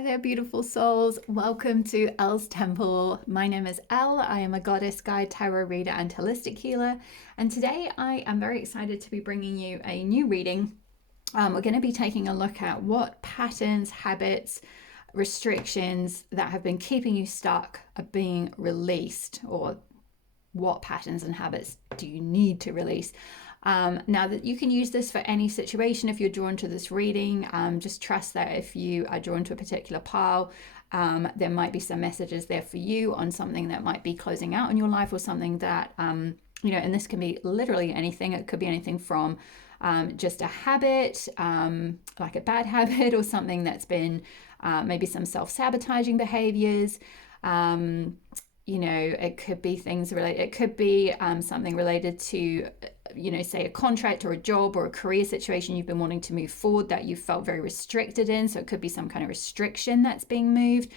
Hi there, beautiful souls. Welcome to Elle's Temple. My name is Elle. I am a goddess guide, tarot reader, and holistic healer. And today I am very excited to be bringing you a new reading. We're going to be taking a look at what patterns, habits, restrictions that have been keeping you stuck are being released, or what patterns and habits do you need to release. Now that you can use this for any situation. If you're drawn to this reading, just trust that if you are drawn to a particular pile, there might be some messages there for you on something that might be closing out in your life, or something that, and this can be literally anything. It could be anything from just a habit, like a bad habit, or something that's been maybe some self-sabotaging behaviors. It could be things related. It could be something related to, say a contract or a job or a career situation you've been wanting to move forward that you felt very restricted in. So it could be some kind of restriction that's being moved.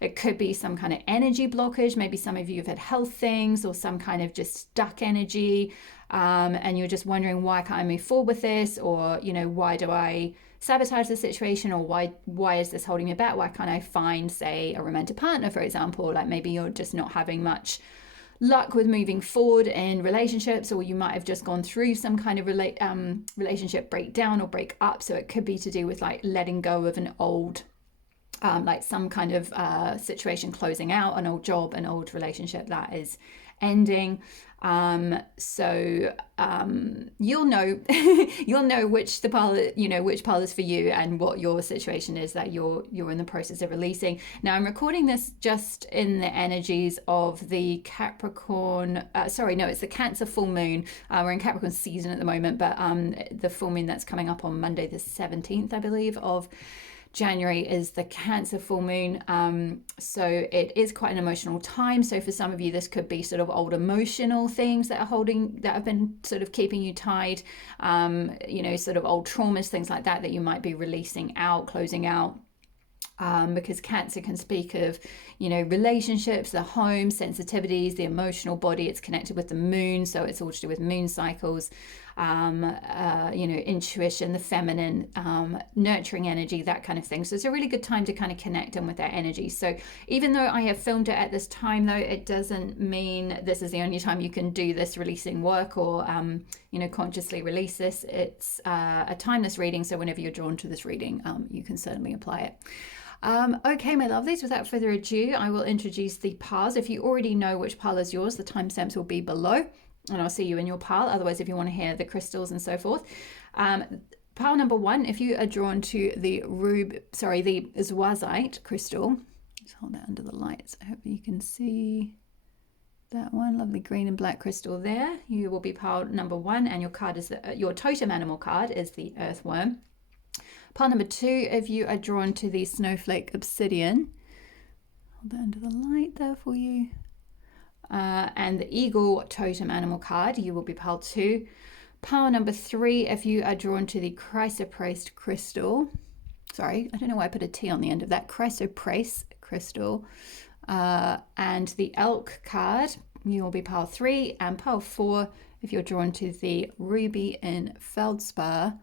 It could be some kind of energy blockage. Maybe some of you have had health things, or some kind of just stuck energy. And you're just wondering, why can't I move forward with this? Or, why do I sabotage the situation? Or why is this holding me back? Why can't I find, say, a romantic partner, for example? Like maybe you're just not having much luck with moving forward in relationships, or you might have just gone through some kind of relationship breakdown or break up. So it could be to do with like letting go of an old like some kind of situation, closing out an old job, an old relationship that is ending. You'll know you'll know which pile is for you, and what your situation is that you're in the process of releasing. Now I'm recording this just in the energies of the Capricorn, it's the Cancer full moon. We're in Capricorn season at the moment, but the full moon that's coming up on Monday the 17th, I believe, of January is the Cancer full moon. So it is quite an emotional time. So for some of you, this could be sort of old emotional things that have been sort of keeping you tied, sort of old traumas, things like that you might be releasing out, closing out. Because Cancer can speak of, relationships, the home, sensitivities, the emotional body. It's connected with the moon, so it's all to do with moon cycles, intuition, the feminine, nurturing energy, that kind of thing. So it's a really good time to kind of connect in with that energy. So even though I have filmed it at this time, though, it doesn't mean this is the only time you can do this releasing work, or consciously release this. It's a timeless reading, so whenever you're drawn to this reading, you can certainly apply it. Okay, my lovelies, without further ado, I will introduce the piles. If you already know which pile is yours, the timestamps will be below, and I'll see you in your pile. Otherwise, if you want to hear the crystals and so forth, pile number 1, if you are drawn to the Zoisite crystal, just hold that under the lights. I hope you can see that one lovely green and black crystal there. You will be pile number 1, and your card is your totem animal card is the earthworm. Pile number 2, if you are drawn to the Snowflake Obsidian, hold that under the light there for you. And the eagle totem animal card, you will be pile 2. Pile number 3, if you are drawn to the Chrysoprase crystal, sorry, I don't know why I put a T on the end of that, Chrysoprase crystal, and the elk card, you will be pile 3. And pile 4, if you're drawn to the ruby in Feldspar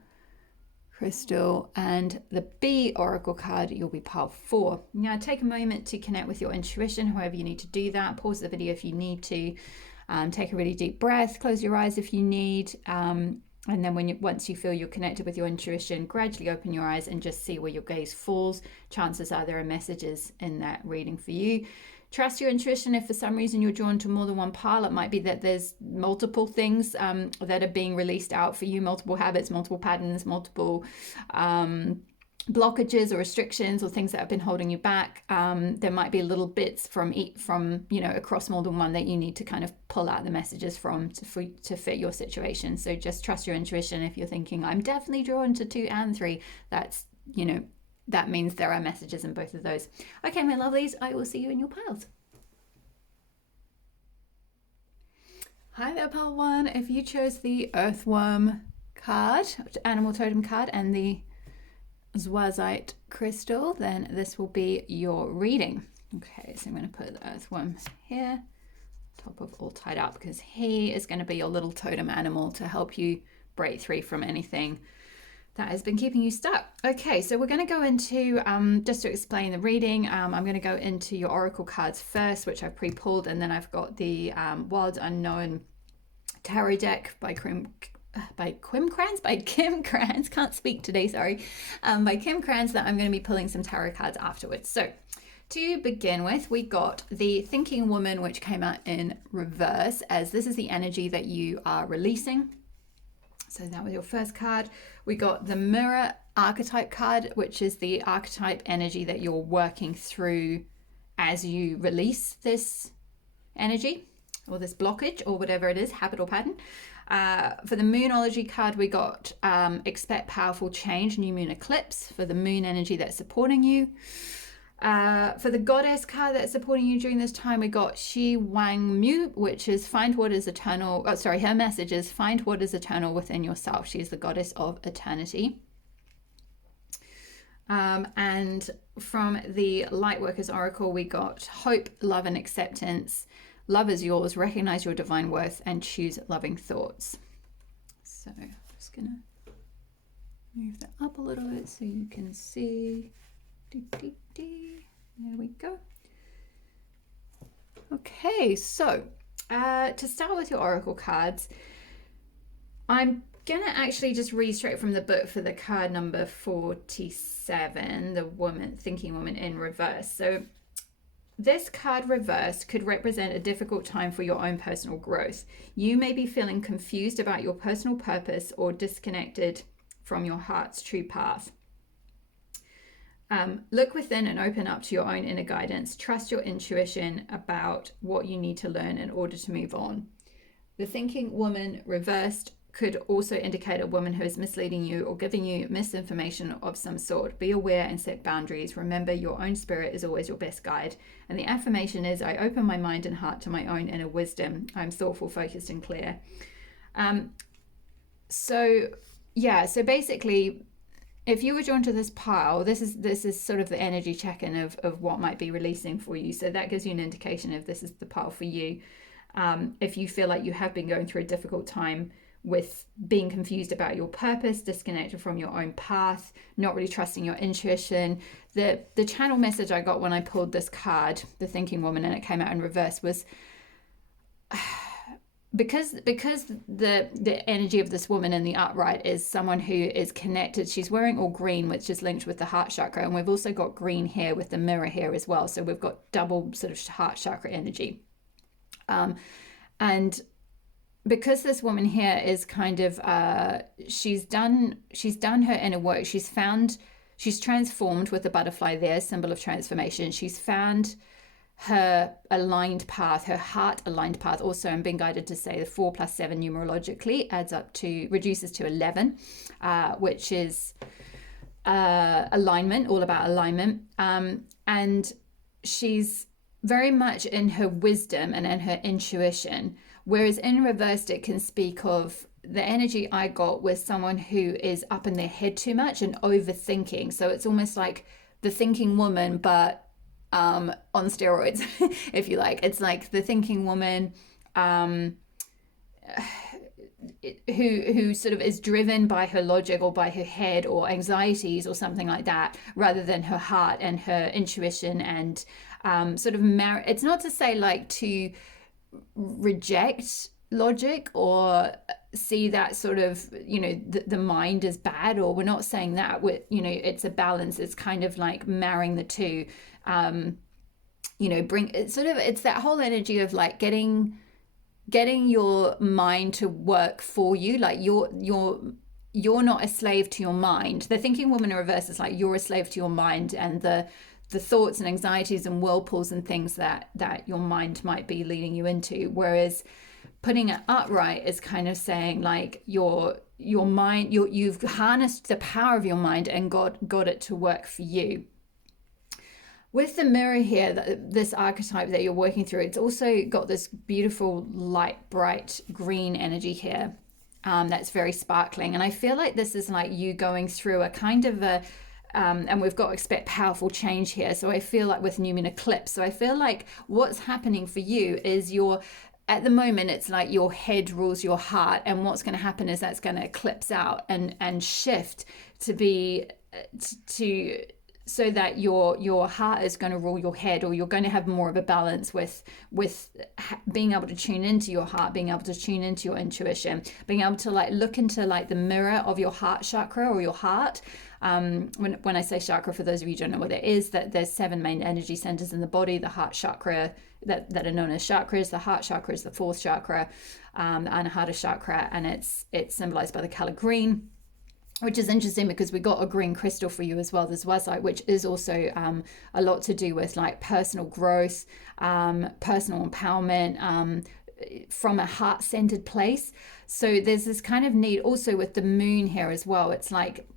crystal and the bee oracle card, you'll be pile 4. Now take a moment to connect with your intuition, however you need to do that. Pause the video if you need to. Take a really deep breath, close your eyes if you need, and then once you feel you're connected with your intuition, gradually open your eyes and just see where your gaze falls. Chances are there are messages in that reading for you. Trust your intuition. If for some reason you're drawn to more than one pile, it might be that there's multiple things that are being released out for you, multiple habits, multiple patterns, multiple blockages or restrictions, or things that have been holding you back. There might be little bits from across more than one that you need to kind of pull out the messages from to fit your situation. So just trust your intuition. If you're thinking, I'm definitely drawn to 2 and 3, that's, that means there are messages in both of those. Okay, my lovelies, I will see you in your piles. Hi there, pile 1. If you chose the earthworm card, animal totem card, and the Zoisite crystal, then this will be your reading. Okay, so I'm going to put the earthworm here, top of all tied up, because he is going to be your little totem animal to help you break free from anything that has been keeping you stuck. Okay, so we're going to go into, just to explain the reading, I'm going to go into your oracle cards first, which I've pre-pulled, and then I've got the Wild Unknown tarot deck by Kim Kranz, can't speak today, sorry, by Kim Kranz, that I'm going to be pulling some tarot cards afterwards. So to begin with, we got the Thinking Woman, which came out in reverse, as this is the energy that you are releasing. So that was your first card. We got the Mirror archetype card, which is the archetype energy that you're working through as you release this energy or this blockage or whatever it is, habit or pattern. For the Moonology card, we got expect powerful change, new moon eclipse, for the moon energy that's supporting you. For the Goddess card that's supporting you during this time, we got Shi Wang Mu, which is find what is eternal. Oh, sorry, her message is find what is eternal within yourself. She's the goddess of eternity. And from the Lightworkers Oracle, we got hope, love, and acceptance. Love is yours. Recognize your divine worth and choose loving thoughts. So I'm just going to move that up a little bit so you can see. There we go. Okay, so to start with your oracle cards, I'm gonna actually just read straight from the book for the card number 47, the woman, Thinking Woman in reverse. So this card reversed could represent a difficult time for your own personal growth. You may be feeling confused about your personal purpose or disconnected from your heart's true path. Look within and open up to your own inner guidance. Trust your intuition about what you need to learn in order to move on. The Thinking Woman reversed could also indicate a woman who is misleading you or giving you misinformation of some sort. Be aware and set boundaries. Remember, your own spirit is always your best guide. And the affirmation is, I open my mind and heart to my own inner wisdom. I'm thoughtful, focused, and clear. So basically, if you were drawn to this pile, this is sort of the energy check-in of what might be releasing for you. So that gives you an indication if this is the pile for you. If you feel like you have been going through a difficult time with being confused about your purpose, disconnected from your own path, not really trusting your intuition. The channel message I got when I pulled this card, the Thinking Woman, and it came out in reverse, was because the energy of this woman in the upright is someone who is connected. She's wearing all green, which is linked with the heart chakra, and we've also got green here with the mirror here as well. So we've got double sort of heart chakra energy. And because this woman here is kind of she's done her inner work. She's transformed with the butterfly there, symbol of transformation. She's found her aligned path, her heart aligned path. Also, I'm being guided to say the 4 + 7 numerologically reduces to 11, which is alignment, all about alignment. And she's very much in her wisdom and in her intuition. Whereas in reversed, it can speak of the energy I got with someone who is up in their head too much and overthinking. So it's almost like the Thinking Woman, but on steroids, if you like. It's like the Thinking Woman who sort of is driven by her logic or by her head or anxieties or something like that, rather than her heart and her intuition and sort of it's not to say like to reject logic or see that sort of, the mind is bad, or we're not saying that. It's a balance. It's kind of like marrying the two. It's that whole energy of like getting your mind to work for you. Like you're not a slave to your mind. The Thinking Woman in reverse is like you're a slave to your mind and the thoughts and anxieties and whirlpools and things that your mind might be leading you into. Whereas putting it upright is kind of saying like your mind, you've harnessed the power of your mind and got it to work for you. With the mirror here, this archetype that you're working through, it's also got this beautiful light, bright green energy here that's very sparkling. And I feel like this is like you going through a kind of a and we've got to expect powerful change here. So I feel like with new moon eclipse. So I feel like what's happening for you is you're at the moment it's like your head rules your heart, and what's going to happen is that's going to eclipse out and shift to be to so that your heart is going to rule your head, or you're going to have more of a balance with being able to tune into your heart, being able to tune into your intuition, being able to like look into like the mirror of your heart chakra or your heart. When I say chakra, for those of you who don't know what it is, that there's 7 main energy centers in the body. The heart chakra that are known as chakras. The heart chakra is the 4th chakra, Anahata chakra, and it's symbolized by the color green, which is interesting because we got a green crystal for you as well, the Zoisite, which is also a lot to do with like personal growth, personal empowerment, from a heart-centered place. So there's this kind of need also with the moon here as well. It's like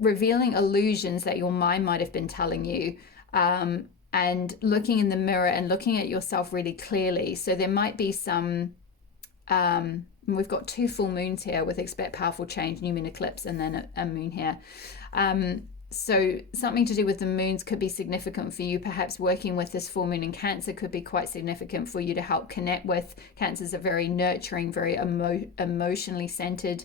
revealing illusions that your mind might have been telling you, and looking in the mirror and looking at yourself really clearly. So there might be some we've got 2 full moons here with expect powerful change, new moon eclipse, and then a moon here. So something to do with the moons could be significant for you. Perhaps working with this full moon in Cancer could be quite significant for you to help connect with. Cancer is a very nurturing, very emotionally centered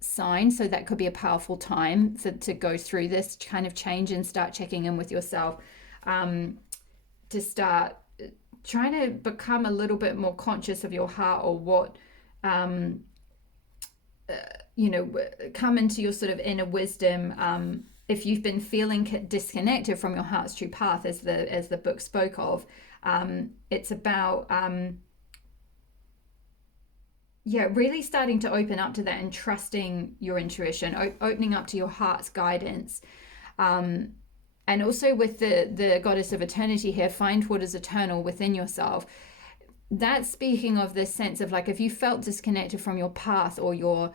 sign. So that could be a powerful time to go through this kind of change and start checking in with yourself, to start trying to become a little bit more conscious of your heart, or what come into your sort of inner wisdom. If you've been feeling disconnected from your heart's true path, as the book spoke of, it's about really starting to open up to that and trusting your intuition, opening up to your heart's guidance. And also with the goddess of eternity here, find what is eternal within yourself. That's speaking of this sense of like, if you felt disconnected from your path, or your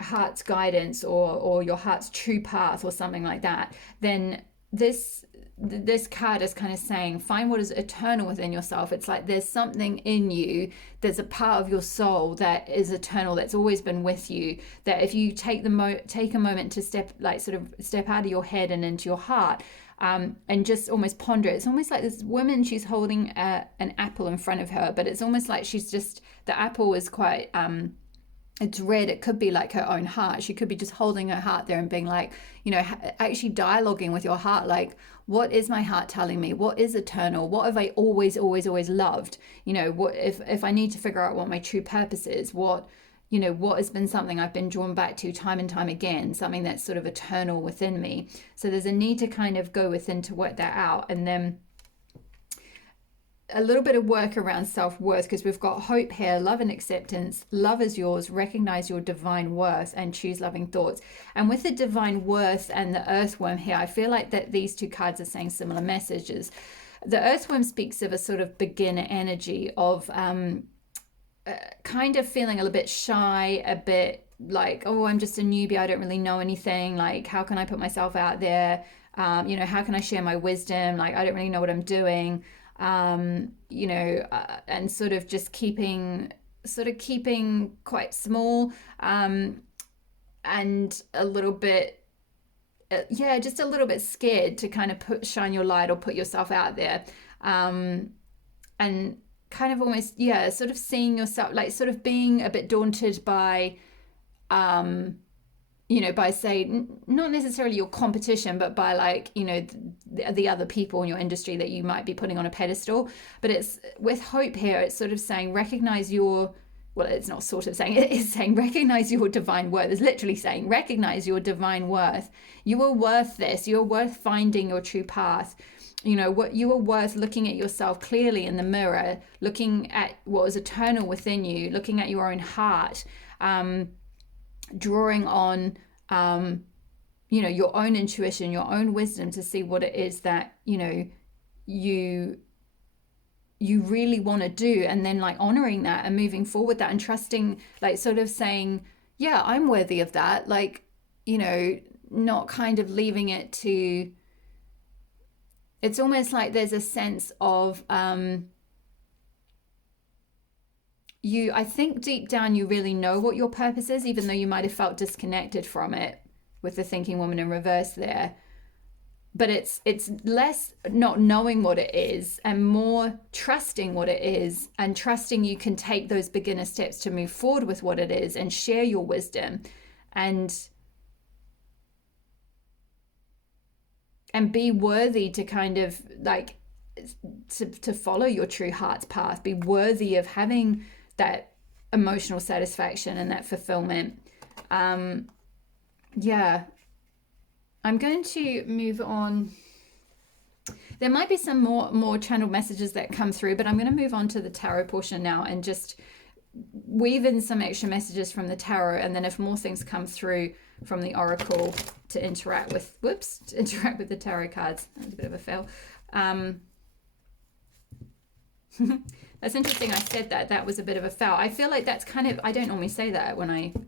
heart's guidance, or your heart's true path, or something like that, then this card is kind of saying, find what is eternal within yourself. It's like there's something in you, there's a part of your soul that is eternal, that's always been with you, that if you take a moment to step out of your head and into your heart, and just almost ponder it. It's almost like this woman, she's holding an apple in front of her, but it's almost like the apple is quite it's red. It could be like her own heart. She could be just holding her heart there and being like, actually dialoguing with your heart. Like, what is my heart telling me? What is eternal? What have I always loved? What if I need to figure out what my true purpose is? What has been something I've been drawn back to time and time again, something that's sort of eternal within me. So there's a need to kind of go within to work that out. And then a little bit of work around self-worth, because we've got hope here, love and acceptance, love is yours, recognize your divine worth, and choose loving thoughts. And with the divine worth and the earthworm here, I feel like that these 2 cards are saying similar messages. The earthworm speaks of a sort of beginner energy of kind of feeling a little bit shy, a bit like, oh, I'm just a newbie, I don't really know anything, like how can I put myself out there, how can I share my wisdom, like I don't really know what I'm doing. And sort of just keeping quite small, and a little bit, just a little bit scared to kind of shine your light or put yourself out there, and kind of almost, sort of seeing yourself, like sort of being a bit daunted by, by say, not necessarily your competition, but by like, the other people in your industry that you might be putting on a pedestal. But it's with hope here, it's sort of saying, recognize your, well, it's not sort of saying, it is saying, recognize your divine worth. It's literally saying, recognize your divine worth. You are worth this. You're worth finding your true path. What you are worth looking at yourself clearly in the mirror, looking at what is eternal within you, looking at your own heart, drawing on your own intuition, your own wisdom, to see what it is that you really want to do, and then like honoring that and moving forward that and trusting, like sort of saying, yeah, I'm worthy of that, like not kind of leaving it to, it's almost like there's a sense of I think deep down you really know what your purpose is, even though you might have felt disconnected from it with the thinking woman in reverse there. but it's less not knowing what it is and more trusting what it is, and trusting you can take those beginner steps to move forward with what it is and share your wisdom and be worthy to kind of like to follow your true heart's path, be worthy of having that emotional satisfaction and that fulfillment. Yeah, I'm going to move on. There might be some more channeled messages that come through, but I'm going to move on to the tarot portion now and just weave in some extra messages from the tarot, and then if more things come through from the oracle to interact with the tarot cards. That was a bit of a fail. That's interesting. I said that was a bit of a foul. I feel like that's kind of, I don't normally say that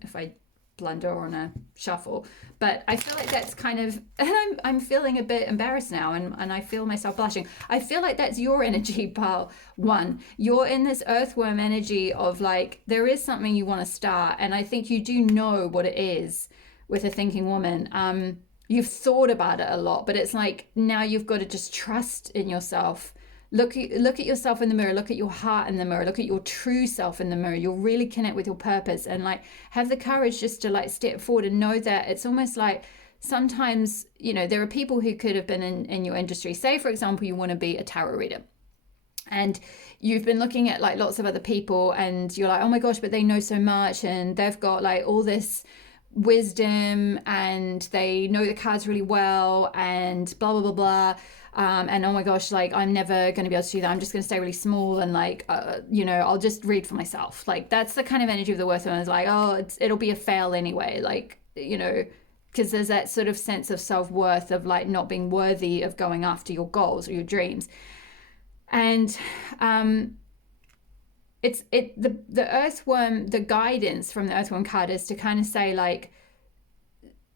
if I blunder on a shuffle, but I feel like that's kind of, and I'm feeling a bit embarrassed now, and I feel myself blushing. I feel like that's your energy, pile one. You're in this earthworm energy of like, there is something you want to start, and I think you do know what it is with a thinking woman. You've thought about it a lot, but it's like now you've got to just trust in yourself. Look at yourself in the mirror, look at your heart in the mirror, look at your true self in the mirror. You'll really connect with your purpose, and like have the courage just to like step forward and know that it's almost like sometimes, you know, there are people who could have been in your industry. Say, for example, you want to be a tarot reader and you've been looking at like lots of other people and you're like, oh my gosh, but they know so much and they've got like all this wisdom and they know the cards really well and blah, blah, blah, blah. And oh my gosh, like I'm never going to be able to do that. I'm just going to stay really small and like, you know, I'll just read for myself. Like that's the kind of energy of the worst one. Is like, oh, it'll be a fail anyway. Like, you know, because there's that sort of sense of self-worth of like not being worthy of going after your goals or your dreams. And the earthworm, the guidance from the earthworm card is to kind of say like,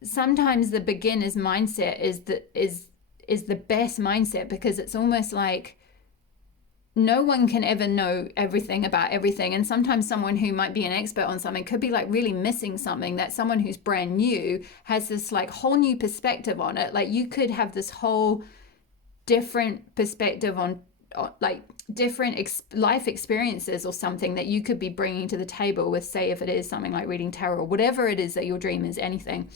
sometimes the beginner's mindset is the best mindset, because it's almost like no one can ever know everything about everything, and sometimes someone who might be an expert on something could be like really missing something that someone who's brand new has this like whole new perspective on it. Like you could have this whole different perspective on like different life experiences or something that you could be bringing to the table with, say, if it is something like reading tarot or whatever it is that your dream is, anything.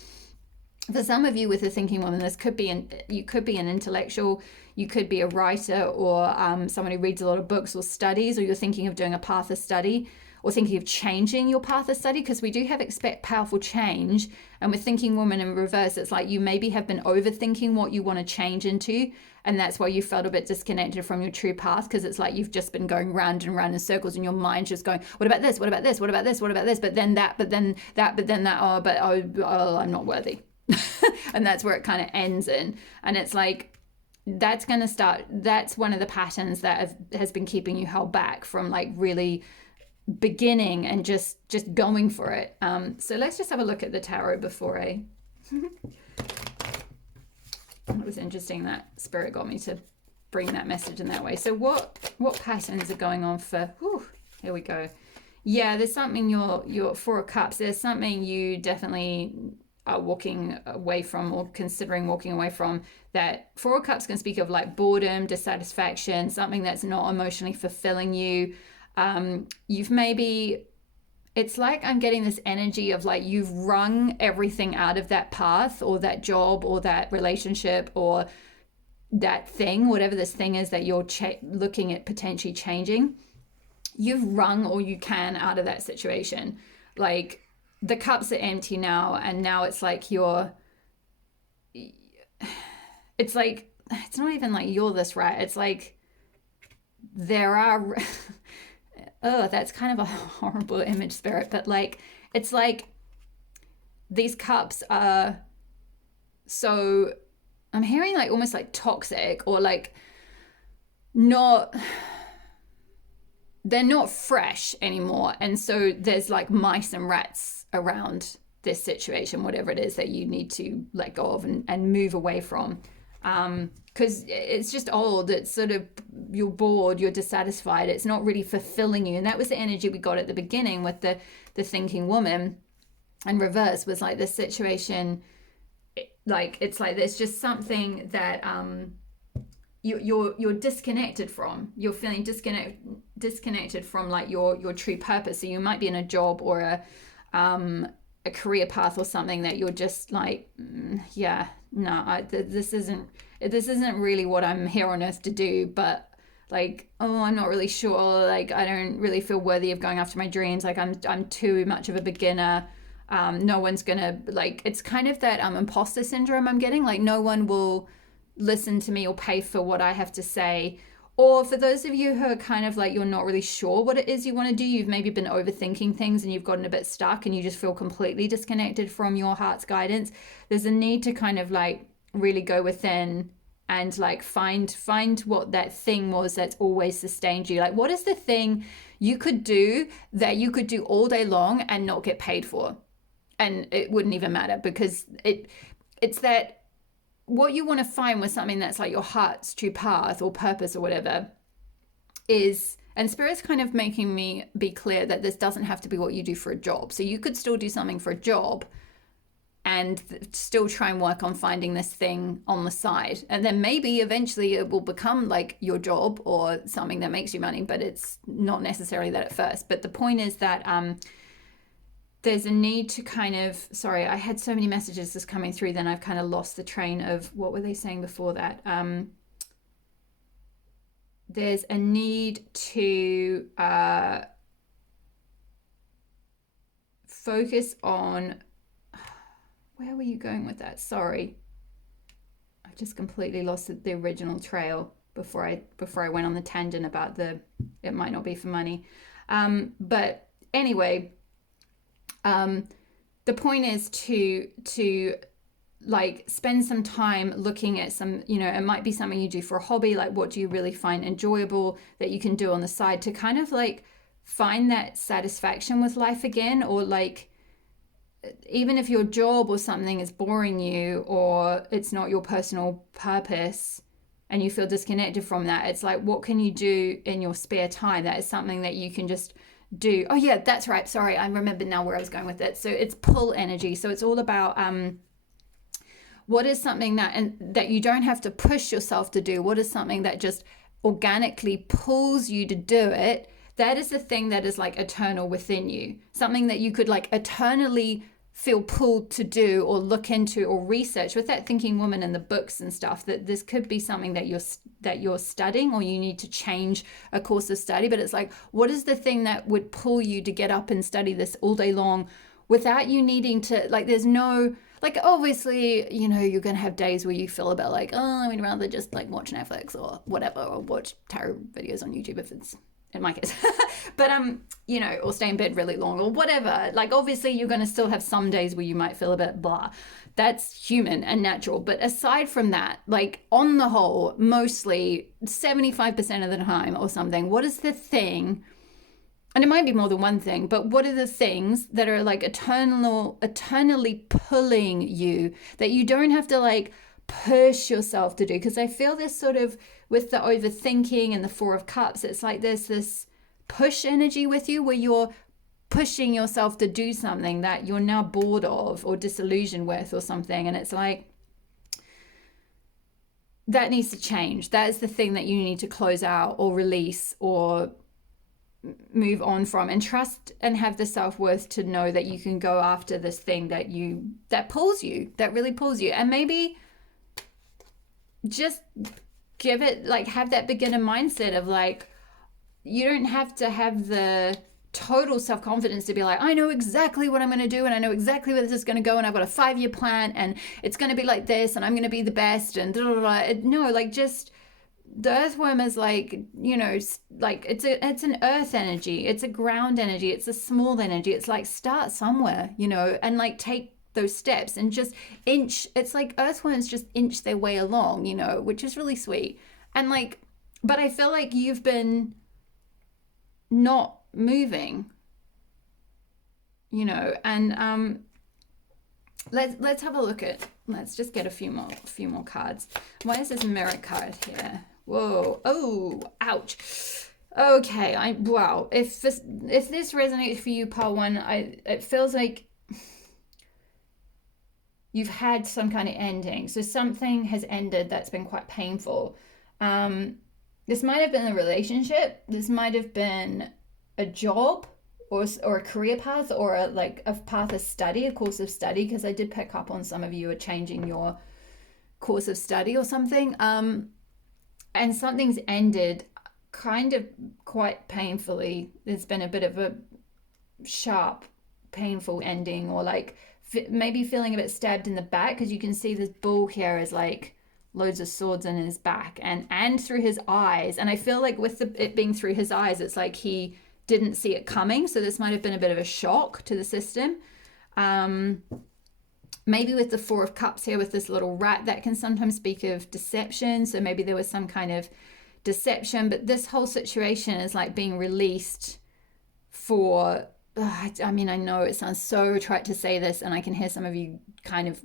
For some of you with a thinking woman, this could be you could be an intellectual, you could be a writer, or someone who reads a lot of books or studies, or you're thinking of doing a path of study or thinking of changing your path of study, because we do have expect powerful change. And with thinking woman in reverse, it's like you maybe have been overthinking what you want to change into, and that's why you felt a bit disconnected from your true path, because it's like you've just been going round and round in circles, and your mind's just going, what about this, what about this, what about this, what about this, but then that, but then that, but then that, oh I'm not worthy. And that's where it kind of ends in. And it's like that's going to start, that's one of the patterns that has been keeping you held back from like really beginning and just going for it. So let's just have a look at the tarot before it was interesting that spirit got me to bring that message in that way. So what patterns are going on for here we go. Yeah, there's something your Four of Cups, there's something you definitely are walking away from or considering walking away from. That Four of Cups can speak of like boredom, dissatisfaction, something that's not emotionally fulfilling you. You've maybe, it's like I'm getting this energy of like you've wrung everything out of that path or that job or that relationship or that thing, whatever this thing is that you're looking at potentially changing. You've wrung all you can out of that situation. Like the cups are empty now, and now it's like it's like, it's not even like you're this, right? It's like there are oh, that's kind of a horrible image, spirit, but like it's like these cups are, so I'm hearing like almost like toxic, or like they're not fresh anymore, and so there's like mice and rats around this situation, whatever it is that you need to let go of and move away from, because it's just old, it's sort of, you're bored, you're dissatisfied, it's not really fulfilling you. And that was the energy we got at the beginning with the thinking woman. And reverse was like this situation, like it's like there's just something that you're disconnected from. You're feeling disconnected from like your true purpose. So you might be in a job or a career path or something that you're just like, yeah, no, this isn't really what I'm here on earth to do. But like, oh, I'm not really sure. Like, I don't really feel worthy of going after my dreams. Like, I'm too much of a beginner. No one's gonna, like, it's kind of that imposter syndrome I'm getting. Like, no one will listen to me or pay for what I have to say. Or for those of you who are kind of like, you're not really sure what it is you want to do, you've maybe been overthinking things and you've gotten a bit stuck and you just feel completely disconnected from your heart's guidance. There's a need to kind of like really go within and like find what that thing was that's always sustained you. Like, what is the thing you could do that you could do all day long and not get paid for? And it wouldn't even matter, because it's that what you want to find with something that's like your heart's true path or purpose or whatever is, and Spirit's kind of making me be clear that this doesn't have to be what you do for a job. So you could still do something for a job and still try and work on finding this thing on the side. And then maybe eventually it will become like your job or something that makes you money, but it's not necessarily that at first. But the point is that there's a need to kind of, sorry, I had so many messages just coming through, then I've kind of lost the train of what were they saying before that. There's a need to focus on, where were you going with that? Sorry. I've just completely lost the original trail before I went on the tangent about it might not be for money. But anyway, the point is to like spend some time looking at some, it might be something you do for a hobby, like what do you really find enjoyable that you can do on the side to kind of like find that satisfaction with life again. Or like, even if your job or something is boring you or it's not your personal purpose and you feel disconnected from that, it's like, what can you do in your spare time that is something that you can just do? Oh yeah, that's right, sorry, I remember now where I was going with it. So it's pull energy. So it's all about what is something that you don't have to push yourself to do. What is something that just organically pulls you to do it? That is the thing that is like eternal within you, something that you could like eternally feel pulled to do or look into or research with that thinking woman in the books and stuff. That this could be something that you're studying, or you need to change a course of study. But it's like, what is the thing that would pull you to get up and study this all day long without you needing to, like, there's no, like, obviously, you're going to have days where you feel a bit like, oh, I would rather just like watch Netflix or whatever, or watch tarot videos on YouTube if it's in my case. But or stay in bed really long or whatever. Like, obviously you're going to still have some days where you might feel a bit blah. That's human and natural. But aside from that, like, on the whole, mostly 75% of the time or something, what is the thing, and it might be more than one thing, but what are the things that are like eternally pulling you that you don't have to like push yourself to do? Because I feel this sort of, with the overthinking and the Four of Cups, it's like there's this push energy with you where you're pushing yourself to do something that you're now bored of or disillusioned with or something. And it's like, that needs to change. That is the thing that you need to close out or release or move on from, and trust and have the self-worth to know that you can go after this thing that pulls you, that really pulls you. And maybe just give it, like, have that beginner mindset of like, you don't have to have the total self-confidence to be like, I know exactly what I'm going to do and I know exactly where this is going to go and I've got a 5-year plan and it's going to be like this and I'm going to be the best and blah, blah, blah. No, like, just, the earthworm is like, like it's an earth energy, it's a ground energy, it's a small energy. It's like, start somewhere, and like take those steps and just inch. It's like earthworms just inch their way along, which is really sweet. And like, but I feel like you've been not moving, and let's have a look at, let's just get a few more cards. Why is this merit card here? Whoa, oh, ouch. Okay, wow. If this resonates for you, pile one, it feels like you've had some kind of ending. So something has ended that's been quite painful. This might have been a relationship. This might have been a job, or a career path, or a path of study, a course of study, because I did pick up on some of you are changing your course of study or something. And something's ended kind of quite painfully. There's been a bit of a sharp, painful ending, or like maybe feeling a bit stabbed in the back, because you can see this bull here is like loads of swords in his back and through his eyes. And I feel like with it being through his eyes, it's like he didn't see it coming. So this might have been a bit of a shock to the system. Maybe with the Four of Cups here with this little rat, that can sometimes speak of deception. So maybe there was some kind of deception, but this whole situation is like being released for, I mean, I know it sounds so trite to say this, and I can hear some of you kind of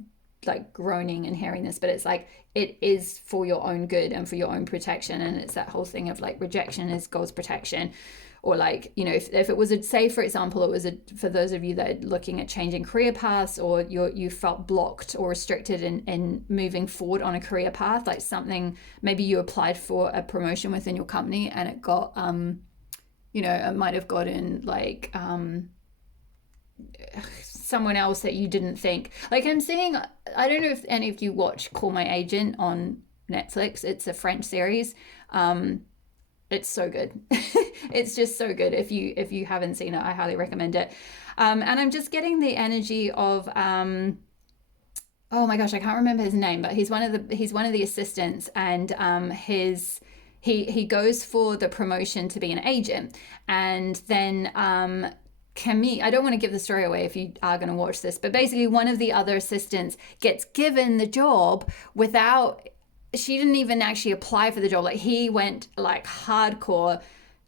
like groaning and hearing this, but it's like it is for your own good and for your own protection. And it's that whole thing of like rejection is God's protection. Or like, you know, if it was say, for example, it was for those of you that are looking at changing career paths, or you felt blocked or restricted in moving forward on a career path, like something, maybe you applied for a promotion within your company and it got, you know, it might have gotten like someone else that you didn't think. Like I'm seeing, I don't know if any of you watch Call My Agent on Netflix. It's a French series. It's so good. It's just so good. If you haven't seen it, I highly recommend it. And I'm just getting the energy of oh my gosh, I can't remember his name, but he's one of the assistants, and he goes for the promotion to be an agent, and then Camille, I don't want to give the story away if you are going to watch this, but basically one of the other assistants gets given the job without, she didn't even actually apply for the job. Like he went like hardcore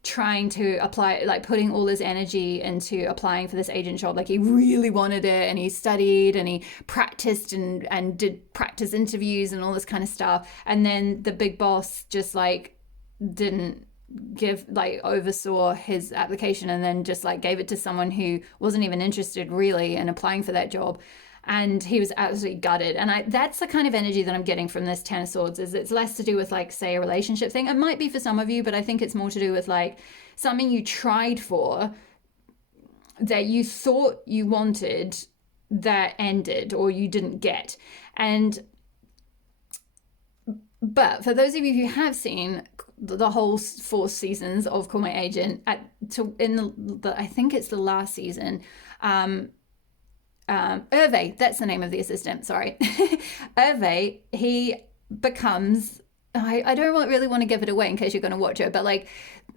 trying to apply, like putting all his energy into applying for this agent job. Like he really wanted it, and he studied and he practiced and did practice interviews and all this kind of stuff. And then the big boss just like didn't oversaw his application, and then just like gave it to someone who wasn't even interested really in applying for that job. And he was absolutely gutted. And that's the kind of energy that I'm getting from this Ten of Swords. Is it's less to do with like, say, a relationship thing. It might be for some of you, but I think it's more to do with like something you tried for that you thought you wanted that ended or you didn't get. But for those of you who have seen the whole 4 seasons of Call My Agent, I think it's the last season, Hervé, that's the name of the assistant, sorry. Hervé, he becomes, I don't really want to give it away in case you're going to watch it, but like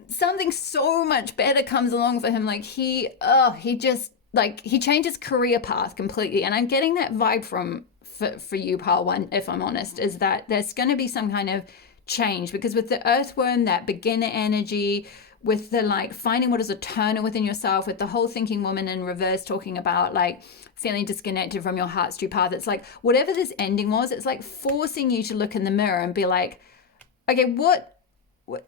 something so much better comes along for him. Like he just, like he changes career path completely. And I'm getting that vibe for you, Pile 1, if I'm honest, is that there's going to be some kind of change, because with the earthworm, that beginner energy, with the like finding what is a turner within yourself, with the whole thinking woman in reverse talking about like feeling disconnected from your heart's true path, it's like whatever this ending was, it's like forcing you to look in the mirror and be like, okay, what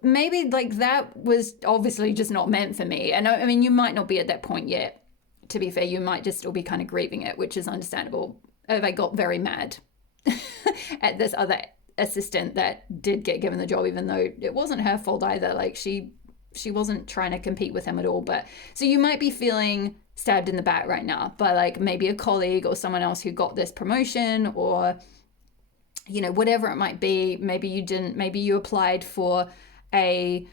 maybe like that was obviously just not meant for me. And I mean, you might not be at that point yet, to be fair. You might just still be kind of grieving it, which is understandable. I got very mad at this other assistant that did get given the job, even though it wasn't her fault either. Like she wasn't trying to compete with him at all. But so you might be feeling stabbed in the back right now by like maybe a colleague or someone else who got this promotion, or you know, whatever it might be. Maybe you didn't, maybe you applied for a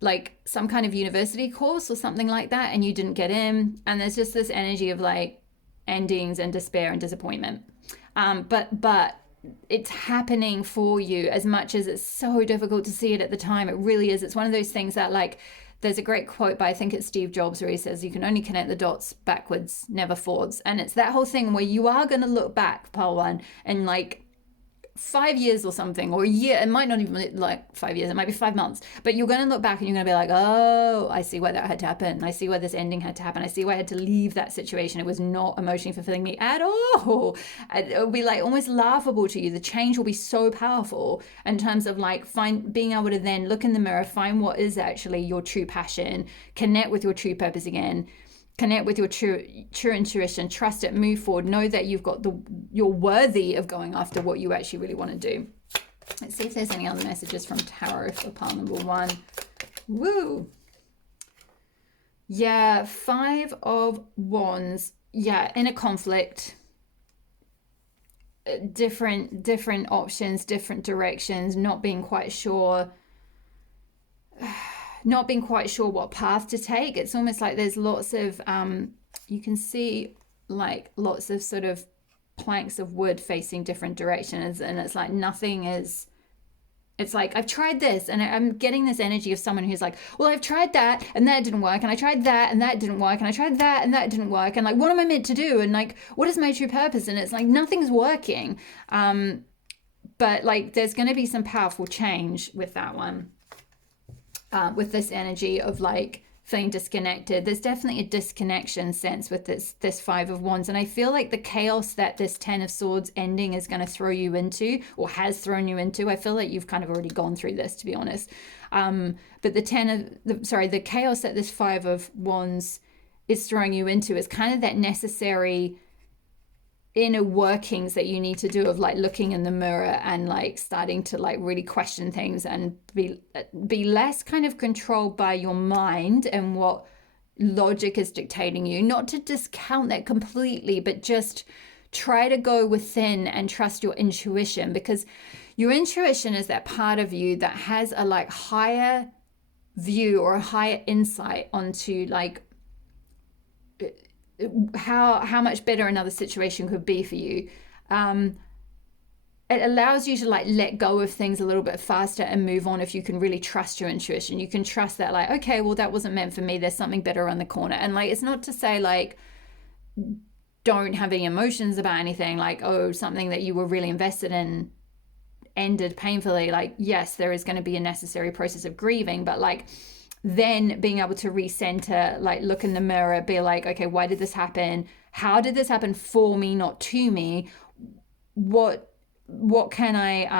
like some kind of university course or something like that, and you didn't get in, and there's just this energy of like endings and despair and disappointment. But it's happening for you, as much as it's so difficult to see it at the time. It really is. It's one of those things that, like, there's a great quote by, I think it's Steve Jobs, where he says, you can only connect the dots backwards, never forwards. And it's that whole thing where you are going to look back, Pile 1, and like 5 years or something, or a year. It might not even be like 5 years, it might be 5 months, but you're going to look back and you're going to be like, oh, I see why that had to happen. I see why this ending had to happen. I see why I had to leave that situation. It was not emotionally fulfilling me at all. It'll be like almost laughable to you. The change will be so powerful in terms of like being able to then look in the mirror, find what is actually your true passion, connect with your true purpose again, connect with your true intuition, trust it, move forward, know that you're worthy of going after what you actually really want to do. Let's see if there's any other messages from tarot for pile number 1. Woo! Yeah, 5 of Wands. Yeah, in a conflict, different options, different directions, not being quite sure what path to take. It's almost like there's lots of you can see like lots of sort of planks of wood facing different directions, and it's like nothing is, it's like, I've tried this, and I'm getting this energy of someone who's like, well, I've tried that and that didn't work, and I tried that and that didn't work, and I tried that and that didn't work, and like, what am I meant to do, and like, what is my true purpose? And it's like nothing's working. But like there's going to be some powerful change with that one, with this energy of like feeling disconnected. There's definitely a disconnection sense with this 5 of Wands, and I feel like the chaos that this 10 of Swords ending is going to throw you into, or has thrown you into, I feel like you've kind of already gone through this, to be honest. But the chaos that this 5 of Wands is throwing you into is kind of that necessary inner workings that you need to do of like looking in the mirror and like starting to like really question things and be less kind of controlled by your mind and what logic is dictating you. Not to discount that completely, but just try to go within and trust your intuition, because your intuition is that part of you that has a like higher view or a higher insight onto like how much better another situation could be for you. It allows you to like let go of things a little bit faster and move on if you can really trust your intuition. You can trust that like, okay, well, that wasn't meant for me, there's something better around the corner. And like, it's not to say like don't have any emotions about anything, like, oh, something that you were really invested in ended painfully. Like, yes, there is going to be a necessary process of grieving, but like then being able to recenter, like look in the mirror, be like, okay, why did this happen? How did this happen for me, not to me? What can I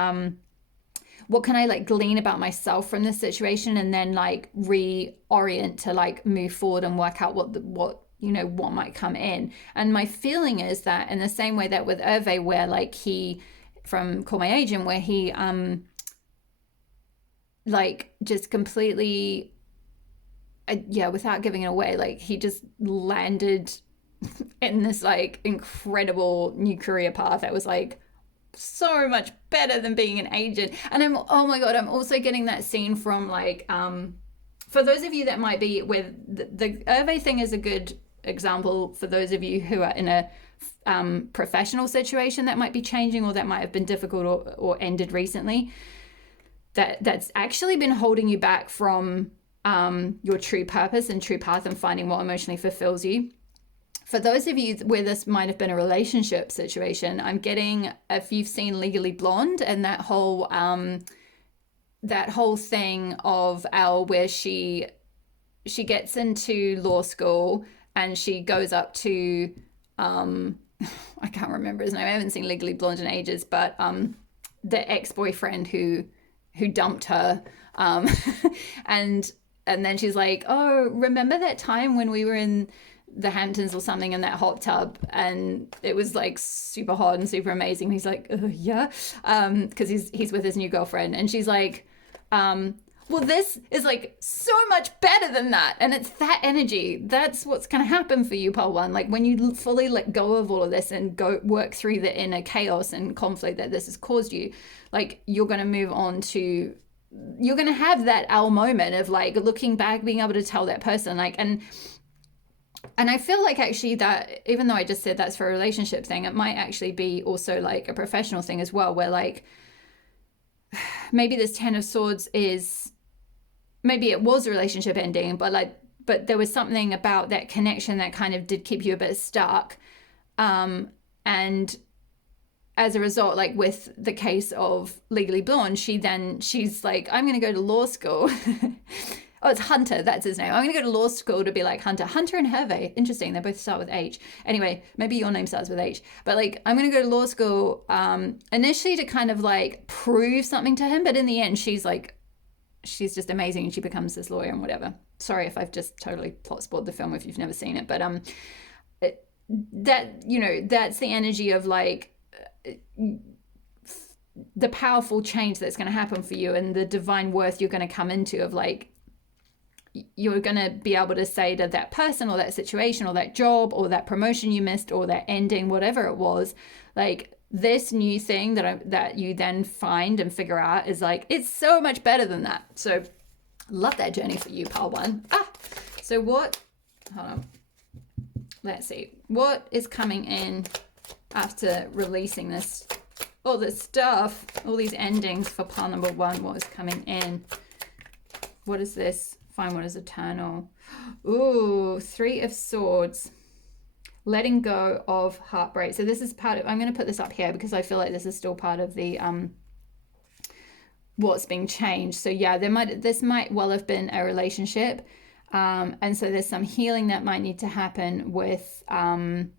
like glean about myself from this situation, and then like reorient to like move forward and work out what might come in. And my feeling is that in the same way that with Hervé, where like he from Call My Agent, where he like just completely without giving it away, like he just landed in this like incredible new career path that was like so much better than being an agent. And I'm also getting that scene from like for those of you that might be with the Hervé thing is a good example for those of you who are in a professional situation that might be changing, or that might have been difficult or ended recently, that's actually been holding you back from your true purpose and true path and finding what emotionally fulfills you. For those of you where this might have been a relationship situation, I'm getting, if you've seen Legally Blonde and that whole thing of Elle, where she gets into law school and she goes up to I can't remember his name, I haven't seen Legally Blonde in ages, but the ex-boyfriend who dumped her, and then she's like, oh, remember that time when we were in the Hamptons or something in that hot tub and it was like super hot and super amazing? He's like, yeah, because he's with his new girlfriend, and she's like, well, this is like so much better than that. And it's that energy. That's what's going to happen for you, Pile 1. Like when you fully let go of all of this and go work through the inner chaos and conflict that this has caused you, like you're going to move on to, you're going to have that Elle moment of like looking back, being able to tell that person like, and I feel like actually that, even though I just said that's for a relationship thing, it might actually be also like a professional thing as well, where like maybe this 10 of Swords is, maybe it was a relationship ending, but there was something about that connection that kind of did keep you a bit stuck. And as a result, like with the case of Legally Blonde, she's like, I'm going to go to law school. Oh, it's Hunter. That's his name. I'm going to go to law school to be like Hunter and Hervé. Interesting. They both start with H. Anyway, maybe your name starts with H. But like, I'm going to go to law school initially to kind of like prove something to him. But in the end, she's like, she's just amazing, and she becomes this lawyer and whatever. Sorry if I've just totally plot spoiled the film if you've never seen it, but that, you know, that's the energy of like the powerful change that's going to happen for you, and the divine worth you're going to come into of like, you're going to be able to say to that person or that situation or that job or that promotion you missed or that ending, whatever it was, like this new thing that you then find and figure out is like, it's so much better than that. So love that journey for you, pile one. So what, hold on, let's see, what is coming in after releasing this, all this stuff, all these endings for pile number one? What is coming in? What is this? Find what is eternal. Ooh, Three of Swords. Letting go of heartbreak. So this is part of, I'm going to put this up here because I feel like this is still part of the what's being changed. So yeah, this might well have been a relationship, and so there's some healing that might need to happen with I'm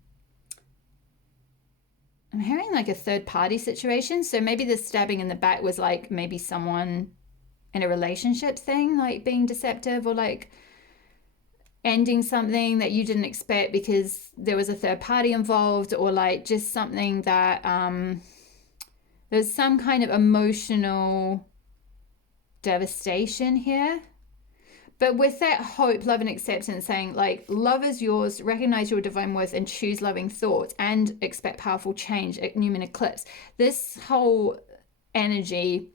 hearing like a third party situation. So maybe the stabbing in the back was like maybe someone in a relationship thing, like being deceptive or like ending something that you didn't expect because there was a third party involved, or like just something that there's some kind of emotional devastation here. But with that hope, love, and acceptance, saying like, love is yours, recognize your divine worth, and choose loving thoughts, and expect powerful change at new moon eclipse. This whole energy,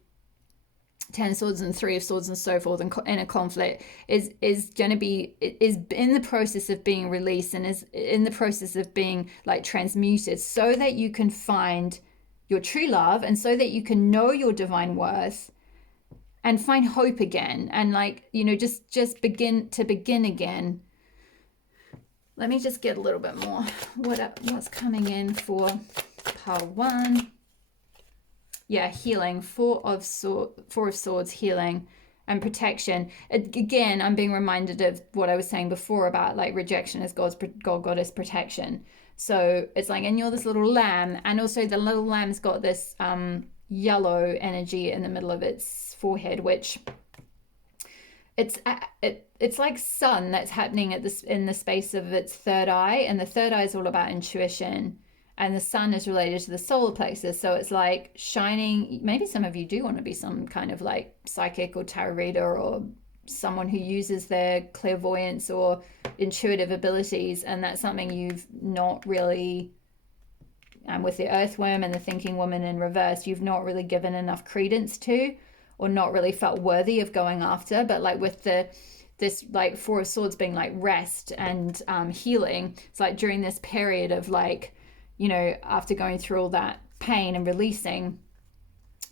10 swords and 3 of swords and so forth, and in a conflict is going to be, is in the process of being released, and is in the process of being like transmuted, so that you can find your true love, and so that you can know your divine worth and find hope again, and like, you know, just begin again. Let me just get a little bit more what's coming in for pile one. Yeah, healing. Four of Swords, healing and protection. Again, I'm being reminded of what I was saying before about like rejection as God goddess protection. So it's like, and you're this little lamb, and also the little lamb's got this yellow energy in the middle of its forehead, which it's like sun that's happening in the space of its third eye, and the third eye is all about intuition, and the sun is related to the solar plexus. So it's like shining. Maybe some of you do want to be some kind of like psychic or tarot reader, or someone who uses their clairvoyance or intuitive abilities, and that's something you've not really, with the earthworm and the thinking woman in reverse, you've not really given enough credence to, or not really felt worthy of going after. But like with this like Four of Swords being like rest and healing, it's like during this period of like, you know, after going through all that pain and releasing,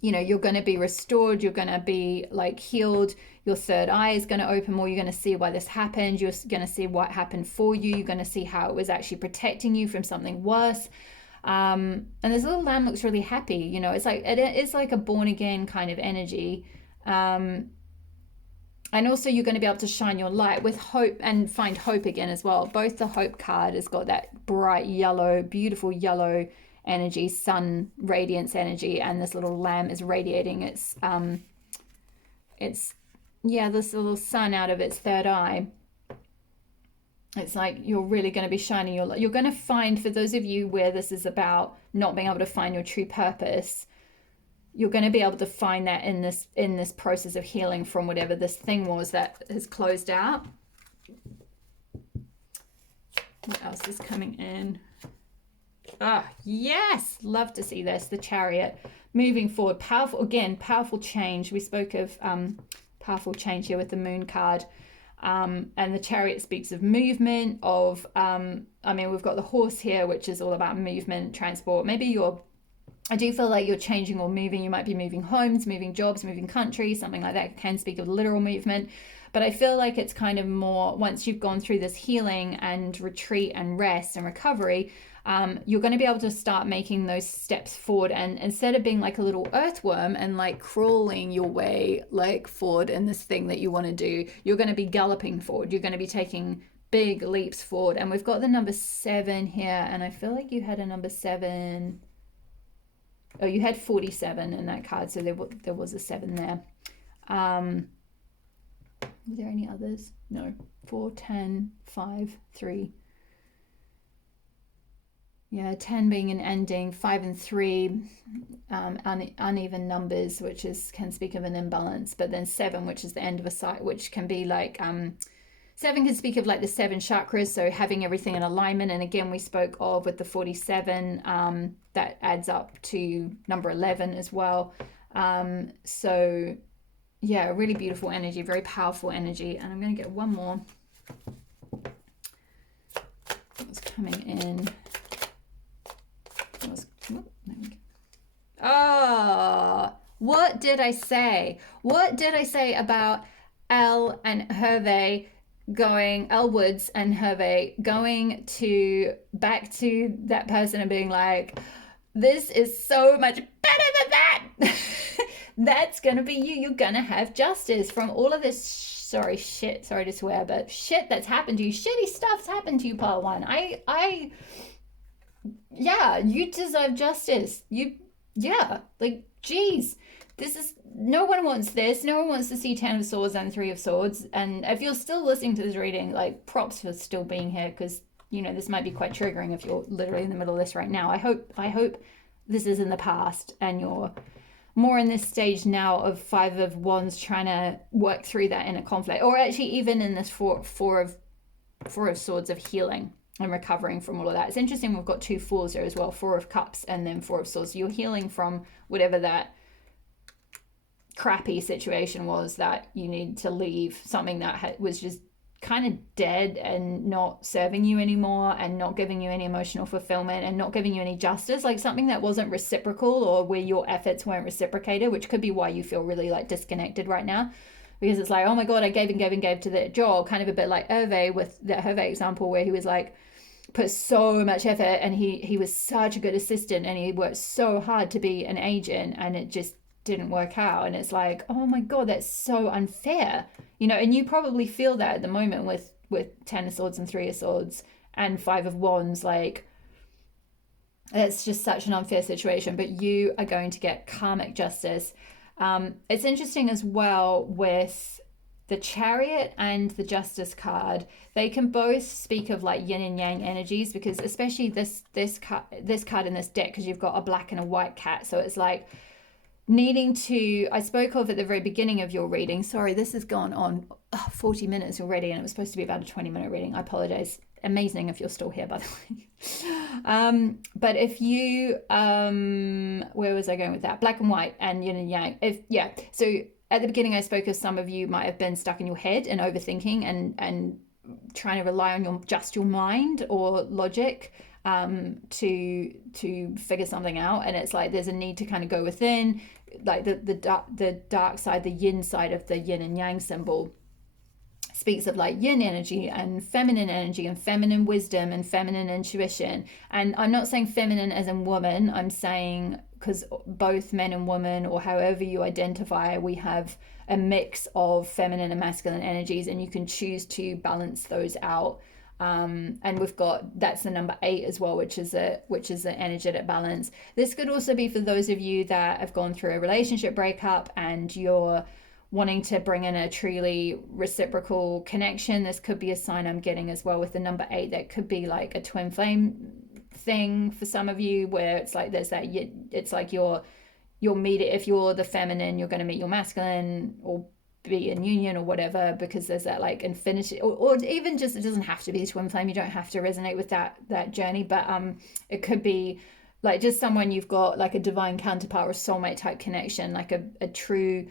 you know, you're going to be restored, you're going to be like healed, your third eye is going to open more, you're going to see why this happened, you're going to see what happened for you, you're going to see how it was actually protecting you from something worse. And this little lamb looks really happy, you know, it's like a born again kind of energy. And also you're going to be able to shine your light with hope and find hope again as well. Both the hope card has got that bright yellow, beautiful yellow energy, sun radiance energy, and this little lamb is radiating its this little sun out of its third eye. It's like you're really going to be shining your light. You're going to find, for those of you where this is about not being able to find your true purpose, you're going to be able to find that in this process of healing from whatever this thing was that has closed out. What else is coming in? Yes, love to see this. The Chariot, moving forward, powerful change. We spoke of powerful change here with the Moon card, and the Chariot speaks of movement. Of we've got the horse here, which is all about movement, transport. I do feel like you're changing or moving. You might be moving homes, moving jobs, moving countries, something like that. Can speak of literal movement. But I feel like it's kind of more, once you've gone through this healing and retreat and rest and recovery, you're going to be able to start making those steps forward. And instead of being like a little earthworm and like crawling your way like forward in this thing that you want to do, you're going to be galloping forward. You're going to be taking big leaps forward. And we've got the number 7 here. And I feel like you had a number 7. Oh, you had 47 in that card, so there was a 7 there. Was there any others? No. 4, 10, 5, 3. Yeah, 10 being an ending, 5 and 3, uneven numbers, which can speak of an imbalance. But then 7, which is the end of a cycle, which can be like 7 can speak of like the 7 chakras, so having everything in alignment. And again, we spoke of with the 47, that adds up to number 11 as well. So yeah, really beautiful energy, very powerful energy. And I'm going to get one more. What's coming in? What did I say? What did I say about Elle and Hervé going, Elle Woods and Hervé going back to that person and being like, this is so much better than that. That's gonna be you. You're gonna have justice from all of this sorry to swear, but shit that's happened to you. Shitty stuff's happened to you, part one. Yeah, you deserve justice. Like, geez, no one wants this. No one wants to see 10 of Swords and 3 of Swords. And if you're still listening to this reading, like, props for still being here, because, you know, this might be quite triggering if you're literally in the middle of this right now. I hope this is in the past and you're more in this stage now of 5 of Wands trying to work through that inner conflict, or actually even in this four of Swords of healing and recovering from all of that. It's interesting, we've got 2 Fours there as well, 4 of Cups and then 4 of Swords. So you're healing from whatever that crappy situation was that you need to leave, something that was just kind of dead and not serving you anymore and not giving you any emotional fulfillment and not giving you any justice, like something that wasn't reciprocal or where your efforts weren't reciprocated, which could be why you feel really like disconnected right now. Because it's like, oh my God, I gave and gave to that job, kind of a bit like Hervé with the Hervé example where he was like, put so much effort and he was such a good assistant and he worked so hard to be an agent and it just didn't work out. And it's like, oh my God, that's so unfair, you know. And you probably feel that at the moment with 10 of Swords and 3 of Swords and 5 of Wands. Like, it's just such an unfair situation, but you are going to get karmic justice. It's interesting as well with the Chariot and the Justice card. They can both speak of like yin and yang energies, because especially this card in this deck, because you've got a black and a white cat. So it's like needing to, I spoke of at the very beginning of your reading. Sorry, this has gone on 40 minutes already and it was supposed to be about a 20-minute reading. I apologize. Amazing if you're still here, by the way. But if you, where was I going with that? Black and white and yin and yang. So at the beginning I spoke of some of you might have been stuck in your head and overthinking and trying to rely on your mind or logic to figure something out. And it's like there's a need to kind of go within, like the dark side, the yin side of the yin and yang symbol speaks of like yin energy and feminine wisdom and feminine intuition. And I'm not saying feminine as in woman, I'm saying, because both men and women, or however you identify, we have a mix of feminine and masculine energies, and you can choose to balance those out. And we've got, that's the number 8 as well, which is an energetic balance. This could also be for those of you that have gone through a relationship breakup and you're wanting to bring in a truly reciprocal connection. This could be a sign I'm getting as well with the number 8. That could be like a twin flame thing for some of you, where it's like there's that, it's like you'll meet it. If you're the feminine, you're going to meet your masculine or be in union or whatever, because there's that like infinity, or even just, it doesn't have to be twin flame. You don't have to resonate with that journey, but it could be like just someone you've got like a divine counterpart or soulmate type connection, like a true,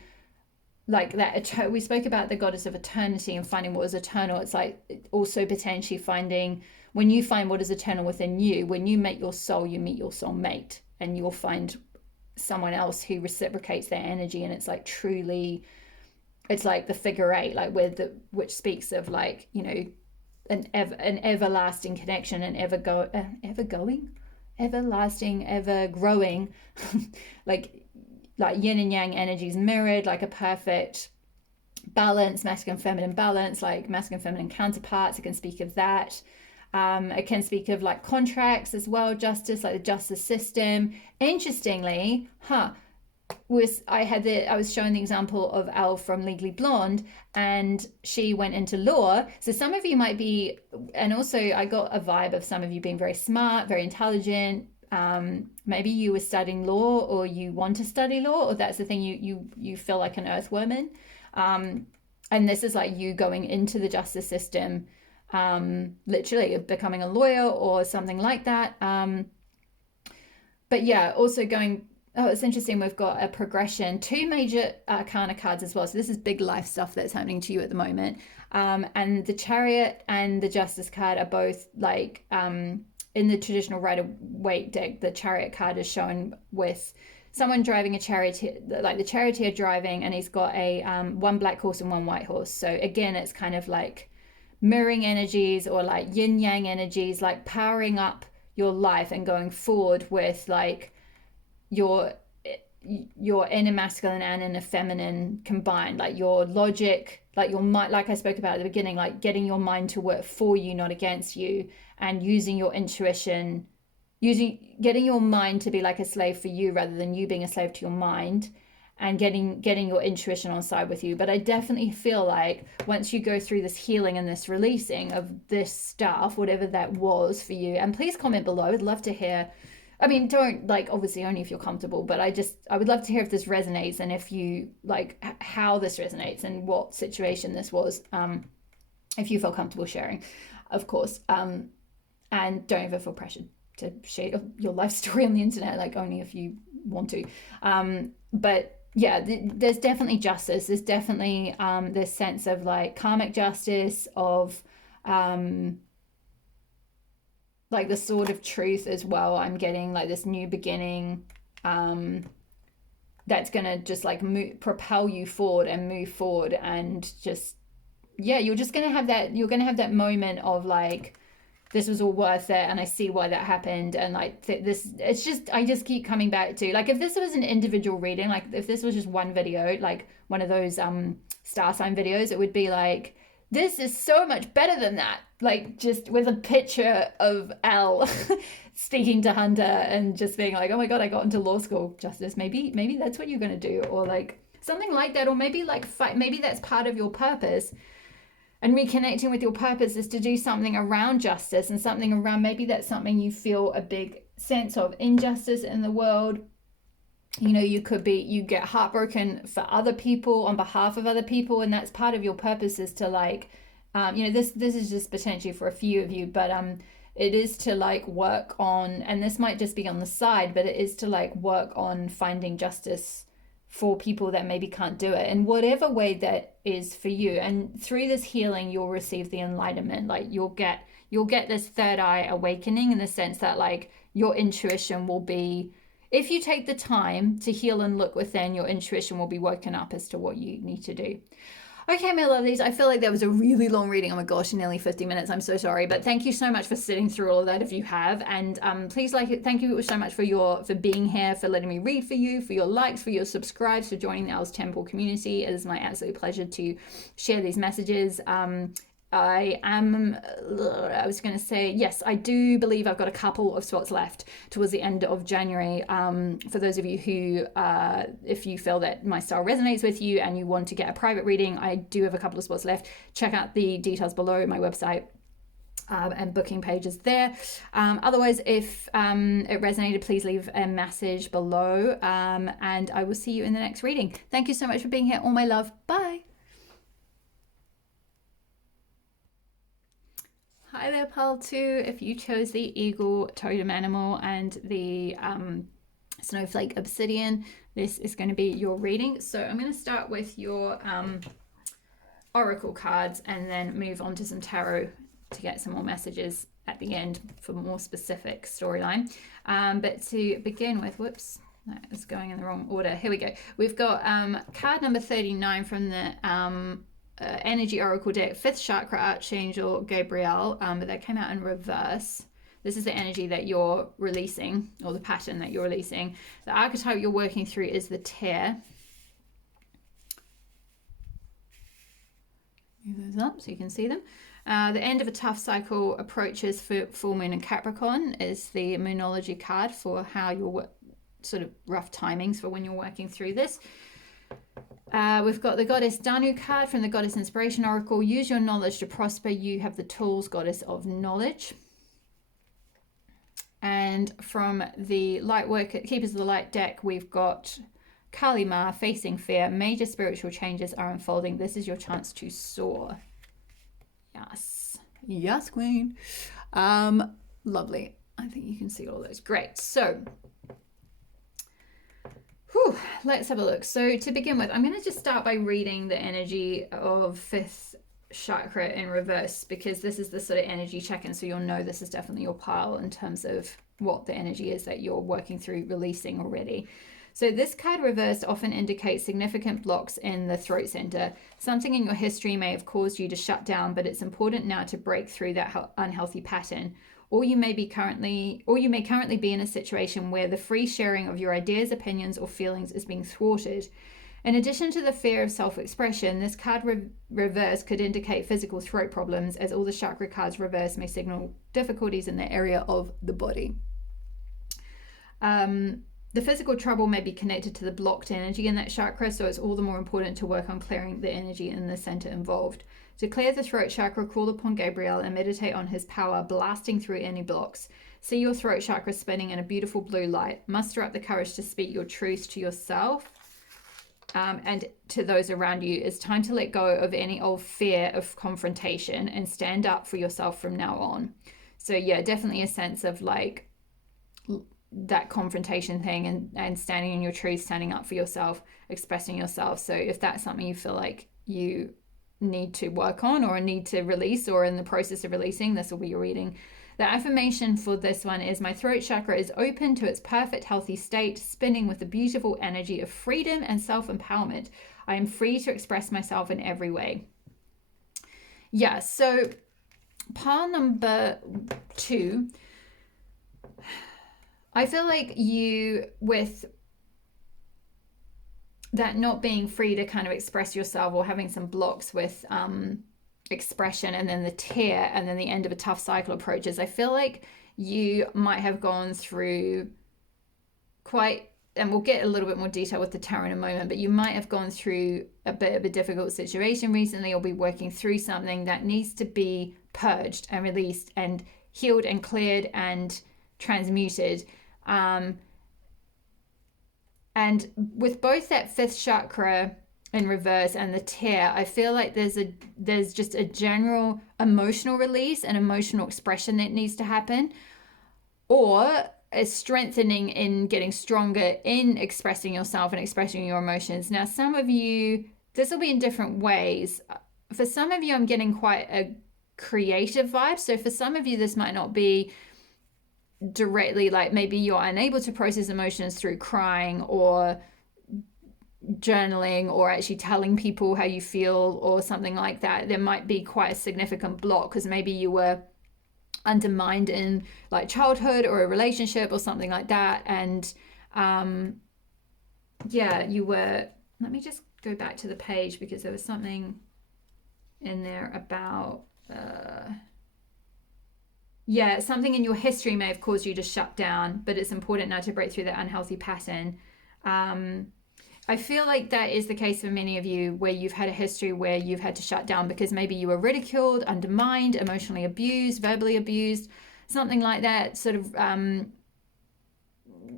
like that. We spoke about the goddess of eternity and finding what is eternal. It's like also potentially finding, when you find what is eternal within you, when you meet your soul, you meet your soulmate, and you'll find someone else who reciprocates their energy. And it's like truly, it's like the figure 8, like which speaks of like, you know, an everlasting connection, and everlasting, ever growing, like yin and yang energies mirrored, like a perfect balance, masculine feminine balance, like masculine feminine counterparts. It can speak of that. It can speak of like contracts as well, justice, like the justice system. Interestingly, I was showing the example of Elle from Legally Blonde, and she went into law. So some of you might be, and also I got a vibe of some of you being very smart, very intelligent. Maybe you were studying law, or you want to study law, or that's the thing, you feel like an earth woman. And this is like you going into the justice system, literally becoming a lawyer or something like that. But yeah, also going, oh, it's interesting. We've got a progression, two major arcana cards as well. So this is big life stuff that's happening to you at the moment. And the Chariot and the Justice card are both like, in the traditional Rider-Waite deck, the Chariot card is shown with someone driving a charioteer, like the charioteer driving, and he's got a one black horse and one white horse. So again, it's kind of like mirroring energies, or like yin yang energies, like powering up your life and going forward with like your inner masculine and inner feminine combined, like your logic, like your mind, like I spoke about at the beginning, like getting your mind to work for you, not against you, and using your intuition, getting your mind to be like a slave for you rather than you being a slave to your mind, and getting your intuition on side with you. But I definitely feel like once you go through this healing and this releasing of this stuff, whatever that was for you, and please comment below, I'd love to hear. I mean, don't, like, obviously only if you're comfortable, but I would love to hear if this resonates, and if you like how this resonates and what situation this was, if you feel comfortable sharing, of course. And don't ever feel pressured to share your life story on the internet, like only if you want to. But yeah, there's definitely justice. There's definitely this sense of like karmic justice, of like the sword of truth as well. I'm getting like this new beginning, that's gonna just like propel you forward and move forward, and just, yeah, you're gonna have that moment of like, this was all worth it, and I see why that happened. And like this, it's just, I just keep coming back to, like, if this was an individual reading, like if this was just one video, like one of those star sign videos, it would be like, this is so much better than that, like just with a picture of Elle speaking to Hunter and just being like, oh my god, I got into law school, justice, maybe that's what you're gonna do, or like something like that. Or maybe like maybe that's part of your purpose, and reconnecting with your purpose is to do something around justice, and something around, maybe that's something you feel a big sense of injustice in the world. You know, you get heartbroken for other people, on behalf of other people, and that's part of your purpose, is to like, this is just potentially for a few of you, but it is to like work on, and this might just be on the side, but it is to like work on finding justice for people that maybe can't do it in whatever way that is for you. And through this healing, you'll receive the enlightenment. Like you'll get this third eye awakening, in the sense that like your intuition will be, if you take the time to heal and look within, your intuition will be woken up as to what you need to do. Okay, my lovelies, I feel like that was a really long reading. Oh my gosh, nearly 50 minutes. I'm so sorry. But thank you so much for sitting through all of that if you have. And please, thank you so much for being here, for letting me read for you, for your likes, for your subscribes, for joining the Elle's Temple community. It is my absolute pleasure to share these messages. I was going to say, yes, I do believe I've got a couple of spots left towards the end of January. For those of you who, if you feel that my style resonates with you and you want to get a private reading, I do have a couple of spots left. Check out the details below, my website. And booking pages there. Otherwise, if it resonated, please leave a message below, and I will see you in the next reading. Thank you so much for being here. All my love. Bye. Hi there, pal 2. If you chose the Eagle Totem Animal and the Snowflake Obsidian, this is going to be your reading. So I'm going to start with your Oracle cards, and then move on to some tarot to get some more messages at the end for more specific storyline. But to begin with, whoops, that is going in the wrong order. Here we go. We've got card number 39 from the Energy Oracle deck, 5th Chakra Archangel Gabriel, but that came out in reverse. This is the energy that you're releasing, or the pattern that you're releasing. The archetype you're working through is the Tear. Move those up so you can see them. The end of a tough cycle approaches for full moon and Capricorn is the Moonology card for how you're sort of rough timings for when you're working through this. We've got the Goddess Danu card from the Goddess Inspiration Oracle. Use your knowledge to prosper. You have the tools, Goddess of Knowledge. And from the Keepers of the Light deck, we've got Kali Ma, Facing Fear. Major spiritual changes are unfolding. This is your chance to soar. Yes. Yes, Queen. Lovely. I think you can see all those. Great. So, let's have a look. So to begin with, I'm going to just start by reading the energy of 5th chakra in reverse, because this is the sort of energy check-in, so you'll know this is definitely your pile in terms of what the energy is that you're working through releasing already. So this card reversed often indicates significant blocks in the throat center. Something in your history may have caused you to shut down, but it's important now to break through that unhealthy pattern. Or you may currently be in a situation where the free sharing of your ideas, opinions, or feelings is being thwarted. In addition to the fear of self-expression, this card reverse could indicate physical throat problems, as all the chakra cards reverse may signal difficulties in the area of the body. The physical trouble may be connected to the blocked energy in that chakra, so it's all the more important to work on clearing the energy in the center involved. To clear the throat chakra, call upon Gabriel and meditate on his power, blasting through any blocks. See your throat chakra spinning in a beautiful blue light. Muster up the courage to speak your truth to yourself and to those around you. It's time to let go of any old fear of confrontation and stand up for yourself from now on. So yeah, definitely a sense of like that confrontation thing and standing in your truth, standing up for yourself, expressing yourself. So if that's something you feel like you need to work on or need to release or in the process of releasing, this will be your reading. The affirmation for this one is: my throat chakra is open to its perfect healthy state, spinning with the beautiful energy of freedom and self-empowerment. I am free to express myself in every way. Yeah, so pile number 2, I feel like you, with that not being free to kind of express yourself or having some blocks with expression, and then the tear and then the end of a tough cycle approaches, I feel like you might have gone through quite, and we'll get a little bit more detail with the tarot in a moment, but you might have gone through a bit of a difficult situation recently, or be working through something that needs to be purged and released and healed and cleared and transmuted. And with both that 5th chakra in reverse and the tear, I feel like there's just a general emotional release and emotional expression that needs to happen, or a strengthening in getting stronger in expressing yourself and expressing your emotions. Now, some of you, this will be in different ways. For some of you, I'm getting quite a creative vibe. So for some of you, this might not be directly, like maybe you're unable to process emotions through crying or journaling or actually telling people how you feel or something like that. There might be quite a significant block because maybe you were undermined in like childhood or a relationship or something like that, and you were, let me just go back to the page because there was something in there about something in your history may have caused you to shut down, but it's important now to break through that unhealthy pattern. I feel like that is the case for many of you, where you've had a history where you've had to shut down because maybe you were ridiculed, undermined, emotionally abused, verbally abused, something like that. Sort of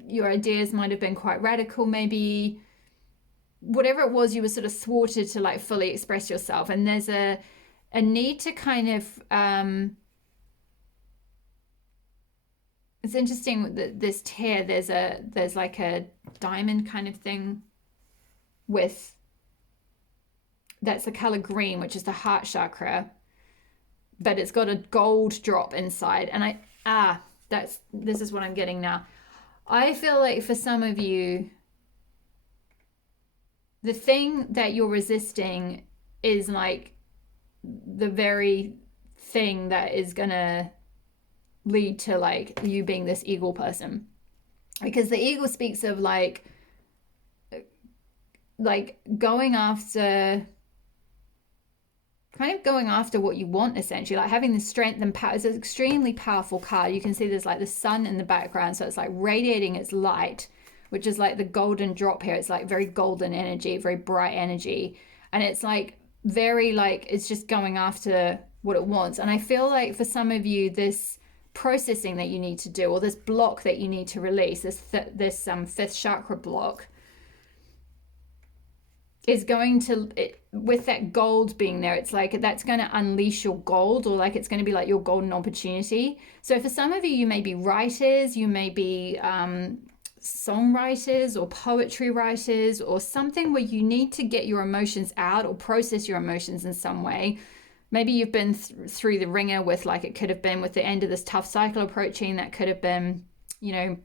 your ideas might have been quite radical, maybe whatever it was, you were sort of thwarted to like fully express yourself. And there's a need to kind of it's interesting that this tear, there's like a diamond kind of thing with, that's the color green, which is the heart chakra, but it's got a gold drop inside. And this is what I'm getting now. I feel like for some of you, the thing that you're resisting is like the very thing that is gonna lead to like you being this eagle person, because the eagle speaks of like going after what you want, essentially, like having the strength and power. It's an extremely powerful card. You can see there's like the sun in the background, so it's like radiating its light which is like the golden drop here. It's like very golden energy, very bright energy. And it's like very like, it's just going after what it wants. And I feel like for some of you, this processing that you need to do, or this block that you need to release, this fifth chakra block, is going to, with that gold being there, it's like that's going to unleash your gold, or like it's going to be like your golden opportunity. So for some of you, you may be writers, you may be songwriters or poetry writers, or something where you need to get your emotions out or process your emotions in some way. Maybe you've been through the ringer with, like, it could have been with the end of this tough cycle approaching, that could have been, you know,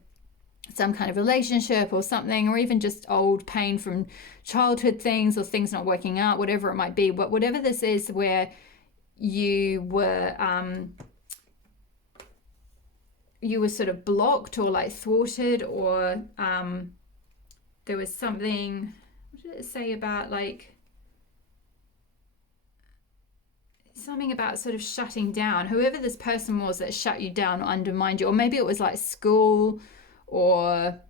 some kind of relationship or something, or even just old pain from childhood things, or things not working out, whatever it might be. But whatever this is, where you were sort of blocked or like thwarted, or there was something, what did it say about, like, something about sort of shutting down, whoever this person was that shut you down or undermined you, or maybe it was like school or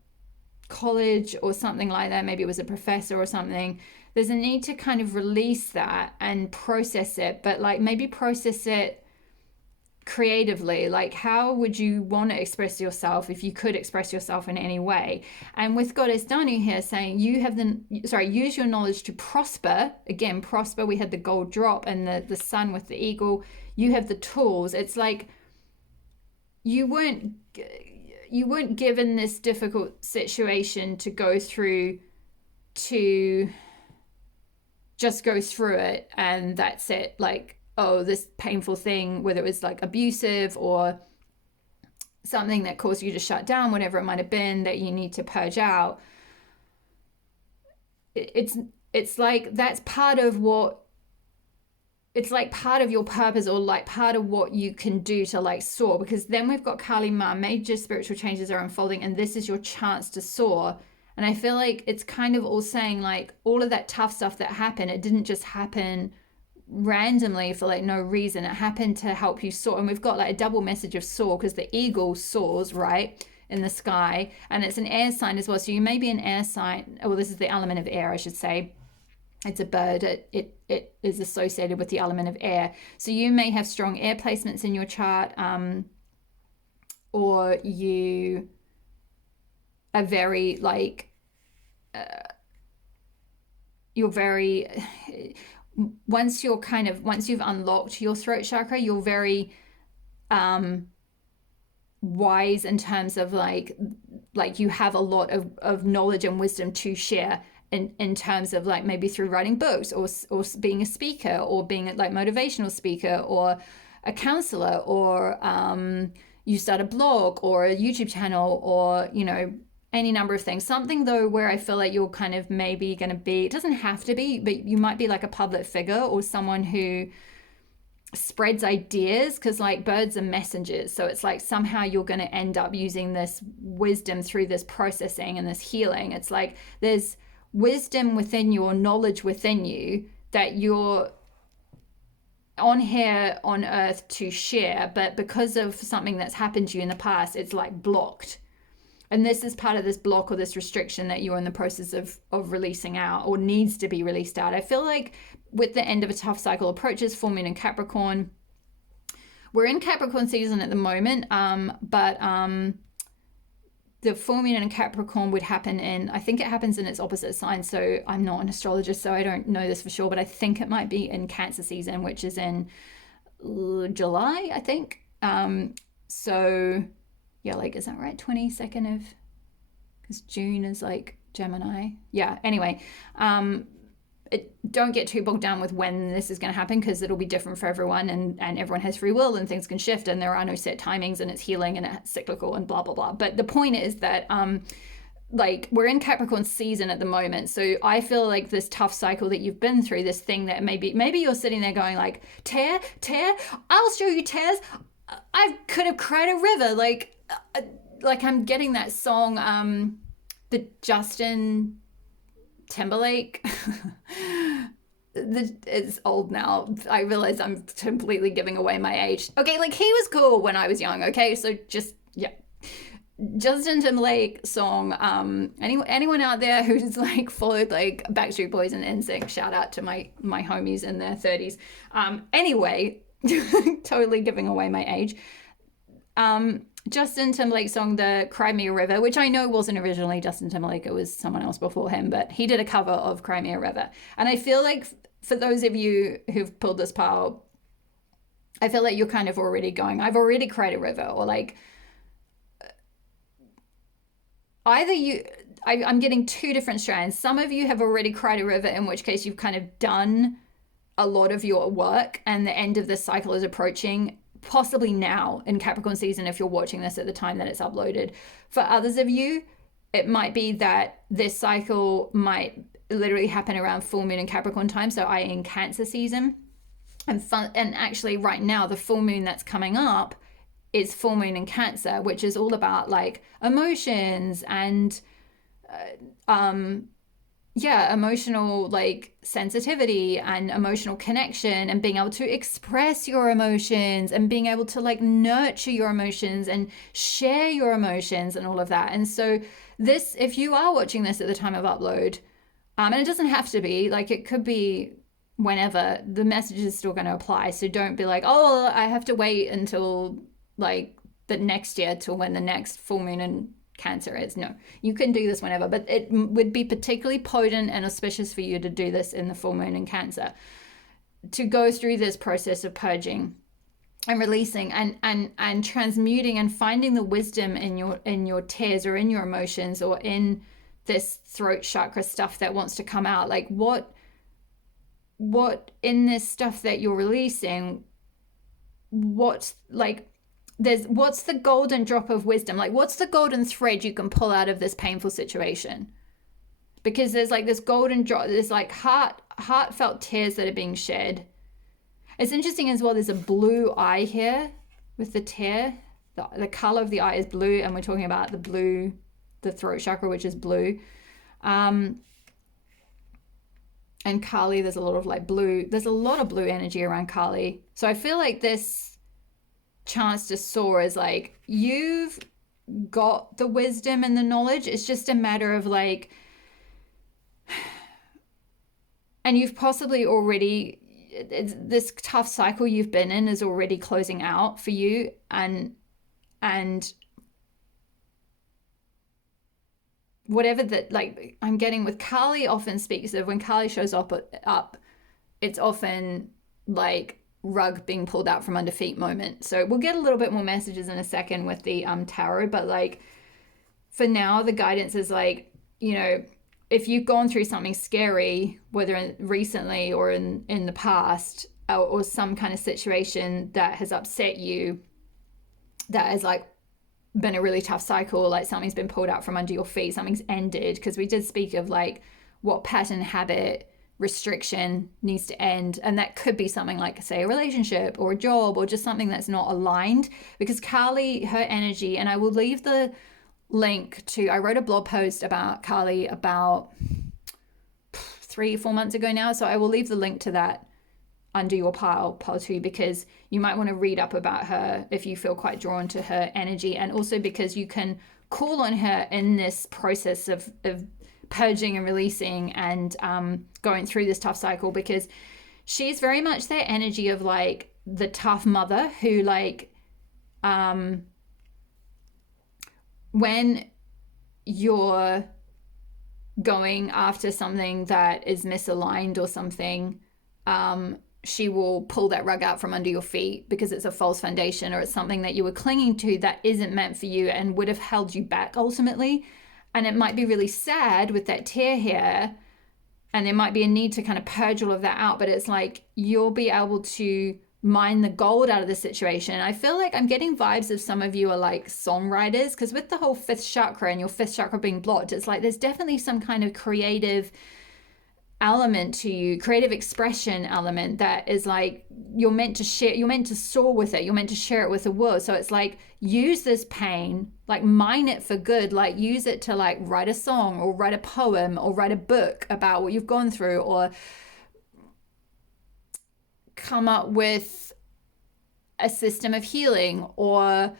college or something like that. Maybe it was a professor or something. There's a need to kind of release that and process it, but like maybe process it creatively. Like, how would you want to express yourself if you could express yourself in any way? And with Goddess Danu here saying use your knowledge to prosper. Again, prosper, we had the gold drop and the sun with the eagle. You have the tools. It's like you weren't given this difficult situation to go through, to just go through it and that's it. Like, oh, this painful thing, whether it was like abusive or something that caused you to shut down, whatever it might have been that you need to purge out. It's like that's part of what, it's like part of your purpose, or like part of what you can do to like soar. Because then we've got Kali Ma, major spiritual changes are unfolding, and this is your chance to soar. And I feel like it's kind of all saying, like, all of that tough stuff that happened, it didn't just happen randomly for like no reason. It happened to help you soar. And we've got like a double message of soar, because the eagle soars right in the sky, and it's an air sign as well. So you may be an air sign, well, this is the element of air, I should say. It's a bird. It is associated with the element of air. So you may have strong air placements in your chart, or you are very like you're very once you've unlocked your throat chakra, you're very wise in terms of like you have a lot of knowledge and wisdom to share in terms of like maybe through writing books, or being a speaker, or being a like motivational speaker, or a counselor, or you start a blog or a YouTube channel, or, you know, any number of things. Something though where I feel like you're kind of maybe going to be, it doesn't have to be, but you might be like a public figure or someone who spreads ideas, because like birds are messengers. So it's like somehow you're going to end up using this wisdom through this processing and this healing. It's like there's wisdom within you, or knowledge within you, that you're on here on earth to share, but because of something that's happened to you in the past, it's like blocked. And this is part of this block or this restriction that you're in the process of releasing out, or needs to be released out. I feel like with the end of a tough cycle approaches, full moon in Capricorn. We're in Capricorn season at the moment, but the full moon in Capricorn would happen in, I think it happens in its opposite sign. So I'm not an astrologist, so I don't know this for sure, but I think it might be in Cancer season, which is in July, I think. So yeah, like, is that right? 22nd of, because June is like Gemini. Yeah, anyway, don't get too bogged down with when this is going to happen, because it'll be different for everyone, and everyone has free will, and things can shift, and there are no set timings, and it's healing and it's cyclical and blah blah blah. But the point is that like, we're in Capricorn season at the moment. So I feel like this tough cycle that you've been through, this thing that maybe you're sitting there going like, tear, I'll show you tears. I could have cried a river. Like I'm getting that song, the Justin Timberlake. It's old now. I realize I'm completely giving away my age. Okay, like, he was cool when I was young. Okay, so just, yeah. Justin Timberlake song. Anyone out there who's like followed like Backstreet Boys and NSYNC, shout out to my homies in their 30s. Anyway, totally giving away my age. Justin Timberlake song, the Cry Me a River, which I know wasn't originally Justin Timberlake, it was someone else before him, but he did a cover of Cry Me a River. And I feel like for those of you who've pulled this pile, I feel like you're kind of already going, I've already cried a river, or like either I'm getting two different strands. Some of you have already cried a river, in which case you've kind of done a lot of your work and the end of this cycle is approaching, possibly now in Capricorn season if you're watching this at the time that it's uploaded. For others of you, it might be that this cycle might literally happen around full moon in Capricorn time, so I in Cancer season. And actually right now the full moon that's coming up is full moon in Cancer, which is all about like emotions and emotional like sensitivity and emotional connection and being able to express your emotions and being able to like nurture your emotions and share your emotions and all of that. And so this, if you are watching this at the time of upload, and it doesn't have to be, like it could be whenever, the message is still going to apply. So don't be like, oh, I have to wait until like the next year till when the next full moon in Cancer is. No, you can do this whenever, but it would be particularly potent and auspicious for you to do this in the full moon in Cancer, to go through this process of purging and releasing and transmuting and finding the wisdom in your tears or in your emotions or in this throat chakra stuff that wants to come out. Like what in this stuff that you're releasing, what's the golden drop of wisdom? Like what's the golden thread you can pull out of this painful situation? Because there's like this golden drop, there's like heartfelt tears that are being shed. It's interesting as well, there's a blue eye here with the tear. The color of the eye is blue, and we're talking about the throat chakra, which is blue. And Kali, there's a lot of like blue, there's a lot of blue energy around Kali. So I feel like this chance to soar is like, you've got the wisdom and the knowledge. It's just a matter of like, and you've possibly already, this tough cycle you've been in is already closing out for you. And whatever that, like I'm getting with Kali, often speaks of when Kali shows up, it's often like rug being pulled out from under feet moment. So we'll get a little bit more messages in a second with the tarot, but like for now the guidance is like, you know, if you've gone through something scary, whether recently or in the past, or some kind of situation that has upset you, that has like been a really tough cycle, like something's been pulled out from under your feet, something's ended, because we did speak of like what pattern, habit, restriction needs to end, and that could be something like, say, a relationship or a job or just something that's not aligned. Because Kali, her energy, and I will leave the link to, I wrote a blog post about Kali about 3-4 months ago now, so I will leave the link to that under your pile 2, because you might want to read up about her if you feel quite drawn to her energy, and also because you can call on her in this process of purging and releasing and going through this tough cycle, because she's very much that energy of like the tough mother who like when you're going after something that is misaligned or something, she will pull that rug out from under your feet because it's a false foundation, or it's something that you were clinging to that isn't meant for you and would have held you back ultimately. And it might be really sad with that tear here, and there might be a need to kind of purge all of that out, but it's like you'll be able to mine the gold out of the situation. I feel like I'm getting vibes of some of you are like songwriters, because with the whole 5th chakra and your 5th chakra being blocked, it's like there's definitely some kind of creative element to you, creative expression element, that is like you're meant to share, you're meant to soar with it, you're meant to share it with the world. So it's like, use this pain, like mine it for good, like use it to like write a song or write a poem or write a book about what you've gone through, or come up with a system of healing, or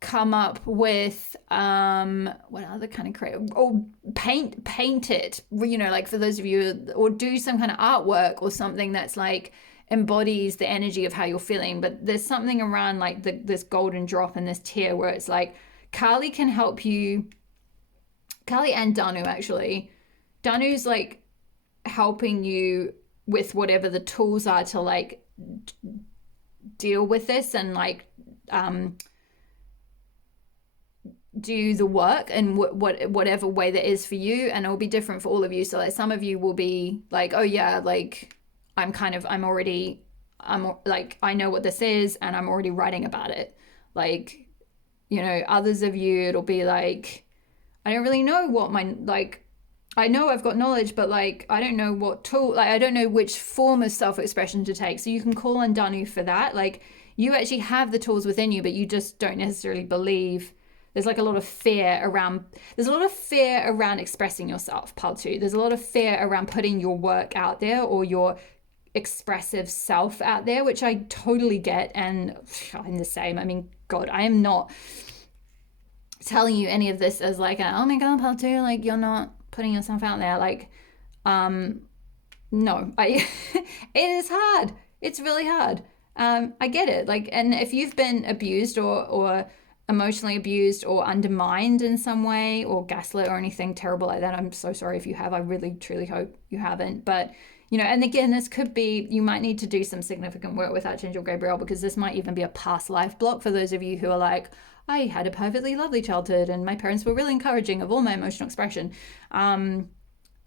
come up with what other kind of creative, or paint it, you know, like for those of you, or do some kind of artwork or something that's like embodies the energy of how you're feeling. But there's something around like this golden drop and this tear where it's like Kali can help you. Kali and Danu, actually. Danu's like helping you with whatever the tools are to like deal with this and like do the work in whatever way that is for you, and it'll be different for all of you. So like some of you will be like, oh yeah, like I'm like, I know what this is and I'm already writing about it. Like, you know, others of you, it'll be like, I don't really know what like, I know I've got knowledge, but like, I don't know what tool, like, I don't know which form of self-expression to take. So you can call on Danu for that. Like, you actually have the tools within you, but you just don't necessarily believe. There's like a lot of fear around, expressing yourself, part two. There's a lot of fear around putting your work out there or your expressive self out there, which I totally get. And I'm the same. I mean, God, I am not telling you any of this as like, oh my God, part two, like you're not putting yourself out there. Like, no, it is hard. It's really hard. I get it. Like, and if you've been abused or emotionally abused or undermined in some way or gaslit or anything terrible like that, I'm so sorry if you have. I really, truly hope you haven't. But, you know, and again, this could be, you might need to do some significant work with Archangel Gabriel, because this might even be a past life block for those of you who are like, I had a perfectly lovely childhood and my parents were really encouraging of all my emotional expression.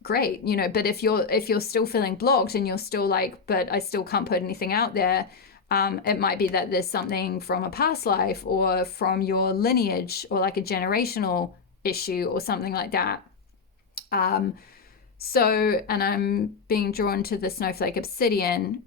Great, you know, but if you're still feeling blocked and you're still like, but I still can't put anything out there, it might be that there's something from a past life or from your lineage or like a generational issue or something like that. So, and I'm being drawn to the Snowflake Obsidian,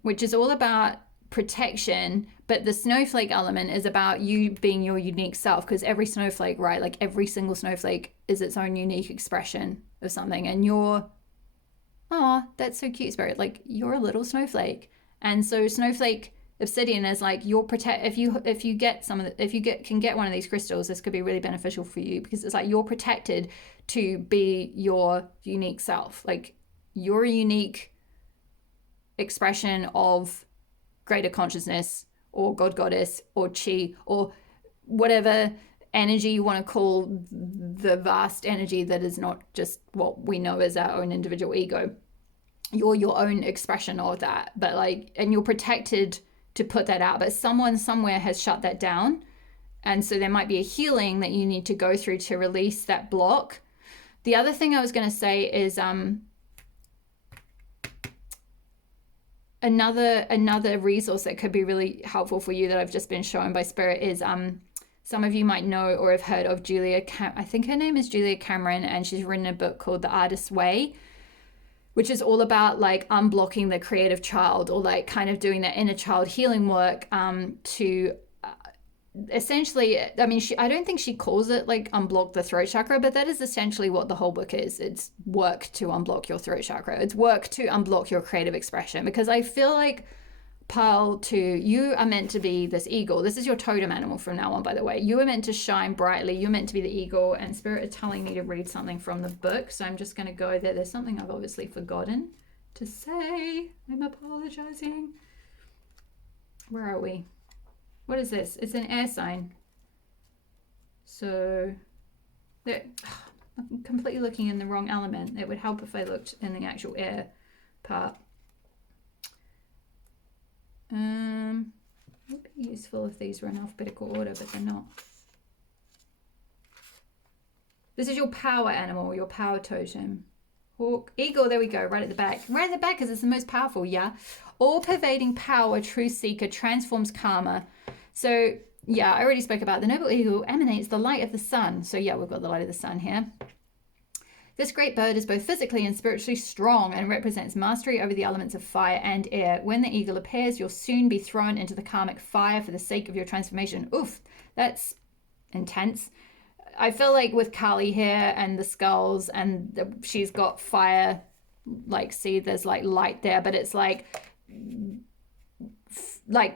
which is all about protection, but the snowflake element is about you being your unique self, because every snowflake, right, like every single snowflake is its own unique expression of something. And you're, oh, that's so cute, Spirit, like you're a little snowflake. And so Snowflake Obsidian is like your if you get can get one of these crystals, this could be really beneficial for you, because it's like you're protected to be your unique self. Like you're a unique expression of greater consciousness or God goddess or chi or whatever energy you want to call the vast energy that is not just what we know as our own individual ego. You're your own expression of that, but like, and you're protected to put that out, but someone somewhere has shut that down. And so there might be a healing that you need to go through to release that block. The other thing I was going to say is another resource that could be really helpful for you that I've just been shown by Spirit is some of you might know or have heard of I think her name is Julia Cameron, and she's written a book called The Artist's Way, which is all about like unblocking the creative child, or like kind of doing that inner child healing work to essentially, I mean, I don't think she calls it like unblock the throat chakra, but that is essentially what the whole book is. It's work to unblock your throat chakra. It's work to unblock your creative expression, because I feel like, Pile 2, you are meant to be this eagle. This is your totem animal from now on, by the way. You are meant to shine brightly. You're meant to be the eagle, and Spirit is telling me to read something from the book, so I'm just going to go there. There's something I've obviously forgotten to say. I'm apologizing. Where are we? What is this? It's an air sign. So I'm completely looking in the wrong element. It would help if I looked in the actual air part. It would be useful if these were in alphabetical order, but they're not. This is your power animal, your power totem. Hawk, eagle, there we go, right at the back. Right at the back because it's the most powerful, yeah? All-pervading power, truth seeker, transforms karma. So, yeah, I already spoke about the noble eagle emanates the light of the sun. So, yeah, we've got the light of the sun here. This great bird is both physically and spiritually strong and represents mastery over the elements of fire and air. When the eagle appears, you'll soon be thrown into the karmic fire for the sake of your transformation. Oof, that's intense. I feel like with Kali here and the skulls, and she's got fire, like, see, there's like light there, but it's like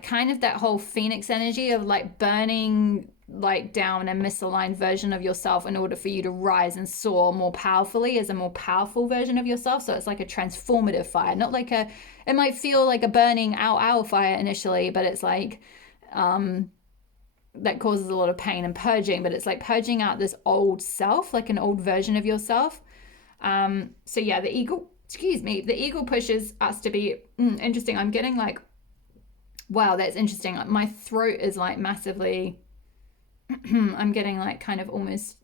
kind of that whole phoenix energy of like burning like down a misaligned version of yourself in order for you to rise and soar more powerfully as a more powerful version of yourself. So it's like a transformative fire, not like a, it might feel like a burning ow fire initially, but it's like that causes a lot of pain and purging, but it's like purging out this old self, like an old version of yourself. So yeah, the eagle pushes us to be interesting. I'm getting like, wow, that's interesting. My throat is like massively I'm getting like kind of almost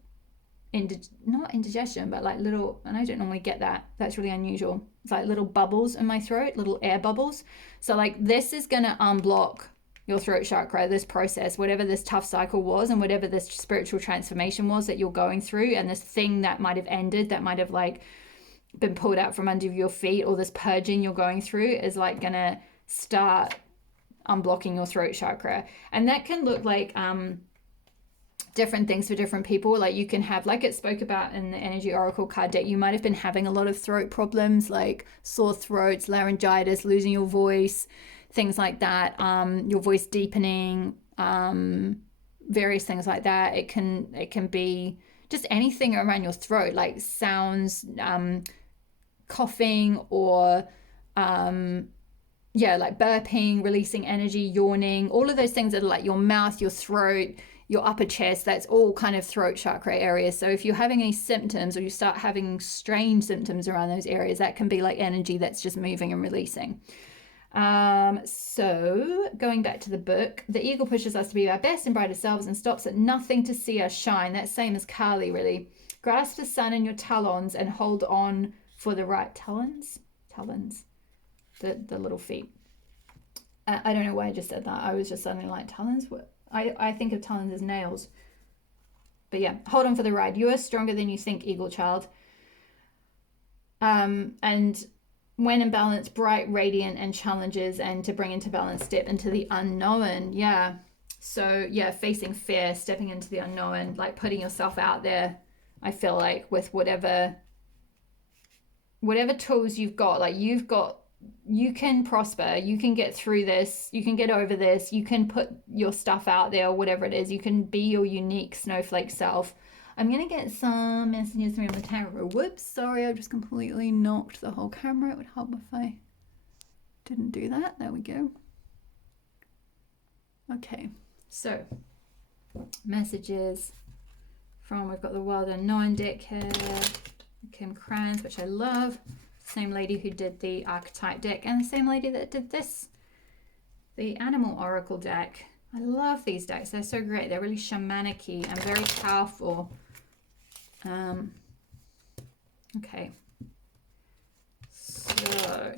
not indigestion, but like little, and I don't normally get that. That's really unusual. It's like little bubbles in my throat, little air bubbles. So like this is going to unblock your throat chakra, this process, whatever this tough cycle was and whatever this spiritual transformation was that you're going through, and this thing that might have ended, that might have like been pulled out from under your feet, or this purging you're going through is like gonna start unblocking your throat chakra. And that can look like different things for different people. Like you can have, like it spoke about in the energy oracle card deck, you might have been having a lot of throat problems like sore throats, laryngitis, losing your voice, things like that, your voice deepening, various things like that. It can be just anything around your throat, like sounds, coughing, or like burping, releasing energy, yawning, all of those things that are like your mouth, your throat, your upper chest. That's all kind of throat chakra areas. So if you're having any symptoms, or you start having strange symptoms around those areas, that can be like energy that's just moving and releasing. So going back to the book, the eagle pushes us to be our best and brightest selves and stops at nothing to see us shine. That's same as Kali, really. Grasp the sun in your talons and hold on for the right talons, the little feet. I don't know why I just said that. I was just suddenly like, talons? What? I think of talons as nails. But yeah, hold on for the ride. You are stronger than you think, eagle child. And when in balance, bright, radiant, and challenges, and to bring into balance, step into the unknown. Yeah. So yeah, facing fear, stepping into the unknown, like putting yourself out there. I feel like with whatever tools you've got, like you can prosper, you can get through this, you can get over this, you can put your stuff out there, or whatever it is, you can be your unique snowflake self. I'm going to get some messages from the tarot. Whoops, sorry, I just completely knocked the whole camera. It would help if I didn't do that. There we go. Okay, so messages from, we've got the Wild Unknown deck here, Kim Kranz, which I love. Same lady who did the archetype deck, and the same lady that did this, the animal oracle deck. I love these decks. They're so great. They're really shamanic-y and very powerful. Okay. So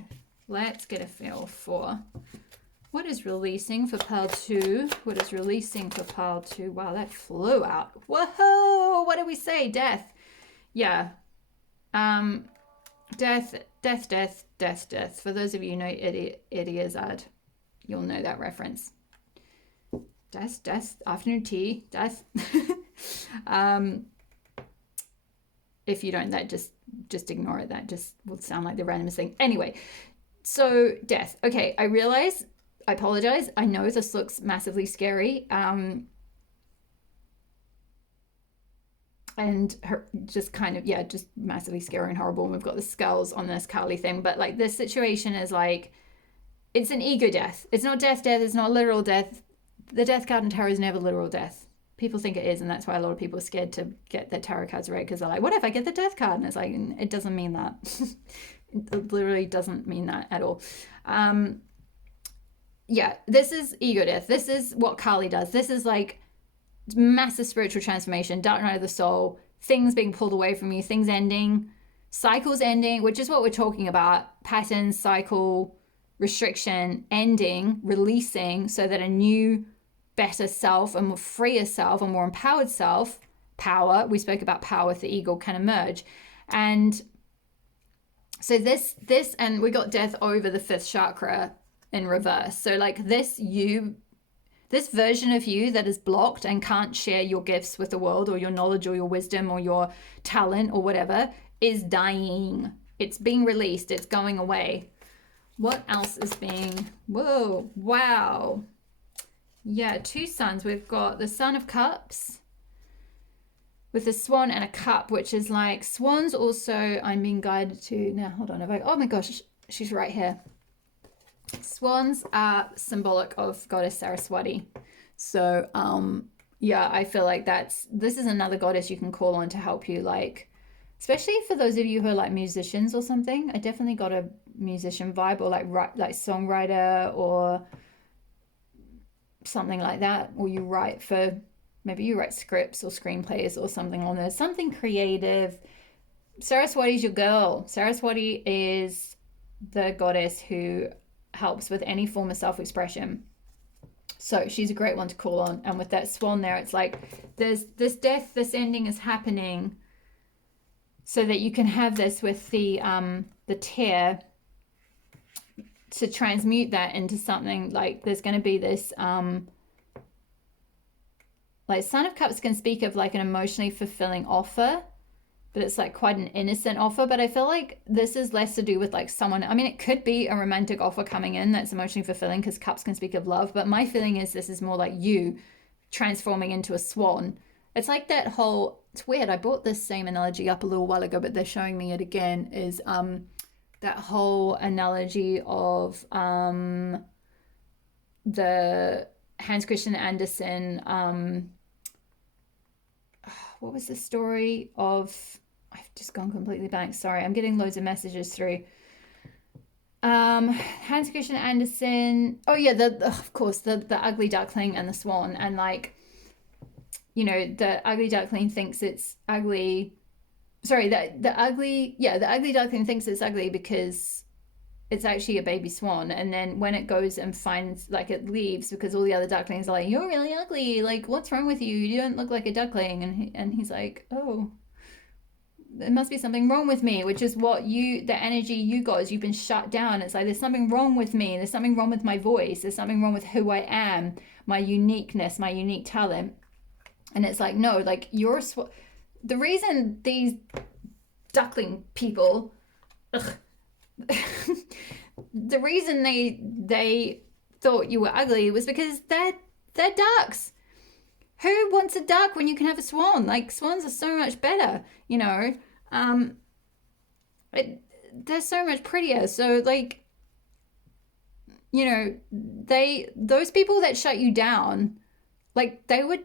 let's get a feel for what is releasing for pile 2. What is releasing for pile 2? Wow, that flew out. Whoa! What did we say? Death. Yeah. Death. For those of you who know Idiazad, you'll know that reference. Death, afternoon tea, death. If you don't, that just ignore it. That just will sound like the randomest thing. Anyway, so death. Okay, I realize, I apologize. I know this looks massively scary. And her just kind of, yeah, just massively scary and horrible. And we've got the skulls on this Kali thing, but like this situation is like, it's an ego death. It's not death, it's not literal death. The death card in tarot is never literal death. People think it is, and that's why a lot of people are scared to get their tarot cards read, because they're like, what if I get the death card? And it's like, it doesn't mean that. It literally doesn't mean that at all. Yeah, this is ego death. This is what Kali does. This is like massive spiritual transformation, dark night of the soul, things being pulled away from you, things ending, cycles ending, which is what we're talking about. Patterns, cycle, restriction, ending, releasing, so that a new, better self, a more freer self, a more empowered self, power, we spoke about power with the eagle, can emerge. And so this, and we got death over the 5th chakra in reverse. So like this version of you that is blocked and can't share your gifts with the world, or your knowledge, or your wisdom, or your talent, or whatever, is dying. It's being released. It's going away. What else is being, whoa, wow. Yeah, two suns. We've got the Sun of Cups with a swan and a cup, which is like swans also I'm being guided to. Now, hold on. Oh my gosh, she's right here. Swans are symbolic of goddess Saraswati. So, yeah, I feel like this is another goddess you can call on to help you, like, especially for those of you who are like musicians or something. I definitely got a musician vibe, or like songwriter or something like that, or maybe you write scripts or screenplays or something on there, something creative. Saraswati's your girl. Saraswati is the goddess who helps with any form of self-expression. So she's a great one to call on. And with that swan there, it's like there's this death, this ending is happening, so that you can have this with the tear to transmute that into something. Like there's going to be this like Son of Cups can speak of like an emotionally fulfilling offer, but it's like quite an innocent offer. But I feel like this is less to do with like someone, I mean, it could be a romantic offer coming in that's emotionally fulfilling, because cups can speak of love, but my feeling is this is more like you transforming into a swan. It's like that whole, it's weird, I brought this same analogy up a little while ago, but they're showing me it again, is that whole analogy of the Hans Christian Andersen, what was the story of, I've just gone completely blank, sorry, I'm getting loads of messages through. Hans Christian Andersen, oh yeah, of course, the ugly duckling and the swan. And like, you know, the ugly duckling thinks it's ugly, sorry, the ugly duckling thinks it's ugly because it's actually a baby swan. And then when it goes and finds, like, it leaves because all the other ducklings are like, you're really ugly, like, what's wrong with you, you don't look like a duckling. And he's like, oh, there must be something wrong with me, which is what the energy you got is you've been shut down. It's like, there's something wrong with me, there's something wrong with my voice, there's something wrong with who I am, my uniqueness, my unique talent. And it's like, no, like, you're the reason these duckling people the reason they thought you were ugly was because they're ducks. Who wants a duck when you can have a swan? Like, swans are so much better, you know. They're so much prettier. So, like, you know, those people that shut you down, like, they were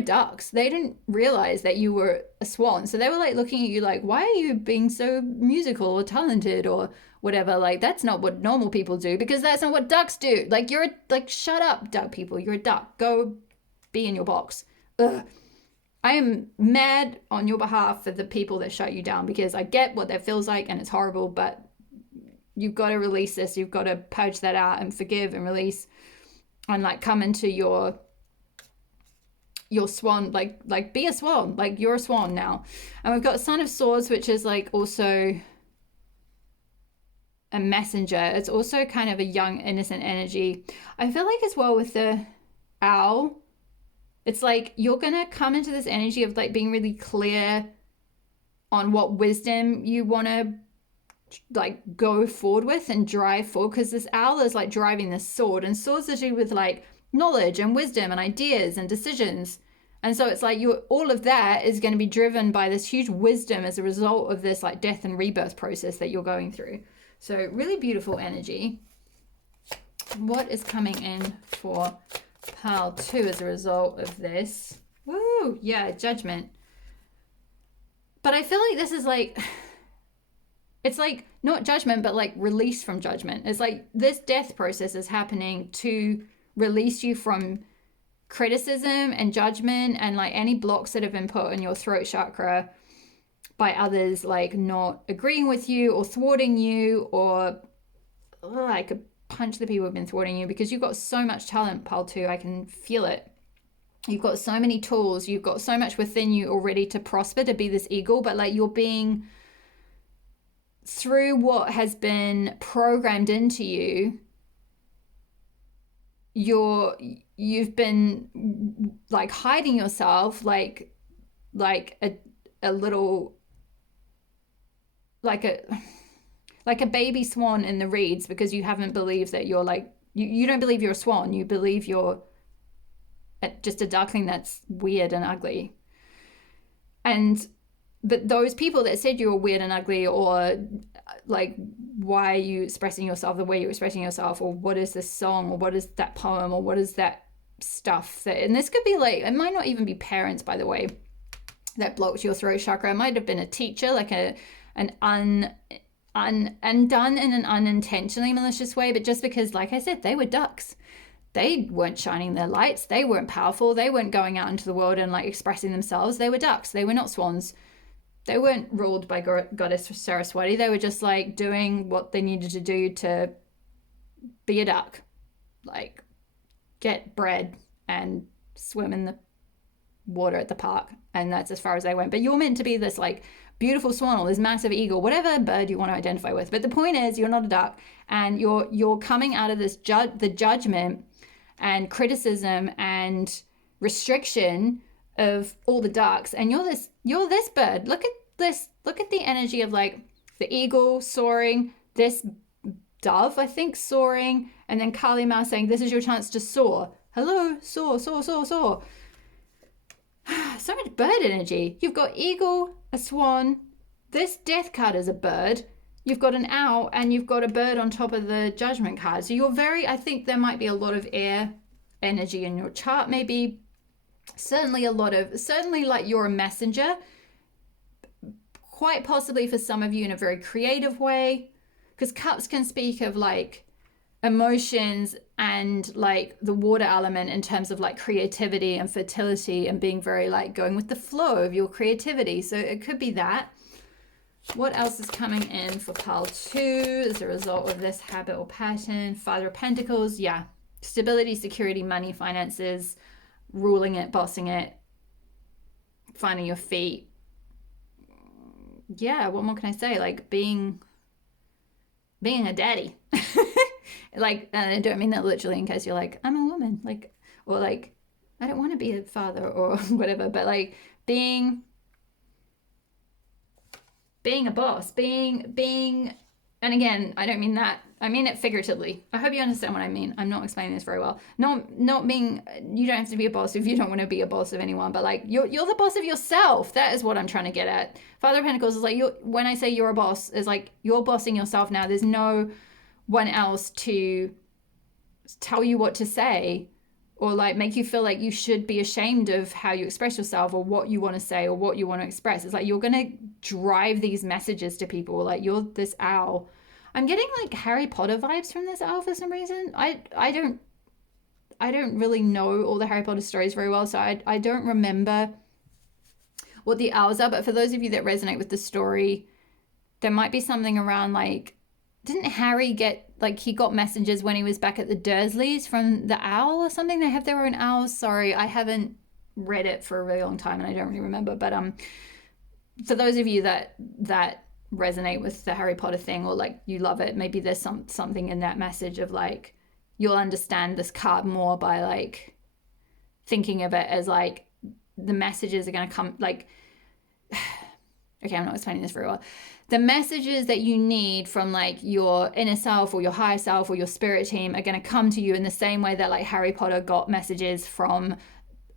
ducks. They didn't realize that you were a swan. So they were like looking at you like, why are you being so musical or talented or whatever? Like, that's not what normal people do, because that's not what ducks do. Like, shut up, duck people. You're a duck. Go be in your box. Ugh. I am mad on your behalf for the people that shut you down, because I get what that feels like and it's horrible, but you've got to release this. You've got to purge that out and forgive and release and like come into your swan, like be a swan, like you're a swan now. And we've got Son of Swords, which is like also a messenger. It's also kind of a young, innocent energy. I feel like as well with the owl, it's like you're gonna come into this energy of like being really clear on what wisdom you want to like go forward with and drive forward, because this owl is like driving this sword, and swords are to do with like knowledge and wisdom and ideas and decisions. And so it's like all of that is going to be driven by this huge wisdom as a result of this like death and rebirth process that you're going through. So really beautiful energy. What is coming in for pile 2 as a result of this? Woo, yeah, judgment. But I feel like this is like, it's like not judgment, but like release from judgment. It's like this death process is happening to release you from criticism and judgment and like any blocks that have been put in your throat chakra by others, like not agreeing with you or thwarting you, or I could punch the people who've been thwarting you, because you've got so much talent, pile 2. I can feel it. You've got so many tools. You've got so much within you already to prosper, to be this eagle, but like you're being, through what has been programmed into you, you've been like hiding yourself like a little, like a baby swan in the reeds, because you haven't believed that you're like, you don't believe you're a swan. You believe you're just a duckling that's weird and ugly. But those people that said you were weird and ugly, or like, why are you expressing yourself the way you're expressing yourself, or what is this song, or what is that poem, or what is that stuff that, and this could be like, it might not even be parents, by the way, that blocked your throat chakra. It might have been a teacher, like an undone in an unintentionally malicious way, but just because, like I said, they were ducks. They weren't shining their lights. They weren't powerful. They weren't going out into the world and like expressing themselves. They were ducks. They were not swans. They weren't ruled by goddess Saraswati. They were just like doing what they needed to do to be a duck, like get bread and swim in the water at the park. And that's as far as they went. But you're meant to be this like beautiful swan or this massive eagle, whatever bird you want to identify with. But the point is, you're not a duck, and you're coming out of this the judgment and criticism and restriction of all the ducks, and you're this bird. Look at this. Look at the energy of like the eagle soaring, this dove, I think, soaring, and then Kali Ma saying, this is your chance to soar. Hello, soar, soar, soar, soar. So much bird energy. You've got eagle, a swan, this death card is a bird, you've got an owl, and you've got a bird on top of the judgment card. So you're I think there might be a lot of air energy in your chart, maybe. Certainly like you're a messenger, quite possibly for some of you in a very creative way, because cups can speak of like emotions and like the water element in terms of like creativity and fertility and being very like going with the flow of your creativity. So it could be that. What else is coming in for pile 2 as a result of this habit or pattern? Father of Pentacles, yeah. Stability, security, money, finances, ruling it, bossing it, finding your feet. Yeah, what more can I say? Like being a daddy. Like, and I don't mean that literally in case you're like, I'm a woman, like, or like, I don't want to be a father or whatever, but like being a boss, being, and again, I don't mean that, I mean it figuratively. I hope you understand what I mean. I'm not explaining this very well. Not being, you don't have to be a boss if you don't want to be a boss of anyone, but like you're the boss of yourself. That is what I'm trying to get at. Father of Pentacles is like, when I say you're a boss, is like you're bossing yourself now. There's no one else to tell you what to say or like make you feel like you should be ashamed of how you express yourself or what you want to say or what you want to express. It's like you're going to drive these messages to people. Like you're this owl. I'm getting like Harry Potter vibes from this owl for some reason. I don't really know all the Harry Potter stories very well, so I don't remember what the owls are. But for those of you that resonate with the story, there might be something around like, didn't Harry get, like, he got messages when he was back at the Dursleys from the owl or something? They have their own owls. Sorry, I haven't read it for a really long time and I don't really remember. But for those of you that resonate with the Harry Potter thing, or like you love it, maybe there's something in that message of like, you'll understand this card more by like thinking of it as like the messages are going to come like, okay, I'm not explaining this very well. The messages that you need from like your inner self or your higher self or your spirit team are going to come to you in the same way that like Harry Potter got messages from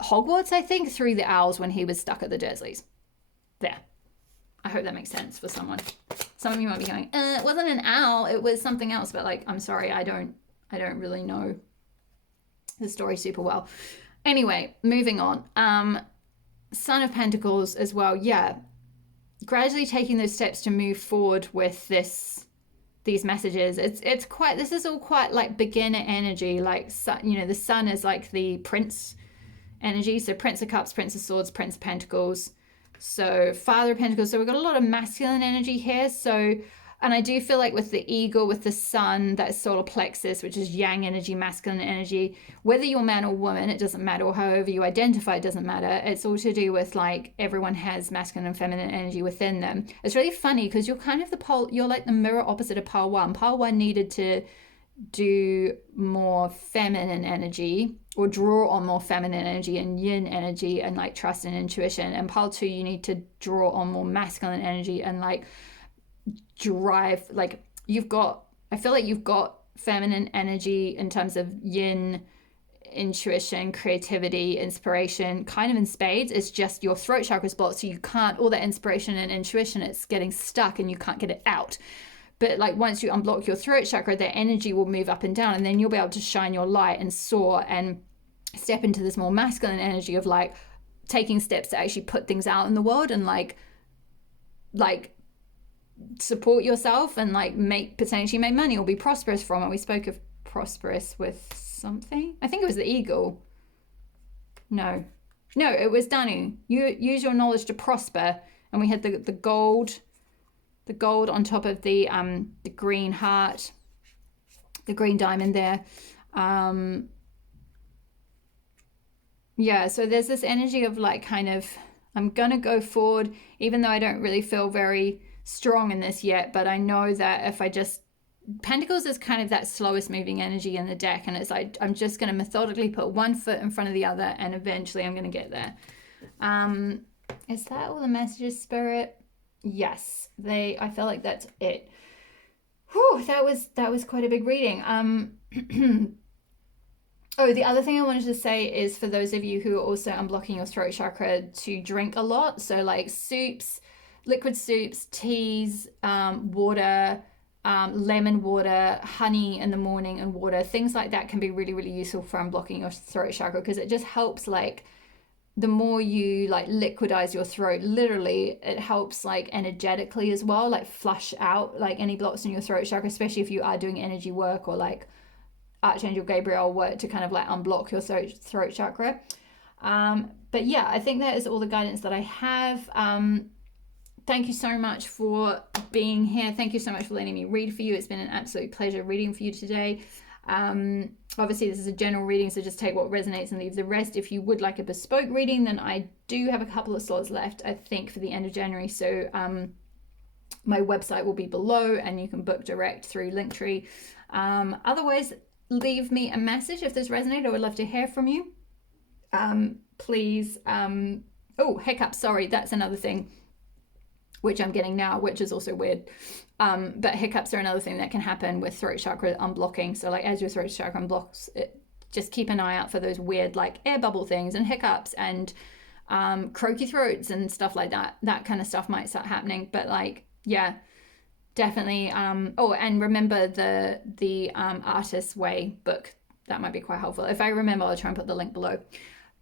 Hogwarts, I think, through the owls when he was stuck at the Dursleys. There. I hope that makes sense for someone. Some of you might be going, it wasn't an owl, it was something else. But like, I'm sorry, I don't really know the story super well. Anyway, moving on. Son of Pentacles as well. Yeah. Gradually taking those steps to move forward with these messages. It's quite, this is all quite like beginner energy. Like, you know, the sun is like the prince energy. So Prince of Cups, Prince of Swords, Prince of Pentacles. So Father of Pentacles. So we've got a lot of masculine energy here. So, and I do feel like with the eagle, with the sun, that solar plexus, which is yang energy, masculine energy, whether you're man or woman, it doesn't matter, or however you identify, it doesn't matter. It's all to do with like everyone has masculine and feminine energy within them. It's really funny because you're kind of the pole, you're like the mirror opposite of pile one. Pile one needed to do more feminine energy or draw on more feminine energy and yin energy and like trust and intuition. And pile two, you need to draw on more masculine energy and like drive, like I feel like you've got feminine energy in terms of yin intuition, creativity, inspiration, kind of in spades. It's just your throat chakra is blocked, so you can't, all that inspiration and intuition, it's getting stuck and you can't get it out. But like once you unblock your throat chakra, that energy will move up and down, and then you'll be able to shine your light and soar and step into this more masculine energy of like taking steps to actually put things out in the world and like support yourself and like potentially make money or be prosperous from it. We spoke of prosperous with something. I think it was the eagle. No, it was Danu. You use your knowledge to prosper, and we had the gold on top of the green heart, the green diamond there. Yeah, so there's this energy of like kind of, I'm gonna go forward even though I don't really feel very strong in this yet, but I know that if I just, Pentacles is kind of that slowest moving energy in the deck, and it's like I'm just going to methodically put one foot in front of the other, and eventually I'm going to get there. Is that all the messages, Spirit? Yes, I feel like that's it. Whew, that was quite a big reading. Oh, the other thing I wanted to say is for those of you who are also unblocking your throat chakra, to drink a lot. So like soups, liquid soups, teas, water, lemon water, honey in the morning and water, things like that can be really, really useful for unblocking your throat chakra, because it just helps, like the more you like liquidize your throat, literally it helps like energetically as well, like flush out like any blocks in your throat chakra, especially if you are doing energy work or like Archangel Gabriel work to kind of like unblock your throat chakra. But yeah, I think that is all the guidance that I have. Thank you so much for being here. Thank you so much for letting me read for you. It's been an absolute pleasure reading for you today. Obviously this is a general reading, so just take what resonates and leave the rest. If you would like a bespoke reading, then I do have a couple of slots left, I think, for the end of January. So my website will be below and you can book direct through Linktree. Otherwise, leave me a message if this resonated. I would love to hear from you. Please. Oh, hiccups. Sorry, that's another thing which I'm getting now, which is also weird. But hiccups are another thing that can happen with throat chakra unblocking. So like as your throat chakra unblocks, just keep an eye out for those weird like air bubble things and hiccups and croaky throats and stuff like that. That kind of stuff might start happening. But like, yeah, definitely. Oh, and remember the Artist's Way book. That might be quite helpful. If I remember, I'll try and put the link below.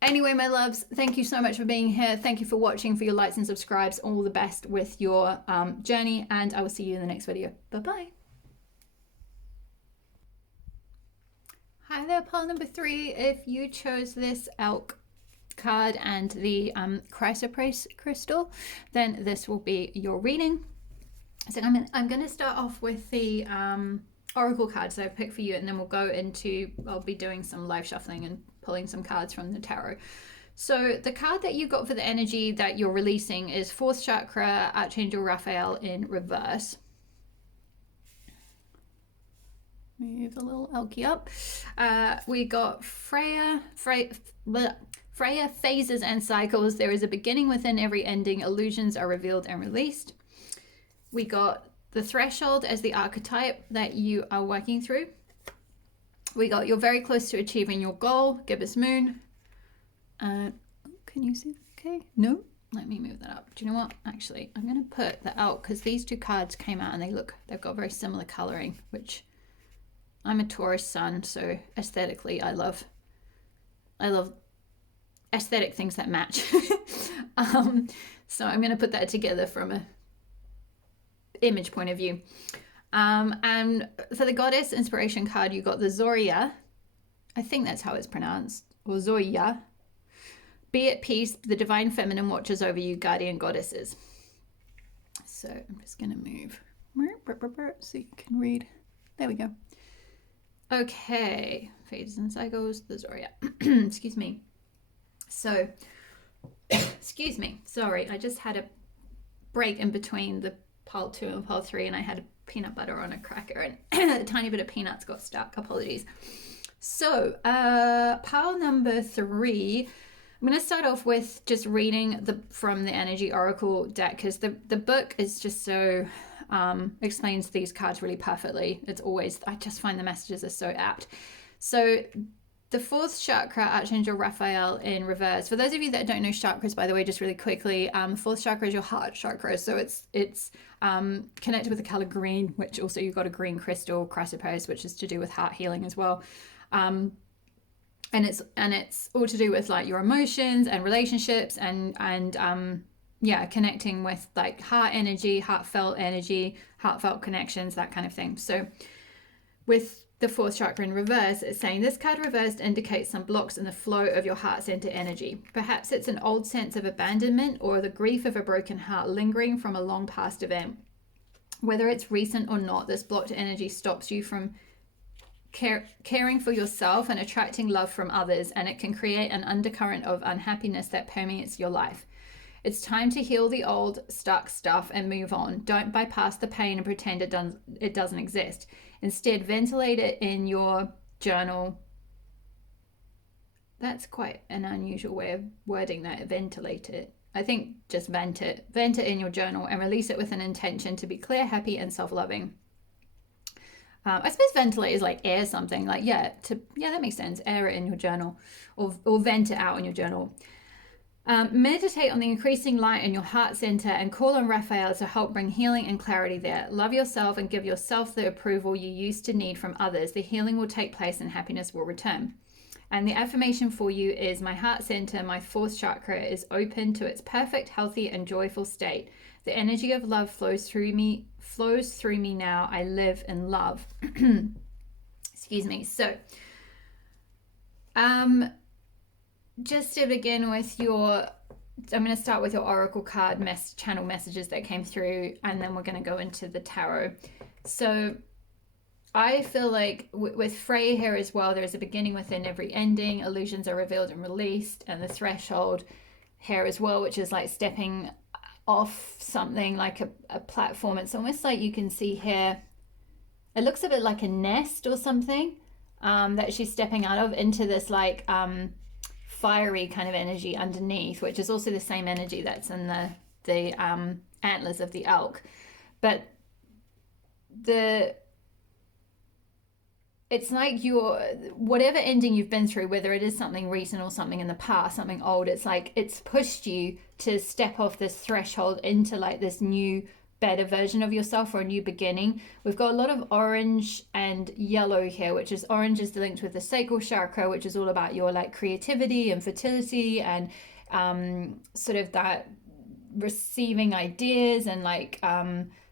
Anyway, my loves, thank you so much for being here. Thank you for watching, for your likes and subscribes. All the best with your journey, and I will see you in the next video. Bye-bye. Hi there, pile number 3. If you chose this elk card and the Chrysoprase crystal, then this will be your reading. So I'm going to start off with the oracle cards that I've picked for you, and then we'll go into, I'll be doing some live shuffling and pulling some cards from the tarot. So the card that you got for the energy that you're releasing is 4th chakra, Archangel Raphael in reverse. Move the little elky up. We got Freya phases and cycles. There is a beginning within every ending. Illusions are revealed and released. We got the threshold as the archetype that you are working through. We got you're very close to achieving your goal, gibbous moon. Can you see? Okay, no, let me move that up. Do you know what? Actually, I'm going to put that out because these two cards came out and they've got very similar coloring, which I'm a Taurus sun, so aesthetically I love aesthetic things that match. So I'm going to put that together from a image point of view. And for the goddess inspiration card, you got the Zoria. I think that's how it's pronounced, or Zoya. Be at peace, the divine feminine watches over you, guardian goddesses. So I'm just going to move so you can read. There we go. Okay, phases and cycles, the Zoria. Excuse me. So, excuse me. Sorry, I just had a break in between the pile 2 and pile 3, and I had peanut butter on a cracker and a tiny bit of peanuts got stuck. Apologies. So pile number 3, I'm going to start off with just reading from the energy oracle deck, because the book is just so explains these cards really perfectly. It's always, I just find the messages are so apt. So the fourth chakra, Archangel Raphael in reverse. For those of you that don't know chakras, by the way, just really quickly, fourth chakra is your heart chakra. So it's connected with the color green, which also you've got a green crystal, Chrysoprase, which is to do with heart healing as well. And it's all to do with like your emotions and relationships and connecting with like heart energy, heartfelt connections, that kind of thing. So with the fourth chakra in reverse, it's saying this card reversed indicates some blocks in the flow of your heart center energy. Perhaps it's an old sense of abandonment or the grief of a broken heart lingering from a long past event. Whether it's recent or not, this blocked energy stops you from caring for yourself and attracting love from others, and it can create an undercurrent of unhappiness that permeates your life. It's time to heal the old stuck stuff and move on. Don't bypass the pain and pretend it doesn't exist. Instead, ventilate it in your journal. That's quite an unusual way of wording that, ventilate it. I think just vent it. Vent it in your journal and release it with an intention to be clear, happy, and self-loving. I suppose ventilate is like air something. Like, that makes sense. Air it in your journal or vent it out in your journal. Meditate on the increasing light in your heart center and call on Raphael to help bring healing and clarity there. Love yourself and give yourself the approval you used to need from others. The healing will take place and happiness will return. And the affirmation for you is, my heart center, my fourth chakra, is open to its perfect, healthy, and joyful state. The energy of love flows through me now. I live in love. Excuse me. So, just to begin with I'm going to start with your oracle card channel messages that came through, and then we're going to go into the tarot. So I feel like with Freya here as well, there is a beginning within every ending. Illusions are revealed and released, and the threshold here as well, which is like stepping off something like a platform. It's almost like you can see here, it looks a bit like a nest or something that she's stepping out of into this like fiery kind of energy underneath, which is also the same energy that's in the antlers of the elk. But it's like whatever ending you've been through, whether it is something recent or something in the past, something old, it's like it's pushed you to step off this threshold into like this new, better version of yourself, or a new beginning. We've got a lot of orange and yellow here, which is orange is linked with the sacral chakra, which is all about your like creativity and fertility and sort of that receiving ideas and like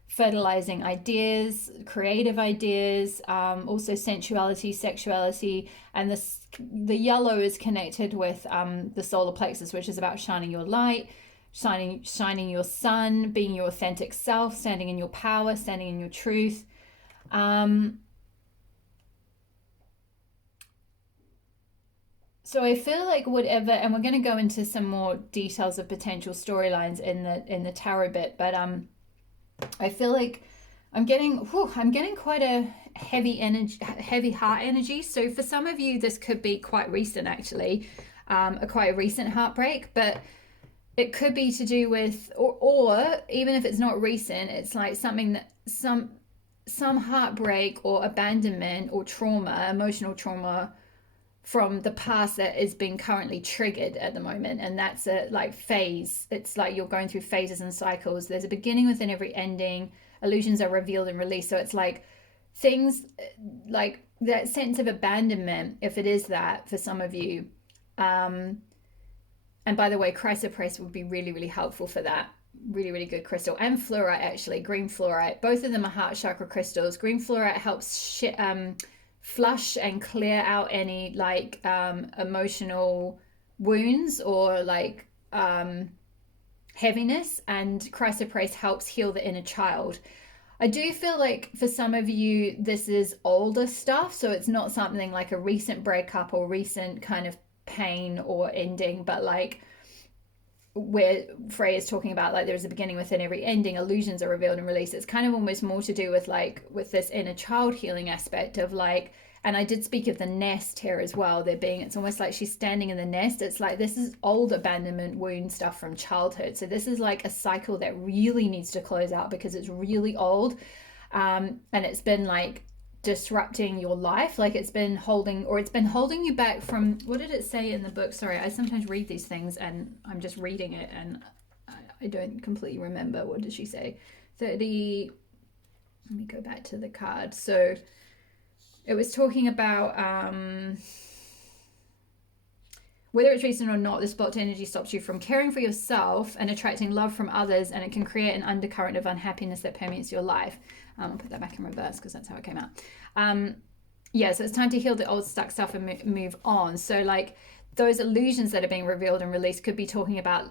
fertilizing ideas, creative ideas, also sensuality, sexuality. And the yellow is connected with the solar plexus, which is about shining your light, shining your sun, being your authentic self, standing in your power, standing in your truth. So I feel like whatever, and we're going to go into some more details of potential storylines in the tarot bit, but I feel like I'm getting quite a heavy heart energy. So for some of you, this could be quite recent, actually, quite a recent heartbreak, but it could be to do with, or even if it's not recent, it's like something that some heartbreak or abandonment or trauma, emotional trauma from the past that is being currently triggered at the moment. And that's a like phase. It's like you're going through phases and cycles. There's a beginning within every ending. Illusions are revealed and released. So it's like things like that sense of abandonment, if it is that for some of you. And by the way, Chrysoprase would be really, really helpful for that. Really, really good crystal. And fluorite, actually, green fluorite. Both of them are heart chakra crystals. Green fluorite helps flush and clear out any like emotional wounds or like heaviness. And Chrysoprase helps heal the inner child. I do feel like for some of you, this is older stuff. So it's not something like a recent breakup or recent kind of pain or ending, but like where Freya is talking about like there's a beginning within every ending, illusions are revealed and released. It's kind of almost more to do with like with this inner child healing aspect of like, and I did speak of the nest here as well, it's almost like she's standing in the nest. It's like this is old abandonment wound stuff from childhood. So this is like a cycle that really needs to close out because it's really old, and it's been like disrupting your life, like it's been holding you back from, what did it say in the book? Sorry, I sometimes read these things and I'm just reading it and I don't completely remember. What did she say? 30, let me go back to the card. So it was talking about whether it's recent or not, this blocked energy stops you from caring for yourself and attracting love from others, and it can create an undercurrent of unhappiness that permeates your life. I'll put that back in reverse because that's how it came out. Yeah, so it's time to heal the old stuck stuff and move on. So like those illusions that are being revealed and released could be talking about,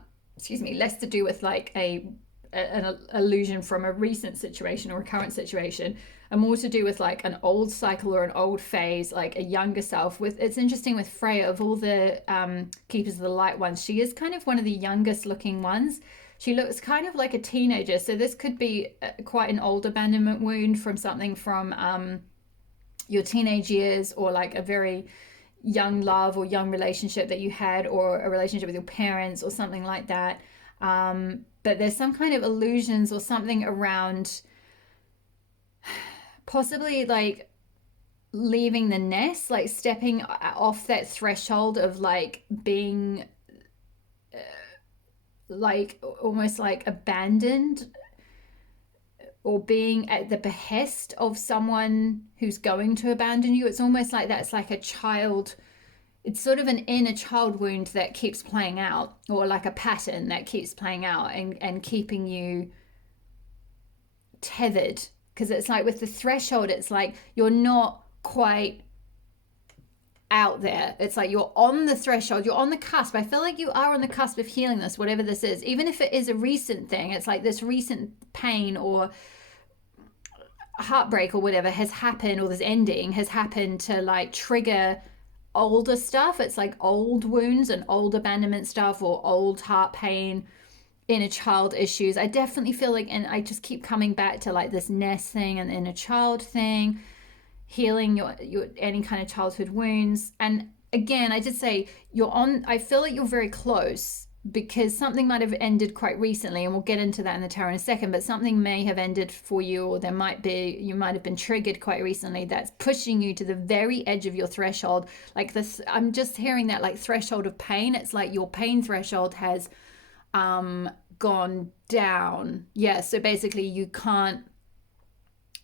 less to do with like an illusion from a recent situation or a current situation, and more to do with like an old cycle or an old phase, like a younger self. It's interesting with Freya, of all the keepers of the light ones, she is kind of one of the youngest looking ones. She looks kind of like a teenager, so this could be quite an old abandonment wound from something from your teenage years, or like a very young love or young relationship that you had, or a relationship with your parents or something like that. But there's some kind of illusions or something around possibly like leaving the nest, like stepping off that threshold of like being like almost like abandoned, or being at the behest of someone who's going to abandon you. It's almost like that's like a child, it's sort of an inner child wound that keeps playing out, or like a pattern that keeps playing out and keeping you tethered. Because it's like with the threshold, it's like you're not quite out there. It's like you're on the threshold, you're on the cusp. I feel like you are on the cusp of healing this, whatever this is. Even if it is a recent thing, it's like this recent pain or heartbreak or whatever has happened, or this ending has happened to like trigger older stuff. It's like old wounds and old abandonment stuff, or old heart pain, inner child issues. I definitely feel like, and I just keep coming back to like this nest thing and inner child thing, healing your any kind of childhood wounds. And again, I just say I feel like you're very close, because something might have ended quite recently, and we'll get into that in the tarot in a second, but something may have ended for you, or you might have been triggered quite recently that's pushing you to the very edge of your threshold. Like this, I'm just hearing that like threshold of pain. It's like your pain threshold has gone down. Yeah, so basically you can't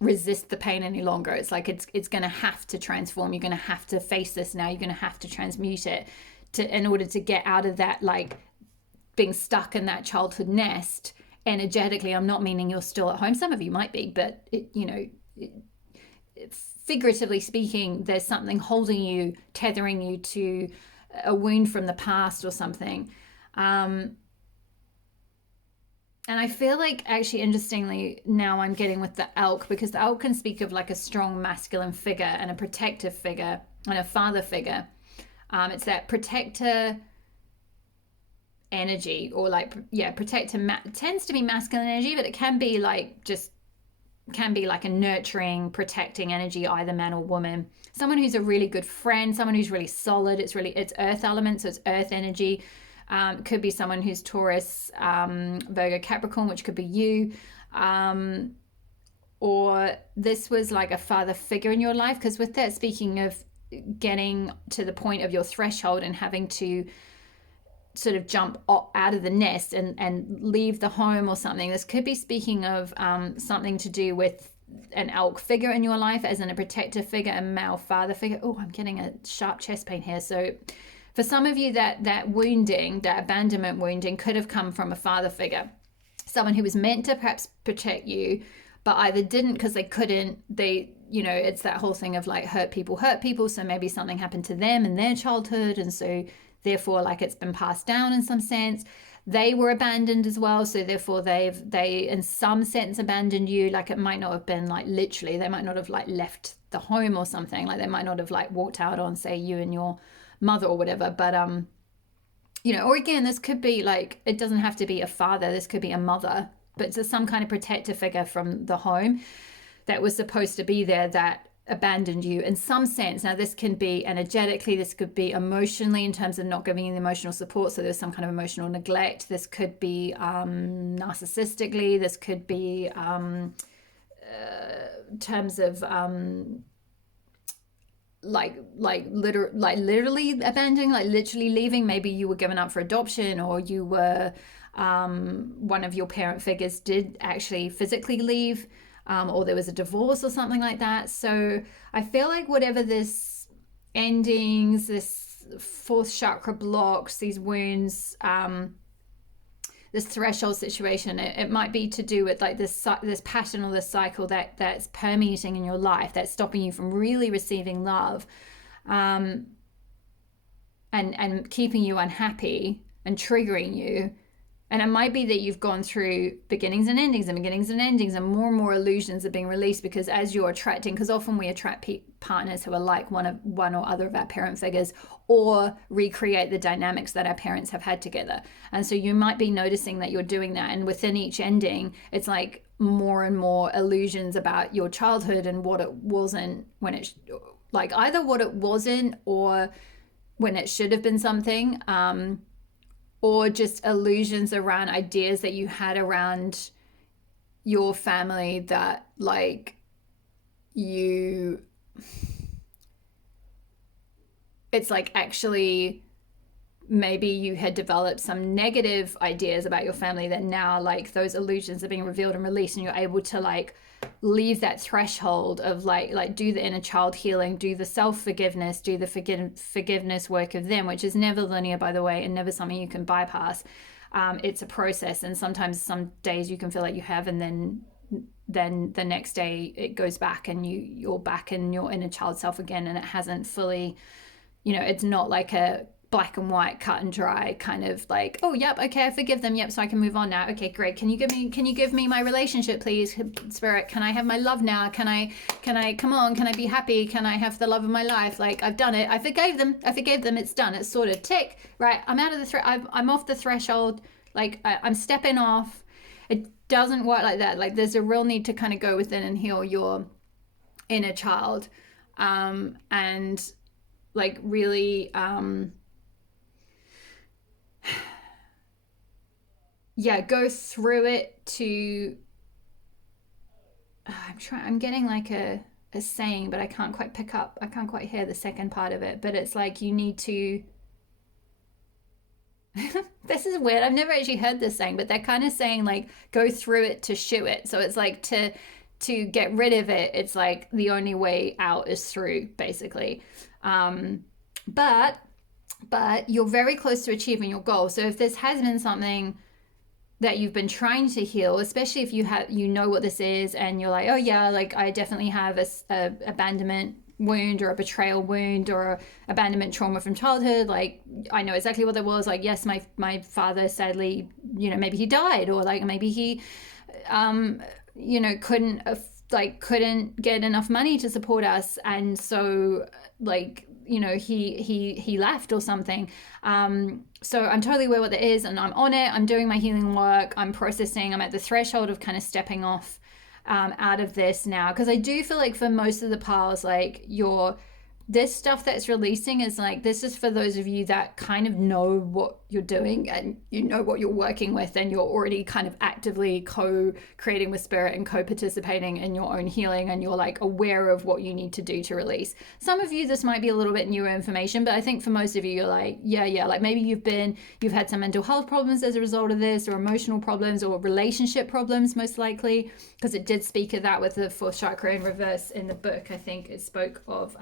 resist the pain any longer. It's like it's going to have to transform. You're going to have to face this now. You're going to have to transmute it in order to get out of that, like being stuck in that childhood nest energetically. I'm not meaning you're still at home. Some of you might be, but figuratively speaking, there's something holding you, tethering you to a wound from the past or something. And I feel like, actually, interestingly, now I'm getting with the elk, because the elk can speak of like a strong masculine figure and a protective figure and a father figure. It's that protector energy, or like, yeah, protector tends to be masculine energy, but it can be like a nurturing, protecting energy, either man or woman. Someone who's a really good friend, someone who's really solid. It's earth element, so it's earth energy. Could be someone who's Taurus, Virgo, Capricorn, which could be you. Or this was like a father figure in your life, because with that, speaking of getting to the point of your threshold and having to sort of jump out of the nest and leave the home or something, this could be speaking of something to do with an elk figure in your life, as in a protective figure, a male father figure. Oh, I'm getting a sharp chest pain here. So for some of you, that wounding, that abandonment wounding, could have come from a father figure, someone who was meant to perhaps protect you, but either didn't because they couldn't. It's that whole thing of like hurt people. So maybe something happened to them in their childhood, and so therefore, like, it's been passed down in some sense. They were abandoned as well, so therefore they in some sense abandoned you. Like, it might not have been like literally, they might not have like left the home or something. Like, they might not have like walked out on, say, you and your mother or whatever, but or again, this could be like, it doesn't have to be a father, this could be a mother, but it's some kind of protective figure from the home that was supposed to be there that abandoned you in some sense. Now, this can be energetically, this could be emotionally, in terms of not giving you the emotional support, so there's some kind of emotional neglect. This could be narcissistically, this could be in terms of literally abandoning, like literally leaving. Maybe you were given up for adoption, or you were one of your parent figures did actually physically leave, or there was a divorce or something like that. So I feel like whatever this endings, this fourth chakra blocks, these wounds, this threshold situation, it might be to do with like this pattern or this cycle that's permeating in your life, that's stopping you from really receiving love, and keeping you unhappy and triggering you. And it might be that you've gone through beginnings and endings and beginnings and endings, and more illusions are being released, because as you're attracting, because often we attract partners who are like one or other of our parent figures, or recreate the dynamics that our parents have had together. And so you might be noticing that you're doing that, and within each ending, it's like more and more illusions about your childhood and what it wasn't, when it, like either what it wasn't or when it should have been something, or just illusions around ideas that you had around your family that like it's like actually maybe you had developed some negative ideas about your family that now like those illusions are being revealed and released, and you're able to like leave that threshold of like do the inner child healing, do the self-forgiveness, do the forgiveness work of them, which is never linear, by the way, and never something you can bypass. It's a process, and sometimes some days you can feel like you have, and then the next day it goes back and you're back in your inner child self again, and it hasn't fully, it's not like a black and white, cut and dry kind of like, oh yep, okay, I forgive them, yep, so I can move on now. Okay, great. Can you give me my relationship, please, spirit? Can I have my love now? Can I come on, can I be happy? Can I have the love of my life? Like, I've done it, I forgave them, it's done, it's sorted, tick, right? I'm out of the I'm off the threshold, like I'm stepping off. It doesn't work like that. Like, there's a real need to kind of go within and heal your inner child, and like really go through it to I'm getting like a saying, but I can't quite hear the second part of it, but it's like you need to this is weird, I've never actually heard this saying, but they're kind of saying like go through it to shoe it. So it's like to get rid of it, it's like the only way out is through, basically. But you're very close to achieving your goal. So if this has been something that you've been trying to heal, especially if you know what this is, and you're like, oh yeah, like I definitely have a abandonment wound or a betrayal wound or abandonment trauma from childhood, like I know exactly what that was. Like, yes, my father sadly, maybe he died, or like maybe he couldn't get enough money to support us, and so like he left or something. So I'm totally aware what that is, and I'm on it, I'm doing my healing work, I'm processing, I'm at the threshold of kind of stepping off out of this now, because I do feel like for most of the piles, like this stuff that's releasing is like, this is for those of you that kind of know what you're doing and you know what you're working with, and you're already kind of actively co-creating with spirit and co-participating in your own healing, and you're like aware of what you need to do to release. Some of you, this might be a little bit newer information, but I think for most of you, you're like, yeah, like maybe you've had some mental health problems as a result of this, or emotional problems, or relationship problems, most likely, because it did speak of that with the fourth chakra in reverse in the book. I think it spoke of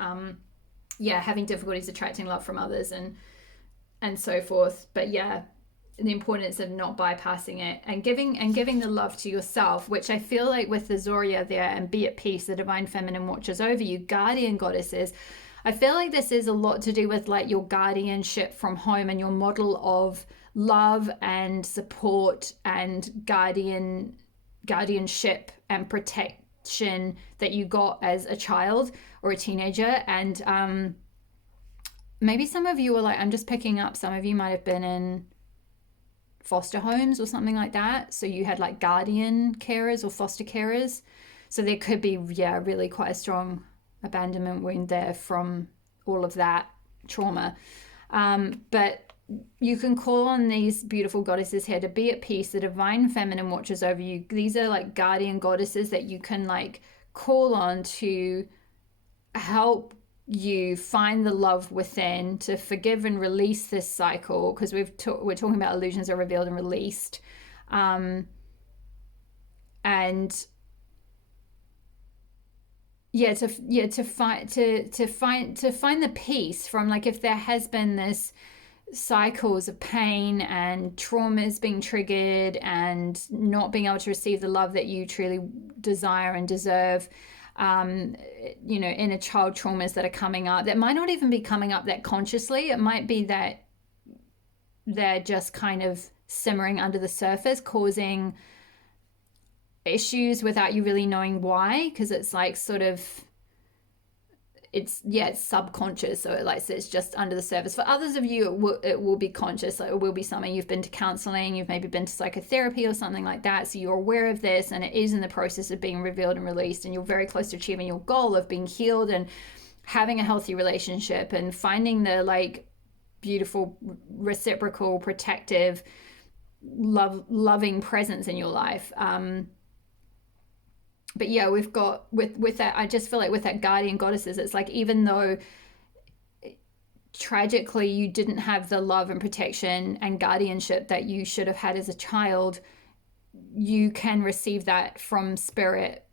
having difficulties attracting love from others and so forth. But the importance of not bypassing it and giving the love to yourself, which I feel like with the Zoria there, and be at peace, the divine feminine watches over you, guardian goddesses. I feel like this is a lot to do with like your guardianship from home and your model of love and support and guardianship and protection that you got as a child or a teenager. And maybe some of you are like, I'm just picking up, some of you might have been in foster homes or something like that, so you had like guardian carers or foster carers, so there could be really quite a strong abandonment wound there from all of that trauma. But you can call on these beautiful goddesses here to be at peace. The divine feminine watches over you. These are like guardian goddesses that you can like call on to help you find the love within to forgive and release this cycle, because we're talking about illusions are revealed and released, and to find the peace from, like, if there has been this cycles of pain and traumas being triggered and not being able to receive the love that you truly desire and deserve, inner child traumas that are coming up, that might not even be coming up that consciously. It might be that they're just kind of simmering under the surface, causing issues without you really knowing why, because it's like sort of it's subconscious, so it's just under the surface. For others of you, it will be conscious. It will be something you've been to counseling, you've maybe been to psychotherapy or something like that, so you're aware of this, and it is in the process of being revealed and released, and you're very close to achieving your goal of being healed and having a healthy relationship and finding the, like, beautiful, reciprocal, protective, loving presence in your life. But yeah, we've got with that, I just feel like with that guardian goddesses, it's like, even though tragically you didn't have the love and protection and guardianship that you should have had as a child, you can receive that from spirit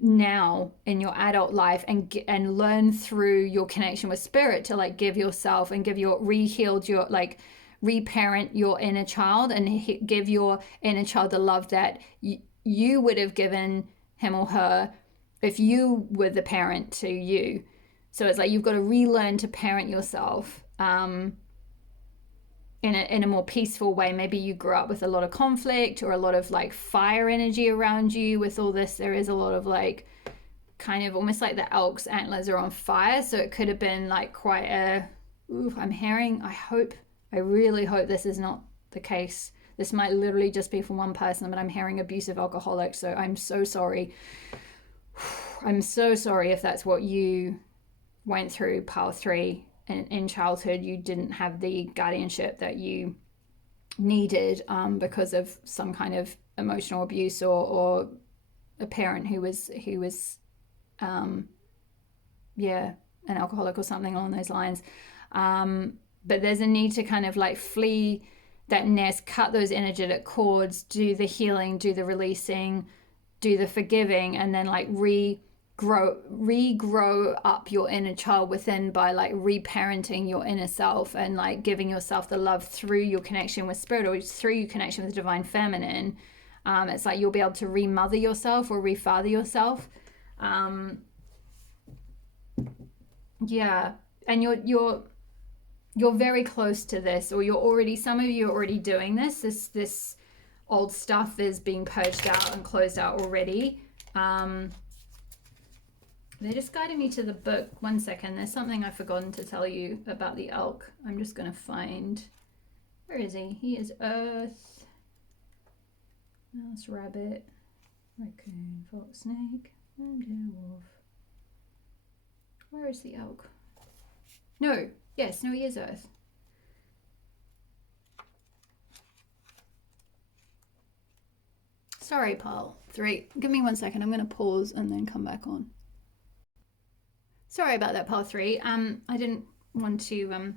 now in your adult life, and learn through your connection with spirit to, like, give yourself and give your rehealed your, like, reparent your inner child and give your inner child the love that you would have given him or her if you were the parent to you. So it's like you've got to relearn to parent yourself in a more peaceful way. Maybe you grew up with a lot of conflict or a lot of, like, fire energy around you. With all this, there is a lot of, like, kind of almost like the elk's antlers are on fire, so it could have been like quite a I'm hearing, I really hope this is not the case. This might literally just be for one person, but I'm hearing abusive alcoholic, so I'm so sorry. I'm so sorry if that's what you went through, pile 3, and in childhood you didn't have the guardianship that you needed because of some kind of emotional abuse or a parent who was an alcoholic or something along those lines. But there's a need to kind of, like, flee that nest, cut those energetic cords, do the healing, do the releasing, do the forgiving, and then, like, regrow up your inner child within by, like, reparenting your inner self and, like, giving yourself the love through your connection with spirit or through your connection with the divine feminine. It's like you'll be able to remother yourself or refather yourself. And you're very close to this, or some of you are already doing this old stuff is being purged out and closed out already. They just guided me to the book. One second, there's something I've forgotten to tell you about the elk. I'm just going to find, where is he? He is earth, mouse, rabbit, raccoon, fox, snake, reindeer, wolf. Where is the elk? No, yes, no, he is earth. Sorry, pile 3. Give me 1 second. I'm going to pause and then come back on. Sorry about that, pile 3. I didn't want to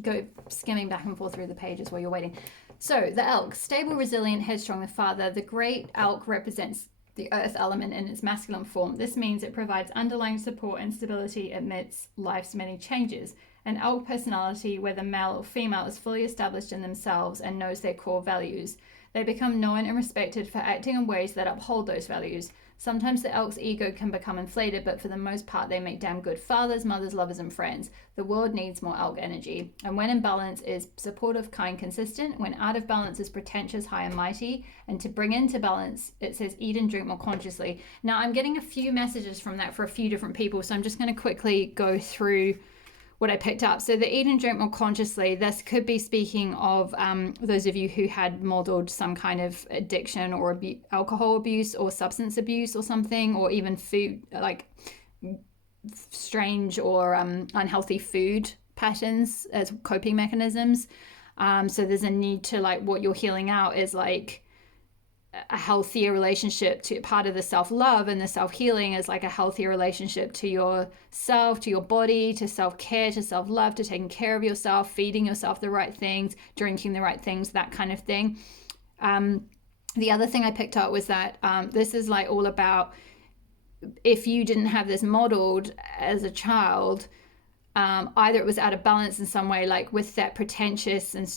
go skimming back and forth through the pages while you're waiting. So the elk, stable, resilient, headstrong, the father. The great elk represents the earth element in its masculine form. This means it provides underlying support and stability amidst life's many changes. An elk personality, whether male or female, is fully established in themselves and knows their core values. They become known and respected for acting in ways that uphold those values. Sometimes the elk's ego can become inflated, but for the most part, they make damn good fathers, mothers, lovers, and friends. The world needs more elk energy. And when in balance is supportive, kind, consistent. When out of balance is pretentious, high, and mighty. And to bring into balance, it says eat and drink more consciously. Now, I'm getting a few messages from that for a few different people, so I'm just going to quickly go through what I picked up. So the eat and drink more consciously, this could be speaking of those of you who had modeled some kind of addiction or alcohol abuse or substance abuse or something, or even food, like strange or unhealthy food patterns as coping mechanisms. So there's a need to, like, what you're healing out is like a healthier relationship to part of the self-love and the self-healing is like a healthier relationship to yourself, to your body, to self-care, to self-love, to taking care of yourself, feeding yourself the right things, drinking the right things, that kind of thing. The other thing I picked up was that this is like all about, if you didn't have this modeled as a child, either it was out of balance in some way, like with that pretentious, and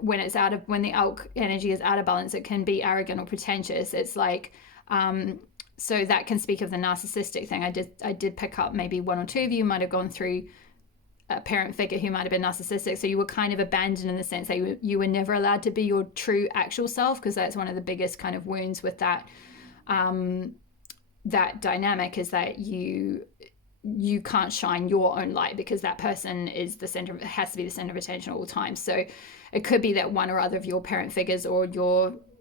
when the elk energy is out of balance, it can be arrogant or pretentious. It's like, so that can speak of the narcissistic thing. I did pick up maybe one or two of you might have gone through a parent figure who might have been narcissistic. So you were kind of abandoned in the sense that you were never allowed to be your true actual self, because that's one of the biggest kind of wounds with that, that dynamic, is that you can't shine your own light because that person is the center, has to be the center of attention all the time. So it could be that one or other of your parent figures, or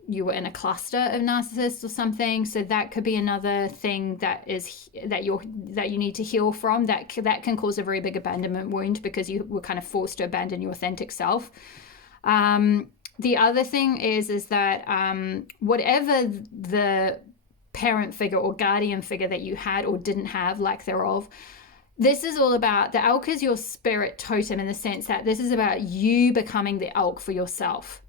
you were in a cluster of narcissists or something. So that could be another thing that you need to heal from. That can cause a very big abandonment wound, because you were kind of forced to abandon your authentic self. The other thing is that whatever the parent figure or guardian figure that you had or didn't have, lack thereof, this is all about, the elk is your spirit totem, in the sense that this is about you becoming the elk for yourself.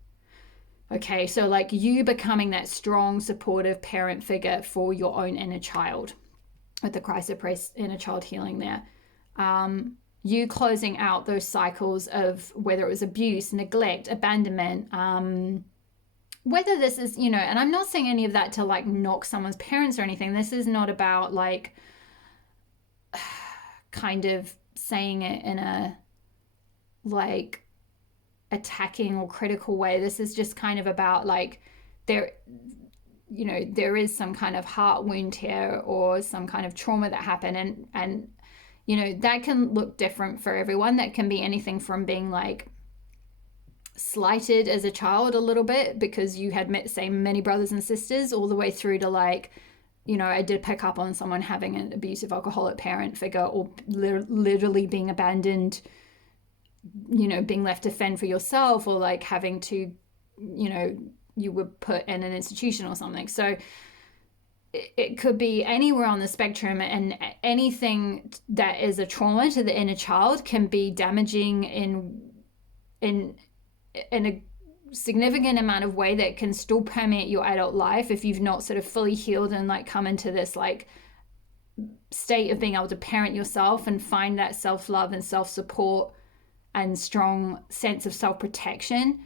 Okay, so like you becoming that strong, supportive parent figure for your own inner child, with the Chrysoprase inner child healing there. You closing out those cycles of whether it was abuse, neglect, abandonment, whether this is, and I'm not saying any of that to like knock someone's parents or anything. This is not about like kind of saying it in a like attacking or critical way. This is just kind of about like there is some kind of heart wound here, or some kind of trauma that happened, and that can look different for everyone. That can be anything from being like slighted as a child a little bit because you had many brothers and sisters, all the way through to like, I did pick up on someone having an abusive alcoholic parent figure, or literally being abandoned, being left to fend for yourself, or like having to, you were put in an institution or something. So it could be anywhere on the spectrum, and anything that is a trauma to the inner child can be damaging in a significant amount of way that can still permeate your adult life if you've not sort of fully healed and like come into this like state of being able to parent yourself and find that self-love and self-support and strong sense of self-protection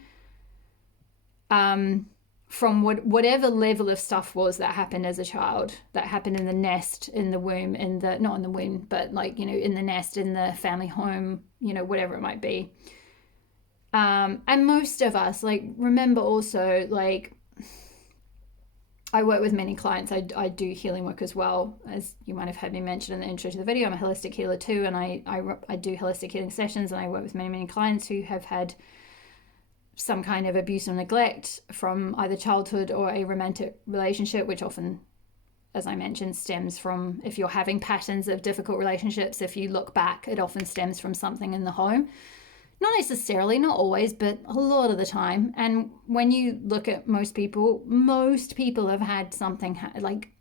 from whatever level of stuff was that happened as a child, that happened in the nest, in the womb, not in the womb, but like, in the nest, in the family home, whatever it might be. And most of us, like, remember also, like, I work with many clients. I do healing work as well, as you might have heard me mention in the intro to the video. I'm a holistic healer too, and I do holistic healing sessions, and I work with many clients who have had some kind of abuse or neglect from either childhood or a romantic relationship, which often, as I mentioned, stems from, if you're having patterns of difficult relationships, if you look back, it often stems from something in the home. Not necessarily, not always, but a lot of the time. And when you look at most people have had something, like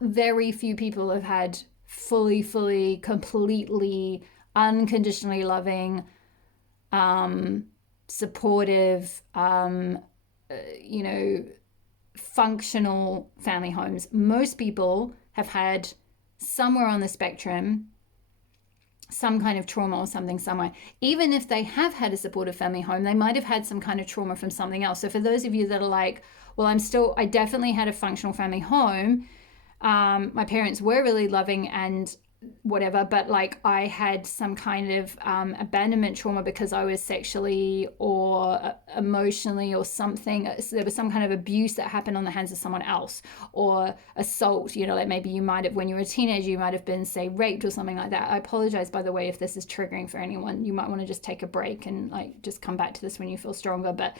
very few people have had fully, completely, unconditionally loving, supportive, functional family homes. Most people have had somewhere on the spectrum some kind of trauma or something somewhere. Even if they have had a supportive family home, they might have had some kind of trauma from something else. So for those of you that are like, well, I definitely had a functional family home. My parents were really loving and whatever, but like I had some kind of abandonment trauma because I was sexually or emotionally or something. So there was some kind of abuse that happened on the hands of someone else, or assault, like maybe you might have, when you were a teenager, you might have been, say, raped or something like that. I apologize, by the way, if this is triggering for anyone. You might want to just take a break and like just come back to this when you feel stronger. But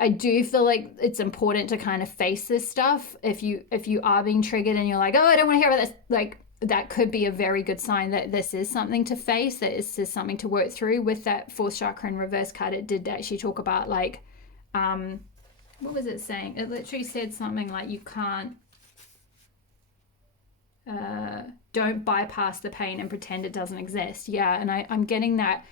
I do feel like it's important to kind of face this stuff. If you are being triggered and you're like, oh, I don't want to hear about this, like, that could be a very good sign that this is something to face, that this is something to work through. With that fourth chakra in reverse card, it did actually talk about like what was it saying? It literally said something like you can't, don't bypass the pain and pretend it doesn't exist. Yeah, and I'm getting that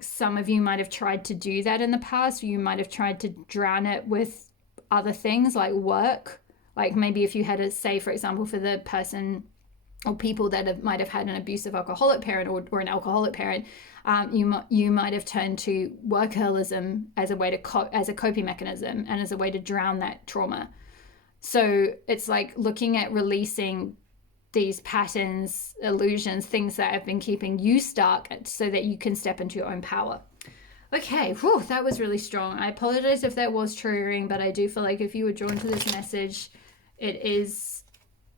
some of you might have tried to do that in the past. You might have tried to drown it with other things like work. Like maybe if you had a, say, for example, for the person or people that might have had an abusive alcoholic parent or an alcoholic parent, you might have turned to workaholism as a way to as a coping mechanism and as a way to drown that trauma. So it's like looking at releasing these patterns, illusions, things that have been keeping you stuck so that you can step into your own power. Okay, whew, that was really strong. I apologize if that was triggering, but I do feel like if you were drawn to this message, it is,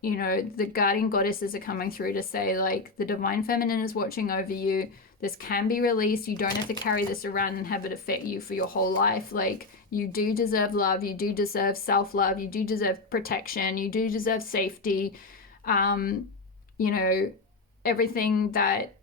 you know, the guardian goddesses are coming through to say, like, the divine feminine is watching over you. This can be released. You don't have to carry this around and have it affect you for your whole life. Like, you do deserve love. You do deserve self-love. You do deserve protection. You do deserve safety. You know, everything that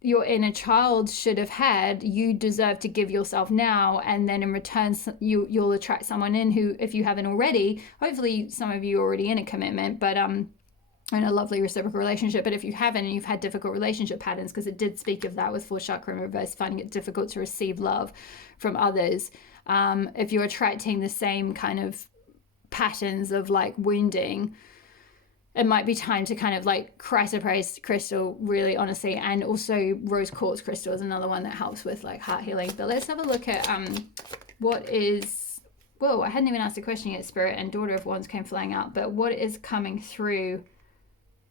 your inner child should have had, you deserve to give yourself now, and then in return you'll attract someone in who, if you haven't already, hopefully some of you are already in a commitment, but in a lovely reciprocal relationship. But if you haven't and you've had difficult relationship patterns, because it did speak of that with fourth chakra in reverse, finding it difficult to receive love from others, if you're attracting the same kind of patterns of like wounding, it might be time to kind of like chrysoprase crystal, really honestly, and also rose quartz crystal is another one that helps with like heart healing. But let's have a look at what is, whoa, I hadn't even asked a question yet, Spirit, and Daughter of Wands came flying out, but what is coming through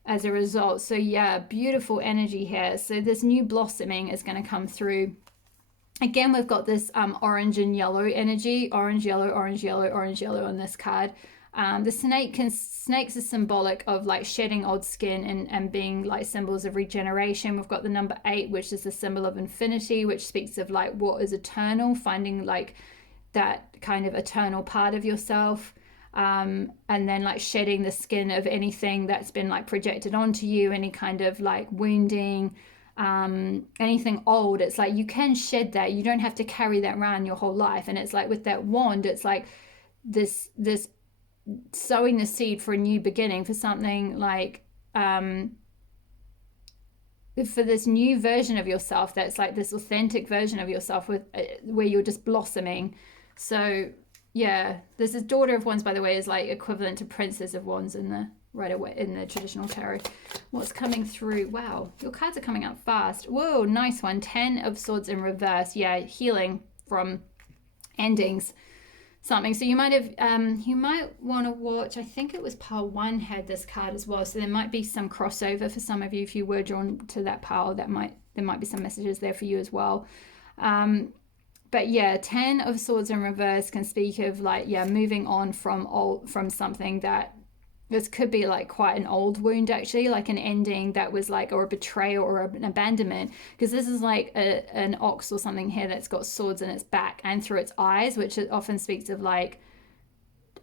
as a result? So yeah, beautiful energy here. So this new blossoming is going to come through. Again, we've got this orange and yellow energy, orange, yellow, orange, yellow, orange, yellow on this card. The snakes are symbolic of like shedding old skin and being like symbols of regeneration. We've got the number 8, which is the symbol of infinity, which speaks of like what is eternal, finding like that kind of eternal part of yourself. And then like shedding the skin of anything that's been like projected onto you, any kind of like wounding, anything old. It's like you can shed that. You don't have to carry that around your whole life. And it's like with that wand, it's like this sowing the seed for a new beginning, for something like for this new version of yourself that's like this authentic version of yourself with where you're just blossoming. So yeah, this is Daughter of Wands, by the way, is like equivalent to Princess of Wands in the right away in the traditional tarot. What's coming through? Wow, your cards are coming out fast. Whoa, nice one. 10 of Swords in reverse. Yeah, healing from endings, something. So you might have you might want to watch, I think it was pile 1 had this card as well, so there might be some crossover for some of you if you were drawn to that pile. There might be some messages there for you as well. But yeah, 10 of Swords in reverse can speak of like, yeah, moving on from something that this could be like quite an old wound, actually, like an ending that was like, or a betrayal or an abandonment, because this is like an ox or something here that's got swords in its back and through its eyes, which it often speaks of like,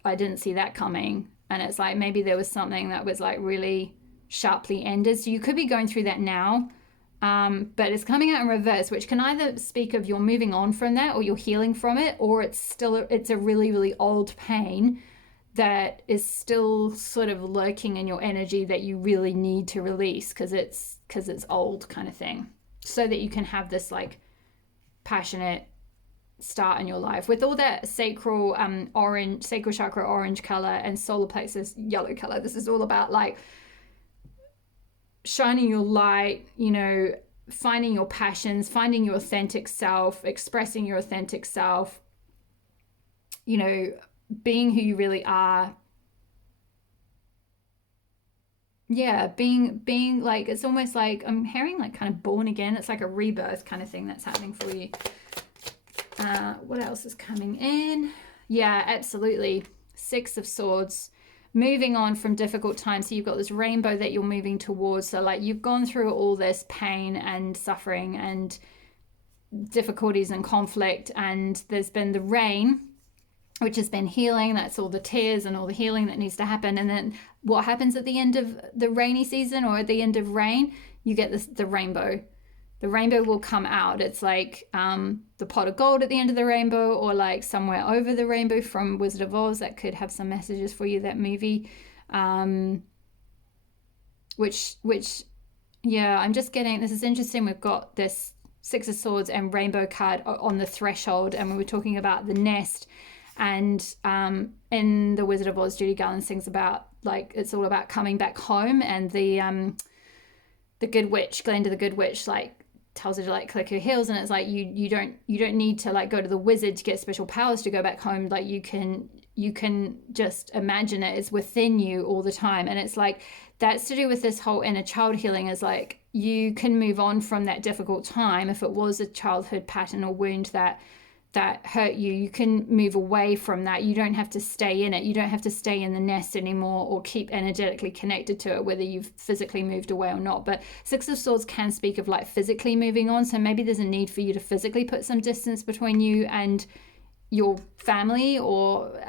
I didn't see that coming. And it's like maybe there was something that was like really sharply ended. So you could be going through that now. But it's coming out in reverse, which can either speak of you're moving on from that or you're healing from it, or it's a really, really old pain that is still sort of lurking in your energy that you really need to release because it's old, kind of thing, so that you can have this like passionate start in your life with all that sacral chakra orange color and solar plexus yellow color. This is all about like shining your light, you know, finding your passions, finding your authentic self, expressing your authentic self, you know, being who you really are. Yeah, being like, it's almost like I'm hearing like kind of born again. It's like a rebirth kind of thing that's happening for you. What else is coming in? Yeah, absolutely. 6 of Swords, moving on from difficult times. So you've got this rainbow that you're moving towards. So like you've gone through all this pain and suffering and difficulties and conflict, and there's been the rain, which has been healing. That's all the tears and all the healing that needs to happen. And then what happens at the end of the rainy season or at the end of rain? You get the rainbow. the rainbow will come out. It's like the pot of gold at the end of the rainbow, or like somewhere over the rainbow from Wizard of Oz. That could have some messages for you, that movie. Which yeah, I'm just getting, this is interesting. We've got this Six of Swords and Rainbow card on the threshold, and we were talking about the nest. And in the Wizard of Oz, Judy Garland sings about, like, it's all about coming back home, and the good witch, Glenda the good witch, like tells her to like click her heels, and it's like you don't need to like go to the wizard to get special powers to go back home. Like you can just imagine it. It's within you all the time. And it's like, that's to do with this whole inner child healing, is like you can move on from that difficult time. If it was a childhood pattern or wound that hurt you, you can move away from that. You don't have to stay in it. You don't have to stay in the nest anymore or keep energetically connected to it, whether you've physically moved away or not. But Six of Swords can speak of like physically moving on. So maybe there's a need for you to physically put some distance between you and your family, or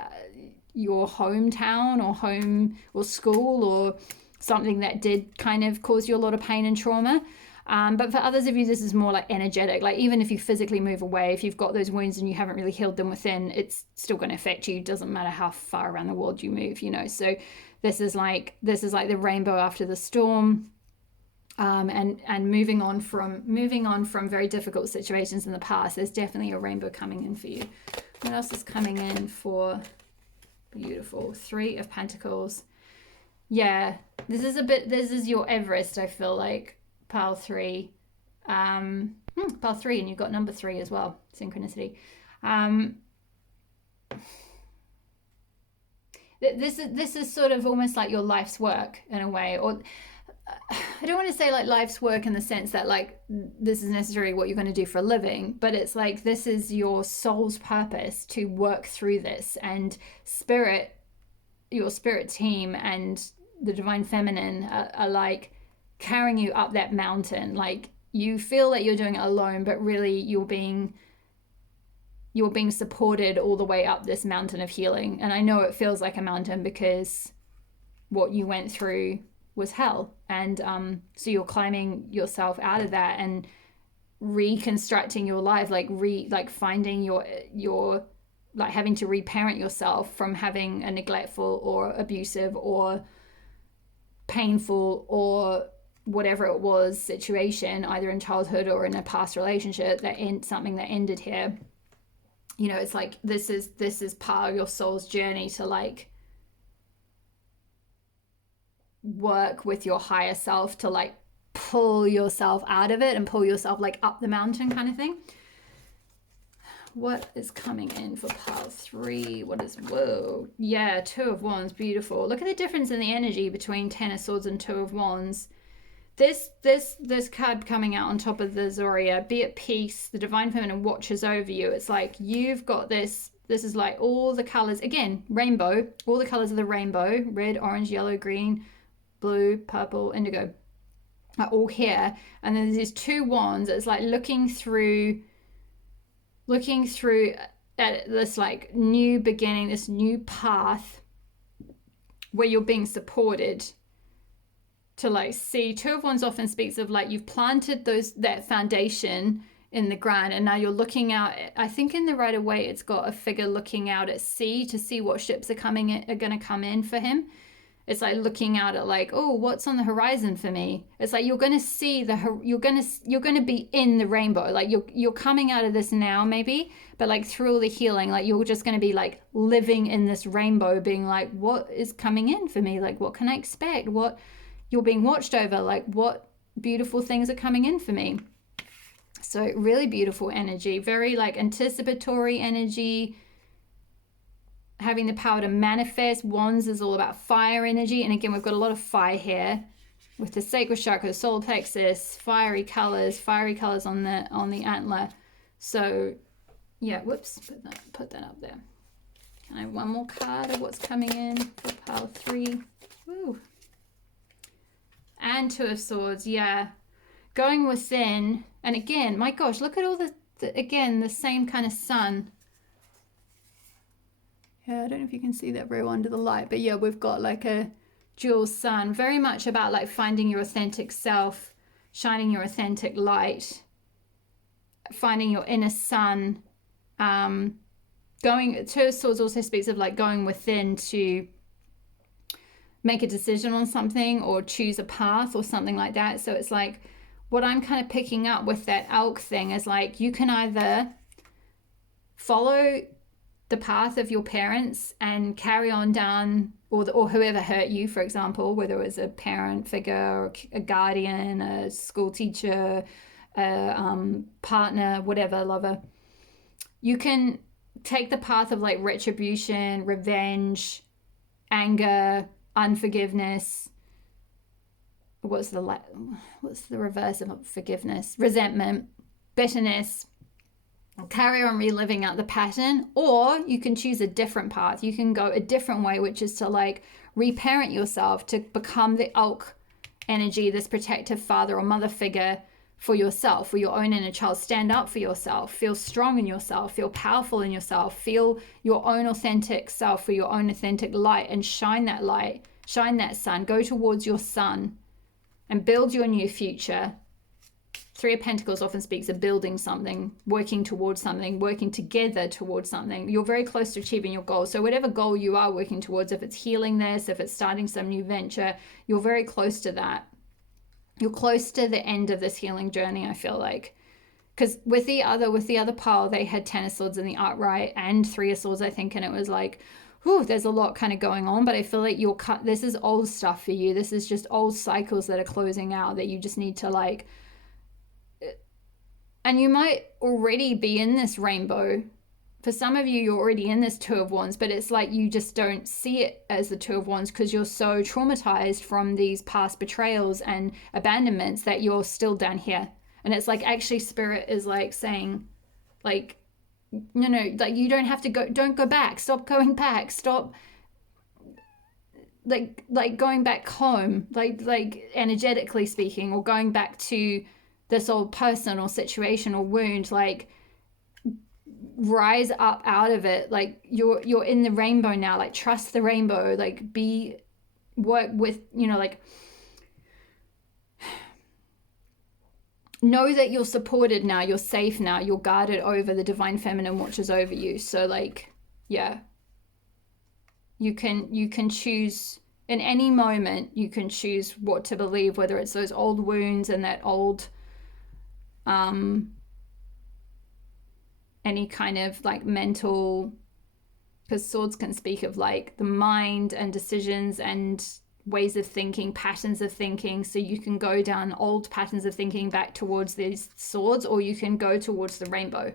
your hometown, or home, or school, or something that did kind of cause you a lot of pain and trauma. But for others of you, this is more like energetic. Like even if you physically move away, if you've got those wounds and you haven't really healed them within, it's still going to affect you. It doesn't matter how far around the world you move, you know. So this is like the rainbow after the storm, and moving on from very difficult situations in the past. There's definitely a rainbow coming in for you. What else is coming in for beautiful? Three of Pentacles. Yeah, this is your Everest, I feel like. Pile 3, pile 3, and you've got number 3 as well. Synchronicity. This is sort of almost like your life's work in a way, or I don't want to say like life's work in the sense that like this is necessarily what you're going to do for a living, but it's like this is your soul's purpose to work through this, and your spirit team and the divine feminine are like carrying you up that mountain. Like you feel that you're doing it alone, but really you're being supported all the way up this mountain of healing. And I know it feels like a mountain because what you went through was hell, and so you're climbing yourself out of that and reconstructing your life, like finding your like having to reparent yourself from having a neglectful or abusive or painful or whatever it was situation, either in childhood or in a past relationship, something that ended here. You know, it's like this is part of your soul's journey to like work with your higher self to like pull yourself out of it and pull yourself like up the mountain kind of thing. What is coming in for pile 3? Whoa, yeah, 2 of Wands, beautiful. Look at the difference in the energy between 10 of Swords and 2 of Wands. This card coming out on top of the Zoria, be at peace, the divine feminine watches over you. It's like you've got this is like all the colors, again, rainbow, all the colors of the rainbow, red, orange, yellow, green, blue, purple, indigo, are all here. And then there's these 2 wands. It's like looking through at this like new beginning, this new path where you're being supported to like see. 2 of Wands often speaks of like you've planted that foundation in the ground, and now you're looking out. I think in the Rider-Waite it's got a figure looking out at sea to see what ships are going to come in for him. It's like looking out at like, oh, what's on the horizon for me? It's like you're going to see you're going to be in the rainbow. Like you're coming out of this now maybe, but like through all the healing, like you're just going to be like living in this rainbow, being like, what is coming in for me? Like what can I expect? What you're being watched over, like what beautiful things are coming in for me. So really beautiful energy, very like anticipatory energy, having the power to manifest. Wands is all about fire energy, and again we've got a lot of fire here with the sacral chakra, solar plexus, fiery colors on the antler. So yeah, whoops, put that up there. Can I have one more card of what's coming in for pile 3? Woo. And 2 of Swords, yeah, going within. And again, my gosh, look at all the same kind of sun. Yeah, I don't know if you can see that very well under the light, but yeah, we've got like a dual sun, very much about like finding your authentic self, shining your authentic light, finding your inner sun. Going, Two of Swords also speaks of like going within to make a decision on something or choose a path or something like that. So it's like what I'm kind of picking up with that elk thing is like you can either follow the path of your parents and carry on down, or whoever hurt you, for example, whether it was a parent figure or a guardian, a school teacher, a partner, whatever, lover. You can take the path of like retribution, revenge, anger, unforgiveness. What's the reverse of forgiveness? Resentment, bitterness. Carry on reliving out the pattern, or you can choose a different path. You can go a different way, which is to like reparent yourself to become the elk energy, this protective father or mother figure for yourself, for your own inner child. Stand up for yourself, feel strong in yourself, feel powerful in yourself, feel your own authentic self for your own authentic light, and shine that light, shine that sun, go towards your sun and build your new future. Three of Pentacles often speaks of building something, working towards something, working together towards something. You're very close to achieving your goal. So whatever goal you are working towards, if it's healing this, if it's starting some new venture, you're very close to that. You're close to the end of this healing journey, I feel like. Because with the other pile, they had 10 of Swords in the upright and 3 of Swords, I think, and it was like, whew, there's a lot kind of going on. But I feel like this is old stuff for you. This is just old cycles that are closing out that you just need to like. And you might already be in this rainbow. For some of you, you're already in this 2 of Wands, but it's like you just don't see it as the 2 of Wands because you're so traumatized from these past betrayals and abandonments that you're still down here. And it's like actually Spirit is like saying, like, like you don't have to go, don't go back, stop going back, stop like going back home, like energetically speaking, or going back to this old person or situation or wound. Like rise up out of it. Like you're in the rainbow now. Like trust the rainbow. Like work with, like know that you're supported now, you're safe now, you're guarded over, the divine feminine watches over you. So like, yeah, you can choose in any moment. You can choose what to believe, whether it's those old wounds and that old any kind of like mental, because Swords can speak of like the mind and decisions and ways of thinking, patterns of thinking. So you can go down old patterns of thinking back towards these Swords, or you can go towards the rainbow,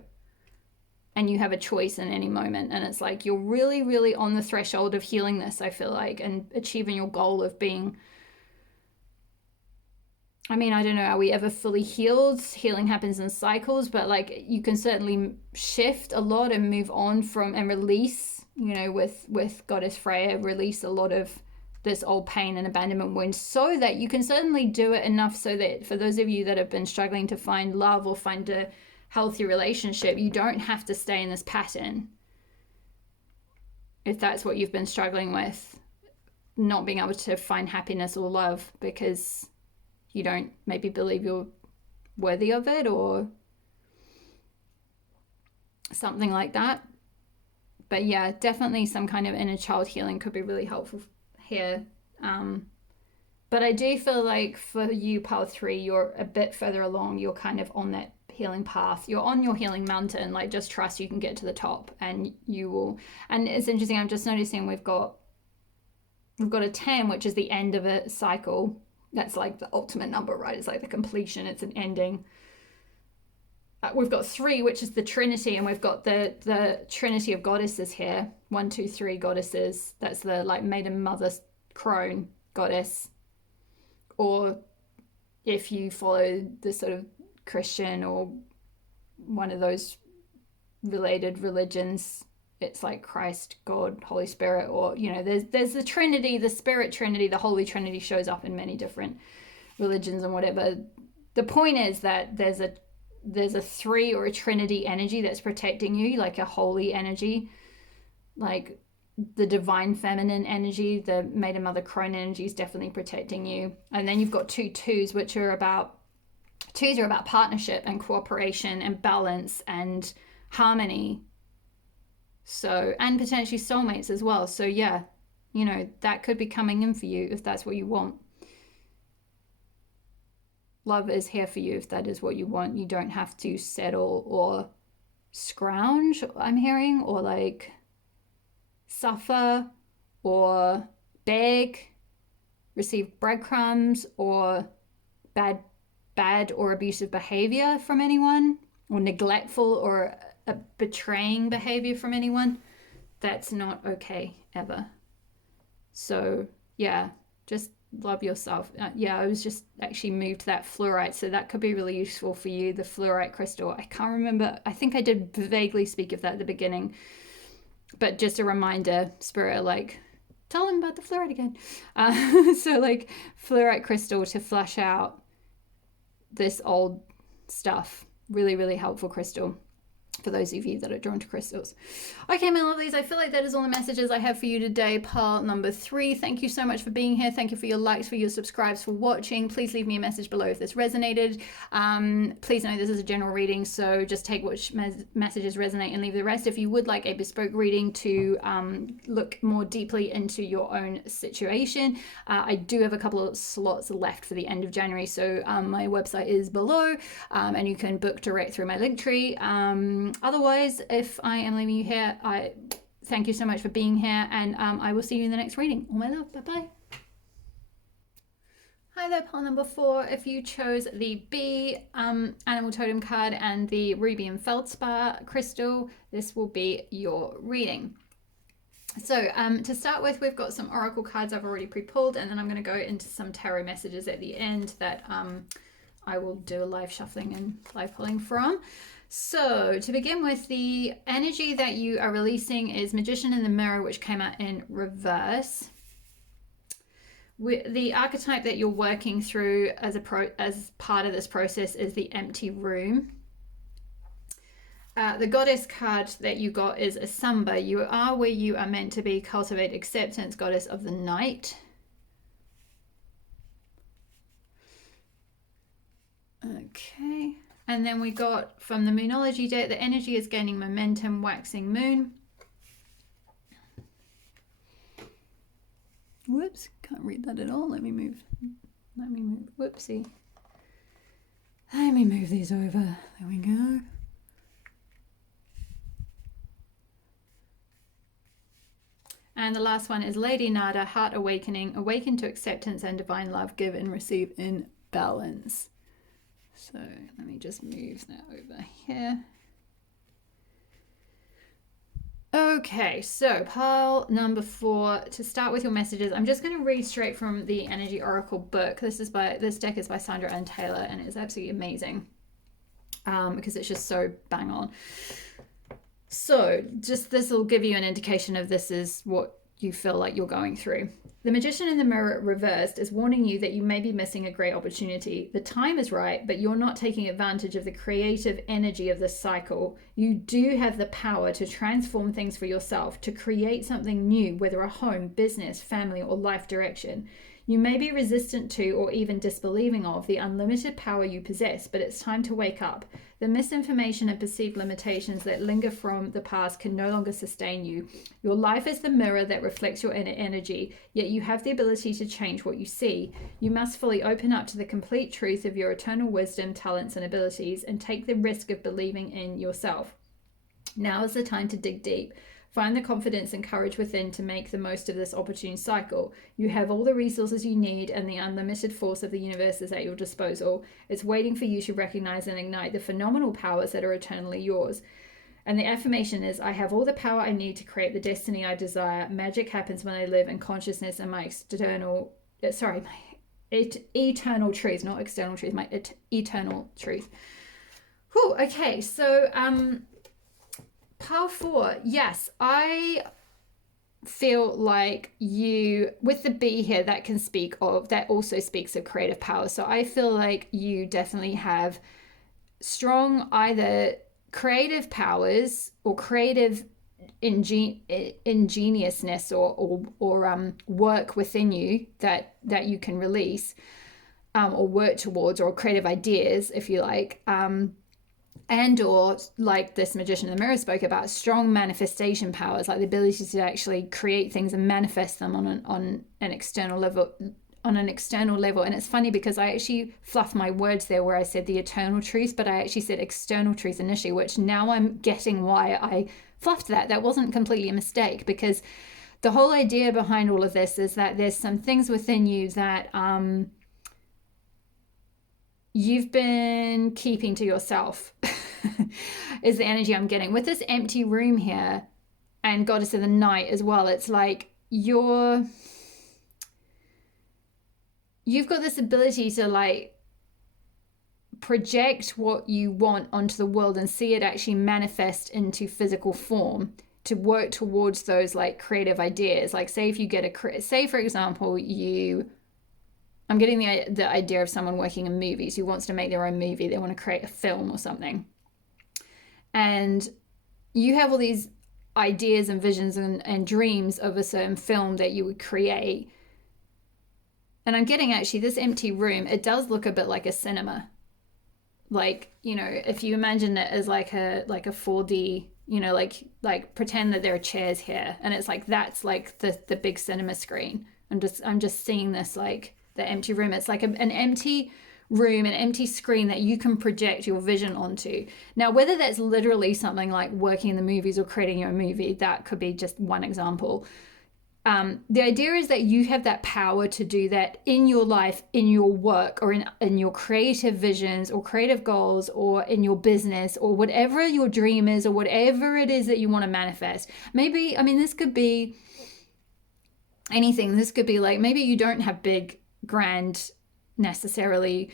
and you have a choice in any moment. And it's like you're really, really on the threshold of healing this, I feel like, and achieving your goal of being, I mean, I don't know, are we ever fully healed? Healing happens in cycles, but like you can certainly shift a lot and move on from and release, with Goddess Freya, release a lot of this old pain and abandonment wounds, so that you can certainly do it enough so that for those of you that have been struggling to find love or find a healthy relationship, you don't have to stay in this pattern. If that's what you've been struggling with, not being able to find happiness or love because you don't maybe believe you're worthy of it or something like that. But yeah, definitely some kind of inner child healing could be really helpful here. But I do feel like for you, pile 3, you're a bit further along. You're kind of on that healing path. You're on your healing mountain. Like just trust you can get to the top and you will. And it's interesting, I'm just noticing we've got a 10, which is the end of a cycle. That's like the ultimate number, right? It's like the completion. It's an ending. We've got 3, which is the Trinity, and we've got the Trinity of goddesses here. 1, 2, 3 goddesses. That's the like maiden, mother, crone goddess. Or if you follow the sort of Christian or one of those related religions, it's like Christ, God, Holy Spirit, or there's the Trinity, the Spirit Trinity, the Holy Trinity shows up in many different religions and whatever. The point is that there's a 3 or a Trinity energy that's protecting you, like a holy energy, like the divine feminine energy, the maiden, mother, crone energy is definitely protecting you. And then you've got 2 twos, which are about Twos are about partnership and cooperation and balance and harmony. So, and potentially soulmates as well. So yeah, you know, that could be coming in for you if that's what you want. Love is here for you if that is what you want. You don't have to settle or scrounge, I'm hearing, or like suffer or beg, receive breadcrumbs or bad or abusive behavior from anyone, or neglectful or a betraying behavior from anyone. That's not okay ever. So yeah, just love yourself. Yeah, I was just actually moved to that fluorite, so that could be really useful for you, the fluorite crystal. I can't remember, I think I did vaguely speak of that at the beginning, but just a reminder, spirit, like, tell them about the fluorite again. So like fluorite crystal to flush out this old stuff. Really, really helpful crystal for those of you that are drawn to crystals. Okay, my lovelies, I feel like that is all the messages I have for you today. Pile number 3. Thank you so much for being here. Thank you for your likes, for your subscribes, for watching. Please leave me a message below if this resonated. Please know this is a general reading, so just take which messages resonate and leave the rest. If you would like a bespoke reading to look more deeply into your own situation, I do have a couple of slots left for the end of January, so my website is below, and you can book direct through my link tree. Otherwise, if I am leaving you here, I thank you so much for being here, and I will see you in the next reading. All my love. Bye-bye. Hi there, pile number 4. If you chose the B animal totem card and the ruby and feldspar crystal, this will be your reading. So to start with, we've got some oracle cards I've already pre-pulled, and then I'm going to go into some tarot messages at the end that I will do a live shuffling and live pulling from. So to begin with, the energy that you are releasing is Magician in the Mirror, which came out in reverse. The archetype that you're working through as part of this process is the Empty Room. The goddess card that you got is Asumba. You are where you are meant to be. Cultivate acceptance, goddess of the night. Okay. And then we got from the Moonology deck, the energy is gaining momentum, waxing moon. Whoops, can't read that at all. Let me move. Whoopsie. Let me move these over. There we go. And the last one is Lady Nada, Heart Awakening, awaken to acceptance and divine love, give and receive in balance. So let me just move that over here. Okay, so pile number 4, to start with your messages, I'm just going to read straight from the Energy Oracle book. This deck is by Sandra Ann Taylor, and it's absolutely amazing because it's just so bang on. So just this will give you an indication of this is what you feel like you're going through. The Magician in the Mirror reversed is warning you that you may be missing a great opportunity. The time is right, but you're not taking advantage of the creative energy of this cycle. You do have the power to transform things for yourself, to create something new, whether a home, business, family, or life direction. You may be resistant to or even disbelieving of the unlimited power you possess, but it's time to wake up. The misinformation and perceived limitations that linger from the past can no longer sustain you. Your life is the mirror that reflects your inner energy, yet you have the ability to change what you see. You must fully open up to the complete truth of your eternal wisdom, talents, and abilities, and take the risk of believing in yourself. Now is the time to dig deep. Find the confidence and courage within to make the most of this opportune cycle. You have all the resources you need, and the unlimited force of the universe is at your disposal. It's waiting for you to recognize and ignite the phenomenal powers that are eternally yours. And the affirmation is, I have all the power I need to create the destiny I desire. Magic happens when I live in consciousness and my eternal truth, not external truth, my eternal truth. Whew, okay, so pile 4, yes, I feel like you, with the B here, that also speaks of creative power. So I feel like you definitely have strong either creative powers or creative ingeniousness or work within you that you can release. or work towards, or creative ideas, if you like, and or like this magician in the mirror spoke about, strong manifestation powers, like the ability to actually create things and manifest them on an external level. And it's funny because I actually fluffed my words there where I said the eternal truth, but I actually said external truth initially, which now I'm getting why I fluffed that. That wasn't completely a mistake, because the whole idea behind all of this is that there's some things within you that you've been keeping to yourself is the energy I'm getting with this empty room here, and goddess of the night as well. It's like you've got this ability to like project what you want onto the world and see it actually manifest into physical form, to work towards those like creative ideas. Like say if you get say for example, I'm getting the idea of someone working in movies who wants to make their own movie. They want to create a film or something. And you have all these ideas and visions and dreams of a certain film that you would create. And I'm getting actually this empty room, it does look a bit like a cinema. Like, you know, if you imagine it as like a 4D, you know, like pretend that there are chairs here, and it's like that's like the big cinema screen. I'm just seeing this like the empty room. It's like an empty room, an empty screen that you can project your vision onto. Now, whether that's literally something like working in the movies or creating your own movie, that could be just one example. The idea is that you have that power to do that in your life, in your work, or in your creative visions or creative goals, or in your business, or whatever your dream is, or whatever it is that you want to manifest. Maybe, I mean, this could be anything. This could be like, maybe you don't have big, grand, necessarily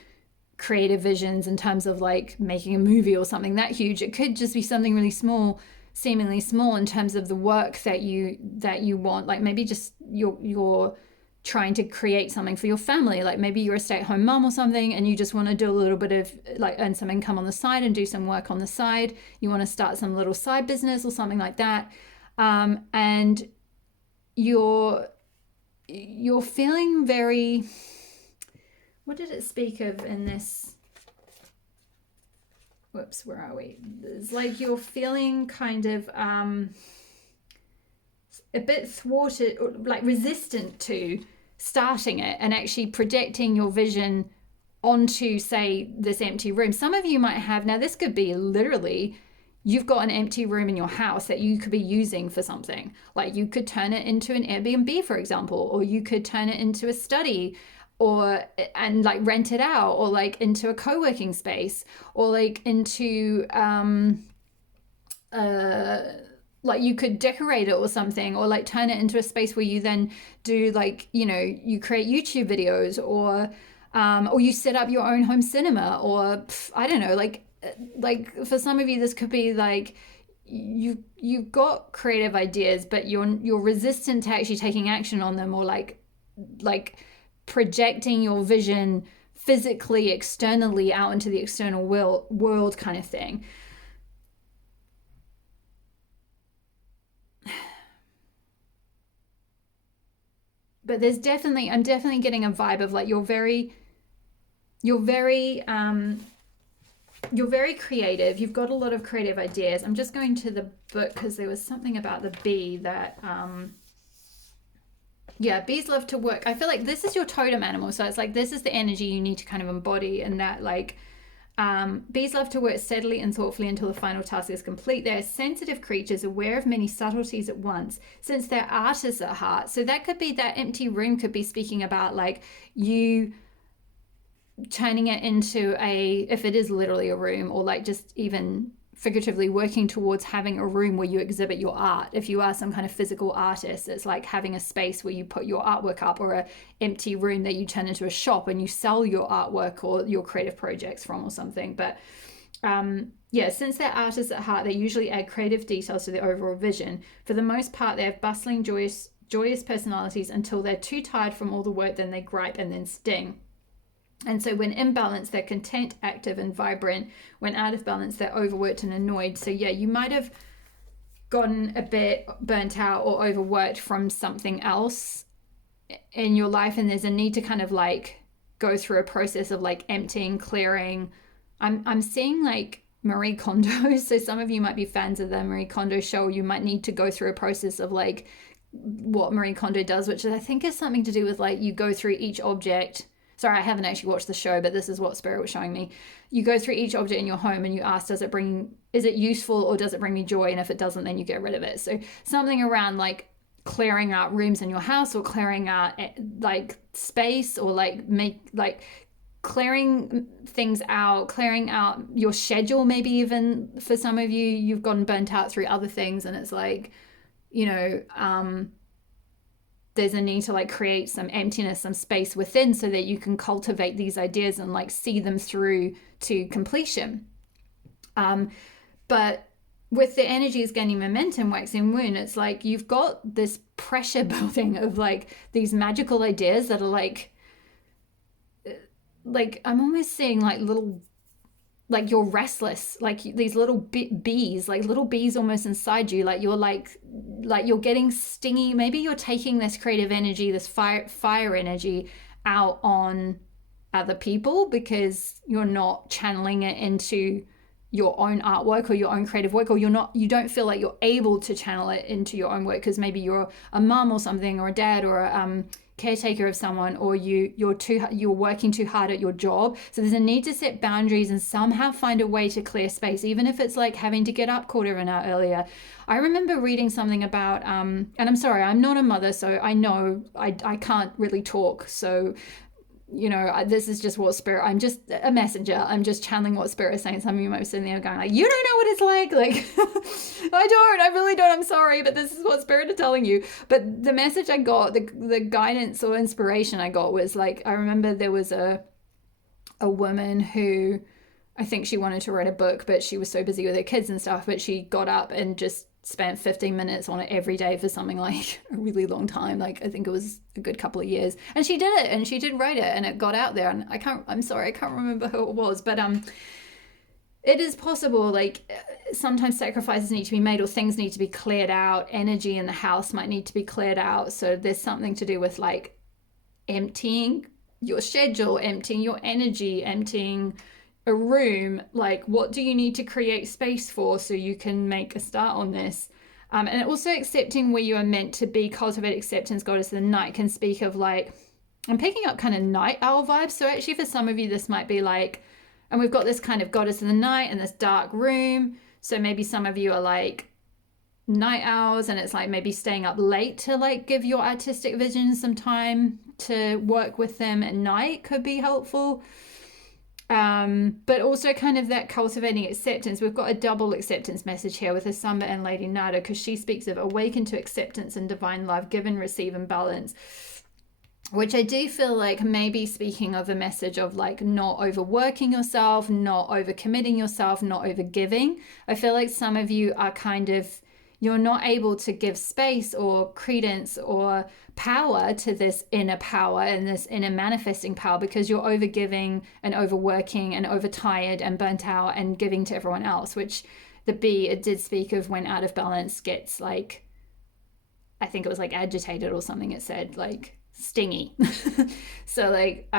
creative visions in terms of like making a movie or something that huge. It could just be something really small, seemingly small, in terms of the work that you want. Like maybe just you're trying to create something for your family. Like maybe you're a stay-at-home mom or something, and you just want to do a little bit of like earn some income on the side and do some work on the side. You want to start some little side business or something like that, and you're feeling very, what did it speak of in this? Whoops, where are we? It's like you're feeling kind of a bit thwarted, or like resistant to starting it and actually projecting your vision onto, say, this empty room. Some of you might have, now this could be literally, you've got an empty room in your house that you could be using for something. Like you could turn it into an Airbnb, for example, or you could turn it into a study, and like rent it out, or like into a co-working space, or like into like you could decorate it or something, or like turn it into a space where you then do like, you know, you create YouTube videos, or you set up your own home cinema, or I don't know, like for some of you this could be like you've got creative ideas, but you're resistant to actually taking action on them, or like projecting your vision physically, externally out into the external world kind of thing. But I'm definitely getting a vibe of like you're very creative. You've got a lot of creative ideas. I'm just going to the book because there was something about the bee that bees love to work. I feel like this is your totem animal, so it's like this is the energy you need to kind of embody, and that like bees love to work steadily and thoughtfully until the final task is complete. They're sensitive creatures, aware of many subtleties at once, since they're artists at heart. So that could be, that empty room could be speaking about like you turning it into if it is literally a room, or like just even figuratively working towards having a room where you exhibit your art. If you are some kind of physical artist, it's like having a space where you put your artwork up, or an empty room that you turn into a shop and you sell your artwork or your creative projects from or something. But since they're artists at heart, they usually add creative details to the overall vision. For the most part, they have bustling, joyous personalities until they're too tired from all the work, then they gripe and then sting. And so when in balance, they're content, active, and vibrant. When out of balance, they're overworked and annoyed. So yeah, you might have gotten a bit burnt out or overworked from something else in your life, and there's a need to kind of like go through a process of like emptying, clearing. I'm seeing like Marie Kondo. So some of you might be fans of the Marie Kondo show. You might need to go through a process of like what Marie Kondo does, which I think is something to do with like you go through each object. Sorry, I haven't actually watched the show, but this is what Spirit was showing me. You go through each object in your home and you ask, is it useful or does it bring me joy? And if it doesn't, then you get rid of it. So something around like clearing out rooms in your house, or clearing out like space, or like clearing things out, clearing out your schedule. Maybe even for some of you, you've gotten burnt out through other things, and it's like, there's a need to like create some emptiness, some space within, so that you can cultivate these ideas and like see them through to completion. But with the energies gaining momentum, waxing moon, it's like you've got this pressure building of like these magical ideas that are like I'm almost seeing like little, like you're restless, like these little bees, like little bees almost inside you, like you're getting stingy. Maybe you're taking this creative energy, this fire energy out on other people because you're not channeling it into your own artwork or your own creative work, or you don't feel like you're able to channel it into your own work because maybe you're a mum or something, or a dad, or a caretaker of someone, or you're working too hard at your job. So there's a need to set boundaries and somehow find a way to clear space, even if it's like having to get up quarter of an hour earlier. I remember reading something about and I'm sorry, I'm not a mother, so I know I can't really talk, so this is just what Spirit, I'm just a messenger. I'm just channeling what Spirit is saying. Some of you might be sitting there going like, you don't know what it's like. I really don't, I'm sorry, but this is what Spirit is telling you. But the message I got, the guidance or inspiration I got was like, I remember there was a woman who, I think she wanted to write a book, but she was so busy with her kids and stuff, but she got up and just spent 15 minutes on it every day for something like a really long time. Like I think it was a good couple of years, and she did it, and she did write it, and it got out there. And I'm sorry, I can't remember who it was, but it is possible. Like sometimes sacrifices need to be made, or things need to be cleared out. Energy in the house might need to be cleared out. So there's something to do with like emptying your schedule, emptying your energy, emptying a room. Like what do you need to create space for so you can make a start on this? And also accepting where you are meant to be. Cultivate acceptance. Goddess of the night can speak of like, I'm picking up kind of night owl vibes. So actually for some of you this might be like, and we've got this kind of goddess of the night in this dark room. So maybe some of you are like night owls, and it's like maybe staying up late to like give your artistic vision some time to work with them at night could be helpful. But also kind of that cultivating acceptance. We've got a double acceptance message here with Asamba and Lady Nada, because she speaks of awaken to acceptance and divine love, give and receive and balance, which I do feel like maybe speaking of a message of like not overworking yourself, not overcommitting yourself, not overgiving. I feel like some of you are kind of, you're not able to give space or credence or power to this inner power and this inner manifesting power because you're overgiving and overworking and overtired and burnt out and giving to everyone else, which the bee, it did speak of when out of balance gets like, I think it was like agitated or something, it said like stingy. So like,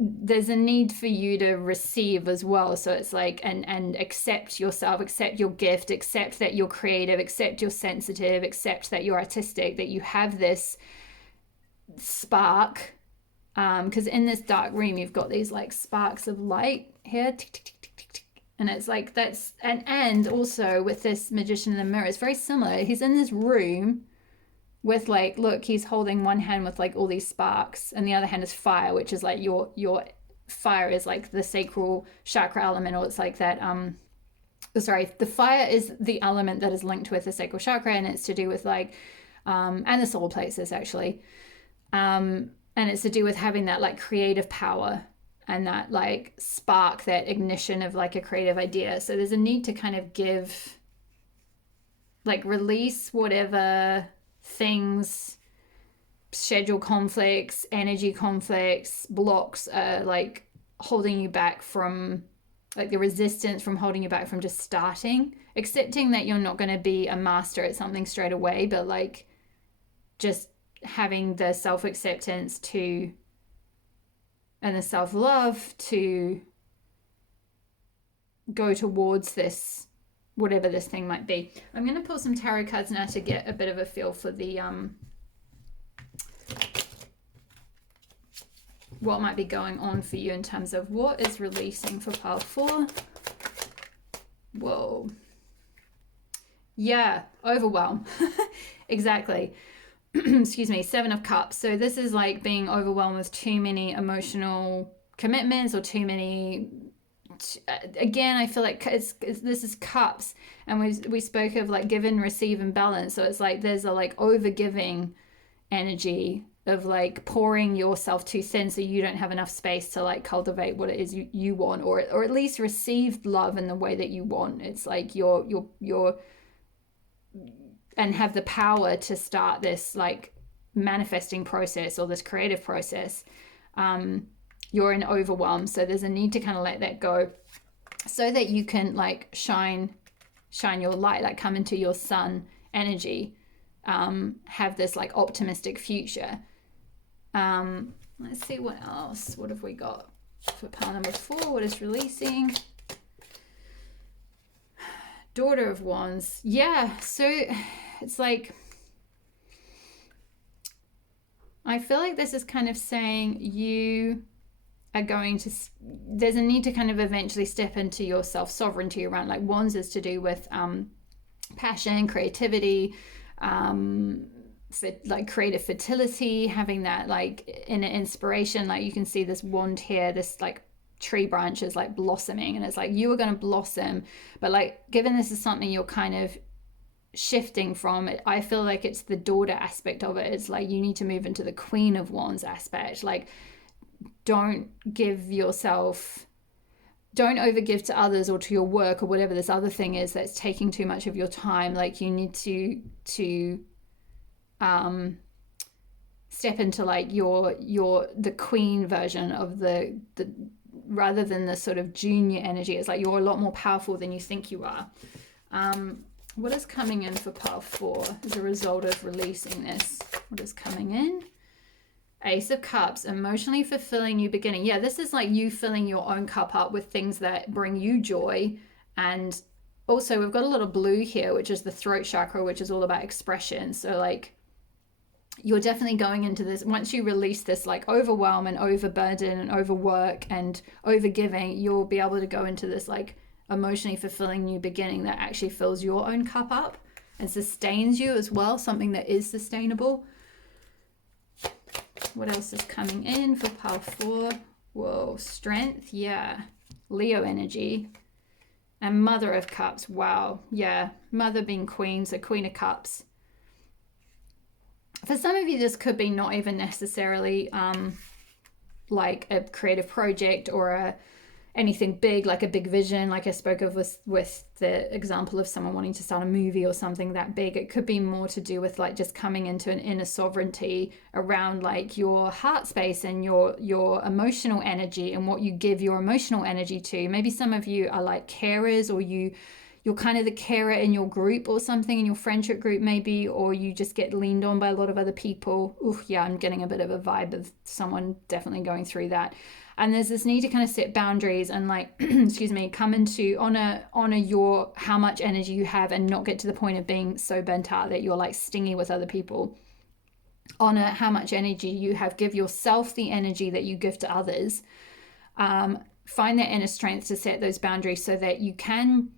there's a need for you to receive as well. So it's like, and accept yourself, accept your gift, accept that you're creative, accept you're sensitive, accept that you're artistic, that you have this spark. Because in this dark room, you've got these like sparks of light here. Tick, tick, tick, tick, tick, tick. And it's like, that's, and also with this magician in the mirror, it's very similar. He's in this room with like, look, he's holding one hand with like all these sparks, and the other hand is fire, which is like your fire is like the sacral chakra element, or it's like that the fire is the element that is linked with the sacral chakra, and it's to do with like and the solar plexus actually, and it's to do with having that like creative power and that like spark, that ignition of like a creative idea. So there's a need to kind of give, like, release whatever things, schedule conflicts, energy conflicts, blocks are like holding you back from, like the resistance from holding you back from just starting, accepting that you're not going to be a master at something straight away, but like just having the self-acceptance to and the self-love to go towards this, whatever this thing might be. I'm going to pull some tarot cards now to get a bit of a feel for the what might be going on for you in terms of what is releasing for pile 4. Whoa. Yeah, overwhelm. Exactly. Excuse me, 7 of Cups. So this is like being overwhelmed with too many emotional commitments or too many. Again, I feel like this is cups, and we spoke of like give and receive and balance. So it's like there's a like over giving energy of like pouring yourself too thin, so you don't have enough space to like cultivate what it is you want, or at least receive love in the way that you want. It's like you're and have the power to start this like manifesting process or this creative process. You're in overwhelm, so there's a need to kind of let that go so that you can like shine your light, like come into your sun energy, have this like optimistic future. Let's see what else. What have we got for pile number 4? What is releasing? Daughter of Wands. Yeah, so it's like I feel like this is kind of saying you are going to, there's a need to kind of eventually step into your self-sovereignty around, like Wands is to do with passion, creativity, like creative fertility, having that like inner inspiration. Like you can see this wand here, this like tree branches like blossoming, and it's like you are going to blossom, but like given this is something you're kind of shifting from, I feel like it's the daughter aspect of it. It's like you need to move into the Queen of Wands aspect. Like don't overgive to others or to your work or whatever this other thing is that's taking too much of your time. Like you need to step into like your the queen version of the rather than the sort of junior energy. It's like you're a lot more powerful than you think you are. What is coming in for pile 4 as a result of releasing this? What is coming in? Ace of Cups, emotionally fulfilling new beginning. Yeah, this is like you filling your own cup up with things that bring you joy. And also we've got a little blue here, which is the throat chakra, which is all about expression. So like you're definitely going into this, once you release this like overwhelm and overburden and overwork and overgiving, you'll be able to go into this like emotionally fulfilling new beginning that actually fills your own cup up and sustains you as well, something that is sustainable. What else is coming in for pile 4? Whoa, strength. Yeah, Leo energy. And Mother of Cups. Wow. Yeah, Mother being Queen, so Queen of Cups. For some of you, this could be not even necessarily like a creative project or anything big, like a big vision, like I spoke of with the example of someone wanting to start a movie or something that big. It could be more to do with like just coming into an inner sovereignty around like your heart space and your emotional energy and what you give your emotional energy to. Maybe some of you are like carers, or you're kind of the carer in your group or something, in your friendship group maybe, or you just get leaned on by a lot of other people. Ooh, yeah, I'm getting a bit of a vibe of someone definitely going through that. And there's this need to kind of set boundaries and like, excuse me, come into honor your how much energy you have and not get to the point of being so burnt out that you're like stingy with other people. Honor how much energy you have. Give yourself the energy that you give to others. Find that inner strength to set those boundaries so that you can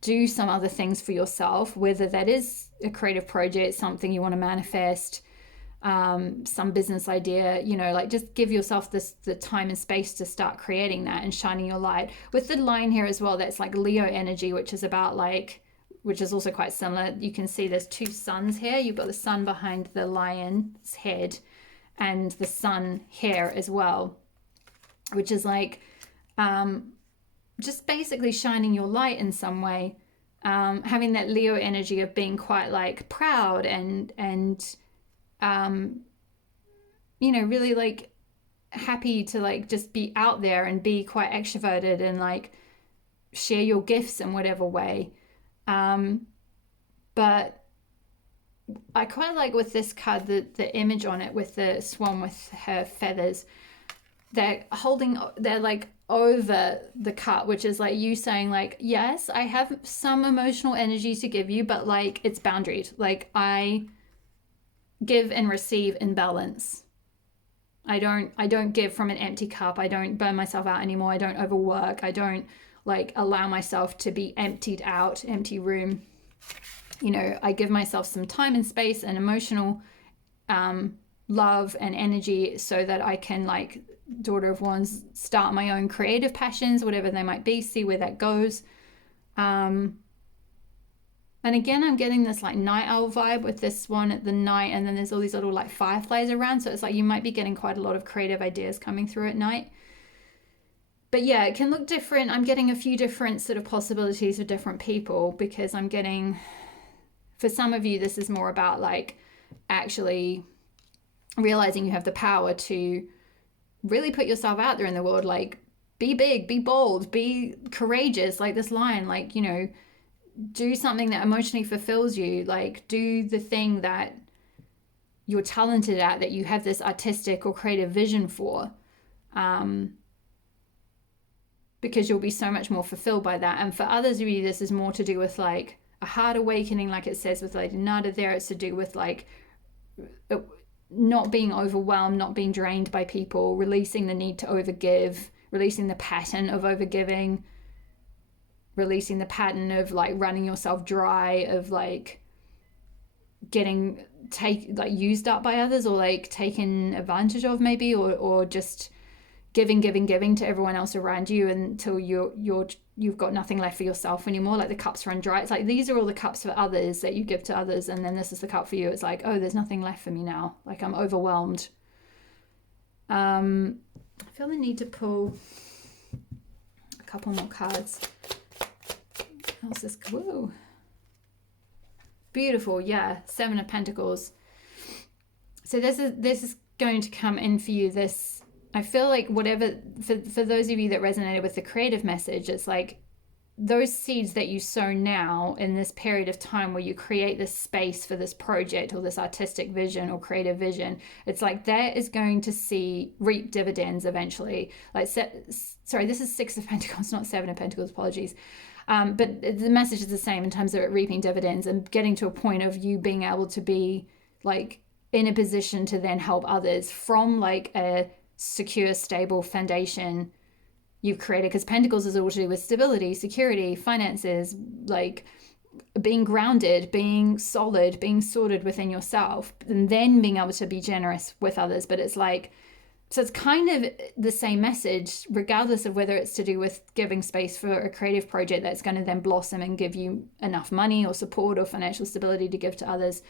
do some other things for yourself, whether that is a creative project, something you want to manifest, some business idea, you know, like just give yourself the time and space to start creating that and shining your light. With the line here as well, that's like Leo energy, which is about like, which is also quite similar. You can see there's 2 suns here. You've got the sun behind the lion's head and the sun here as well, which is like just basically shining your light in some way, having that Leo energy of being quite like proud and you know, really like happy to like just be out there and be quite extroverted and like share your gifts in whatever way. But I quite like with this card the image on it with the swan with her feathers. they're like over the cup, which is like you saying like, yes, I have some emotional energy to give you, but like it's boundaried. Like I give and receive in balance. I don't give from an empty cup. I don't burn myself out anymore. I don't overwork. I don't like allow myself to be emptied out, empty room. I give myself some time and space and emotional love and energy so that I can, like Daughter of Wands, start my own creative passions, whatever they might be, see where that goes. And again, I'm getting this like night owl vibe with this one at the night, and then there's all these little like fireflies around, so it's like you might be getting quite a lot of creative ideas coming through at night. But yeah, it can look different. I'm getting a few different sort of possibilities for different people, because I'm getting, for some of you, this is more about like actually realizing you have the power to really put yourself out there in the world, like be big, be bold, be courageous, like this line, like, do something that emotionally fulfills you, like do the thing that you're talented at, that you have this artistic or creative vision for, because you'll be so much more fulfilled by that. And for others of you, this is more to do with like a heart awakening, like it says with Lady Nada there. It's to do with like not being overwhelmed, not being drained by people, releasing the need to overgive, releasing the pattern of overgiving, releasing the pattern of like running yourself dry, of like getting used up by others, or like taken advantage of maybe, or just giving to everyone else around you until you've got nothing left for yourself anymore. Like the cups run dry. It's like these are all the cups for others that you give to others, and then this is the cup for you. It's like, oh, there's nothing left for me now. Like I'm overwhelmed. I feel the need to pull a couple more cards. How's this? Whoa. Beautiful. Yeah. 7 of Pentacles. So this is going to come in for you. I feel like whatever, for those of you that resonated with the creative message, it's like those seeds that you sow now in this period of time where you create this space for this project or this artistic vision or creative vision, it's like that is going to reap dividends eventually. Like, sorry, this is 6 of Pentacles, not 7 of Pentacles, apologies. But the message is the same in terms of it reaping dividends and getting to a point of you being able to be like in a position to then help others from like a secure, stable foundation you've created. Because Pentacles is all to do with stability, security, finances, like being grounded, being solid, being sorted within yourself, and then being able to be generous with others. But it's like, so it's kind of the same message, regardless of whether it's to do with giving space for a creative project that's going to then blossom and give you enough money or support or financial stability to give to others.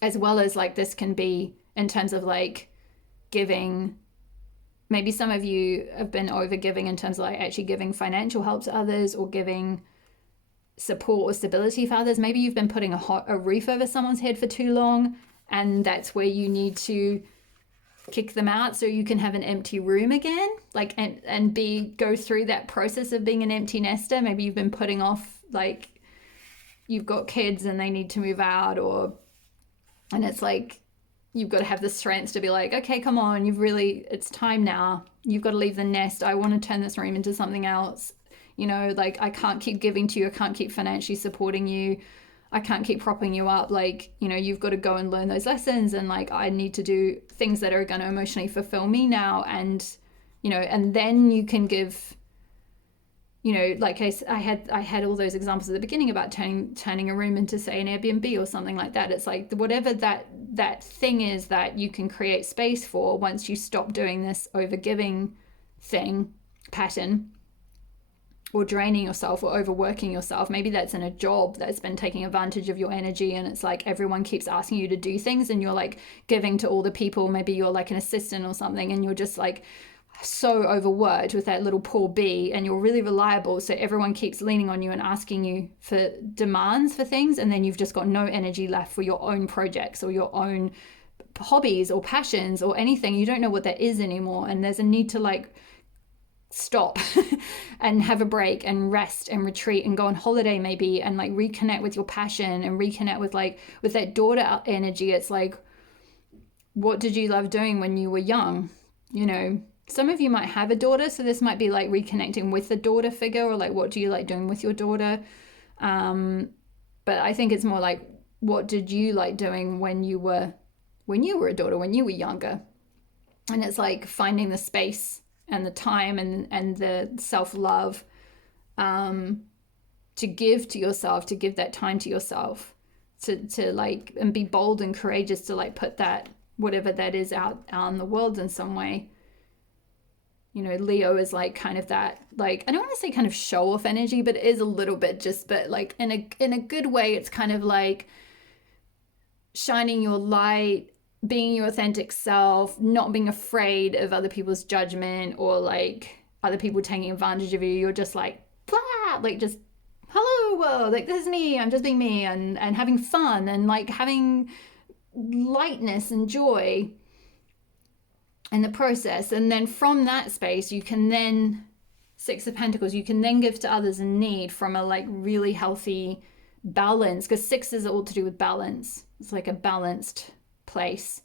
As well as like this can be in terms of like giving. Maybe some of you have been over giving in terms of like actually giving financial help to others, or giving support or stability for others. Maybe you've been putting a roof over someone's head for too long, and that's where you need to kick them out so you can have an empty room again, like and go through that process of being an empty nester. Maybe you've been putting off, like you've got kids and they need to move out, and it's like you've got to have the strength to be like, okay, come on, it's time now. You've got to leave the nest. I want to turn this room into something else. Like I can't keep giving to you. I can't keep financially supporting you. I can't keep propping you up. Like, you've got to go and learn those lessons. And like, I need to do things that are going to emotionally fulfill me now. And, and then you can give, like I had all those examples at the beginning about turning a room into, say, an Airbnb or something like that. It's like whatever that thing is that you can create space for once you stop doing this overgiving pattern, or draining yourself or overworking yourself. Maybe that's in a job that's been taking advantage of your energy, and it's like everyone keeps asking you to do things and you're like giving to all the people. Maybe you're like an assistant or something and you're just like so overworked with that little poor bee, and you're really reliable, so everyone keeps leaning on you and asking you for demands for things, and then you've just got no energy left for your own projects or your own hobbies or passions or anything. You don't know what that is anymore, and there's a need to like stop and have a break and rest and retreat and go on holiday maybe, and like reconnect with your passion and reconnect with that daughter energy. It's like what did you love doing when you were young? You know, some of you might have a daughter, so this might be like reconnecting with the daughter figure, or like, what do you like doing with your daughter? But I think it's more like, what did you like doing when you were a daughter, when you were younger? And it's like finding the space and the time and the self-love to give to yourself, to give that time to yourself, to like, and be bold and courageous to like put that, whatever that is, out in the world in some way. You know, Leo is like kind of that, like, I don't want to say kind of show off energy, but it is a little bit, just, but like in a good way. It's kind of like shining your light, being your authentic self, not being afraid of other people's judgment or like other people taking advantage of you. You're just like, blah, like, just, hello world, like, this is me, I'm just being me, and having fun and like having lightness and joy in the process. And then from that space, you can then, Six of Pentacles, you can then give to others in need from a like really healthy balance, because six is all to do with balance. It's like a balanced place.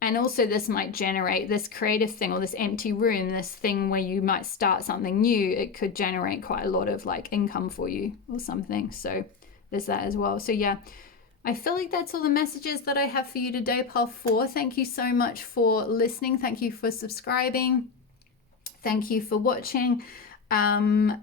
And also this might generate this creative thing, or this empty room, this thing where you might start something new. It could generate quite a lot of like income for you or something. So there's that as well. So yeah, I feel like that's all the messages that I have for you today, Pile 4. Thank you so much for listening. Thank you for subscribing. Thank you for watching. I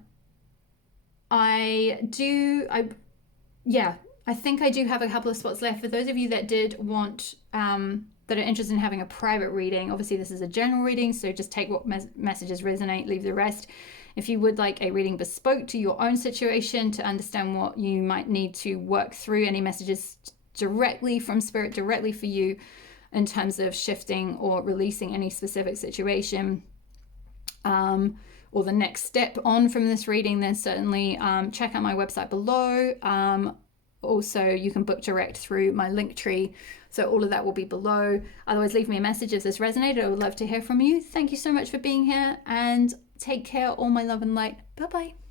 think I do have a couple of spots left for those of you that did want, that are interested in having a private reading. Obviously this is a general reading, so just take what messages resonate, leave the rest. If you would like a reading bespoke to your own situation, to understand what you might need to work through, any messages directly from Spirit, directly for you in terms of shifting or releasing any specific situation, or the next step on from this reading, then certainly check out my website below. Also, you can book direct through my link tree. So all of that will be below. Otherwise, leave me a message if this resonated. I would love to hear from you. Thank you so much for being here, and take care. All my love and light. Bye-bye.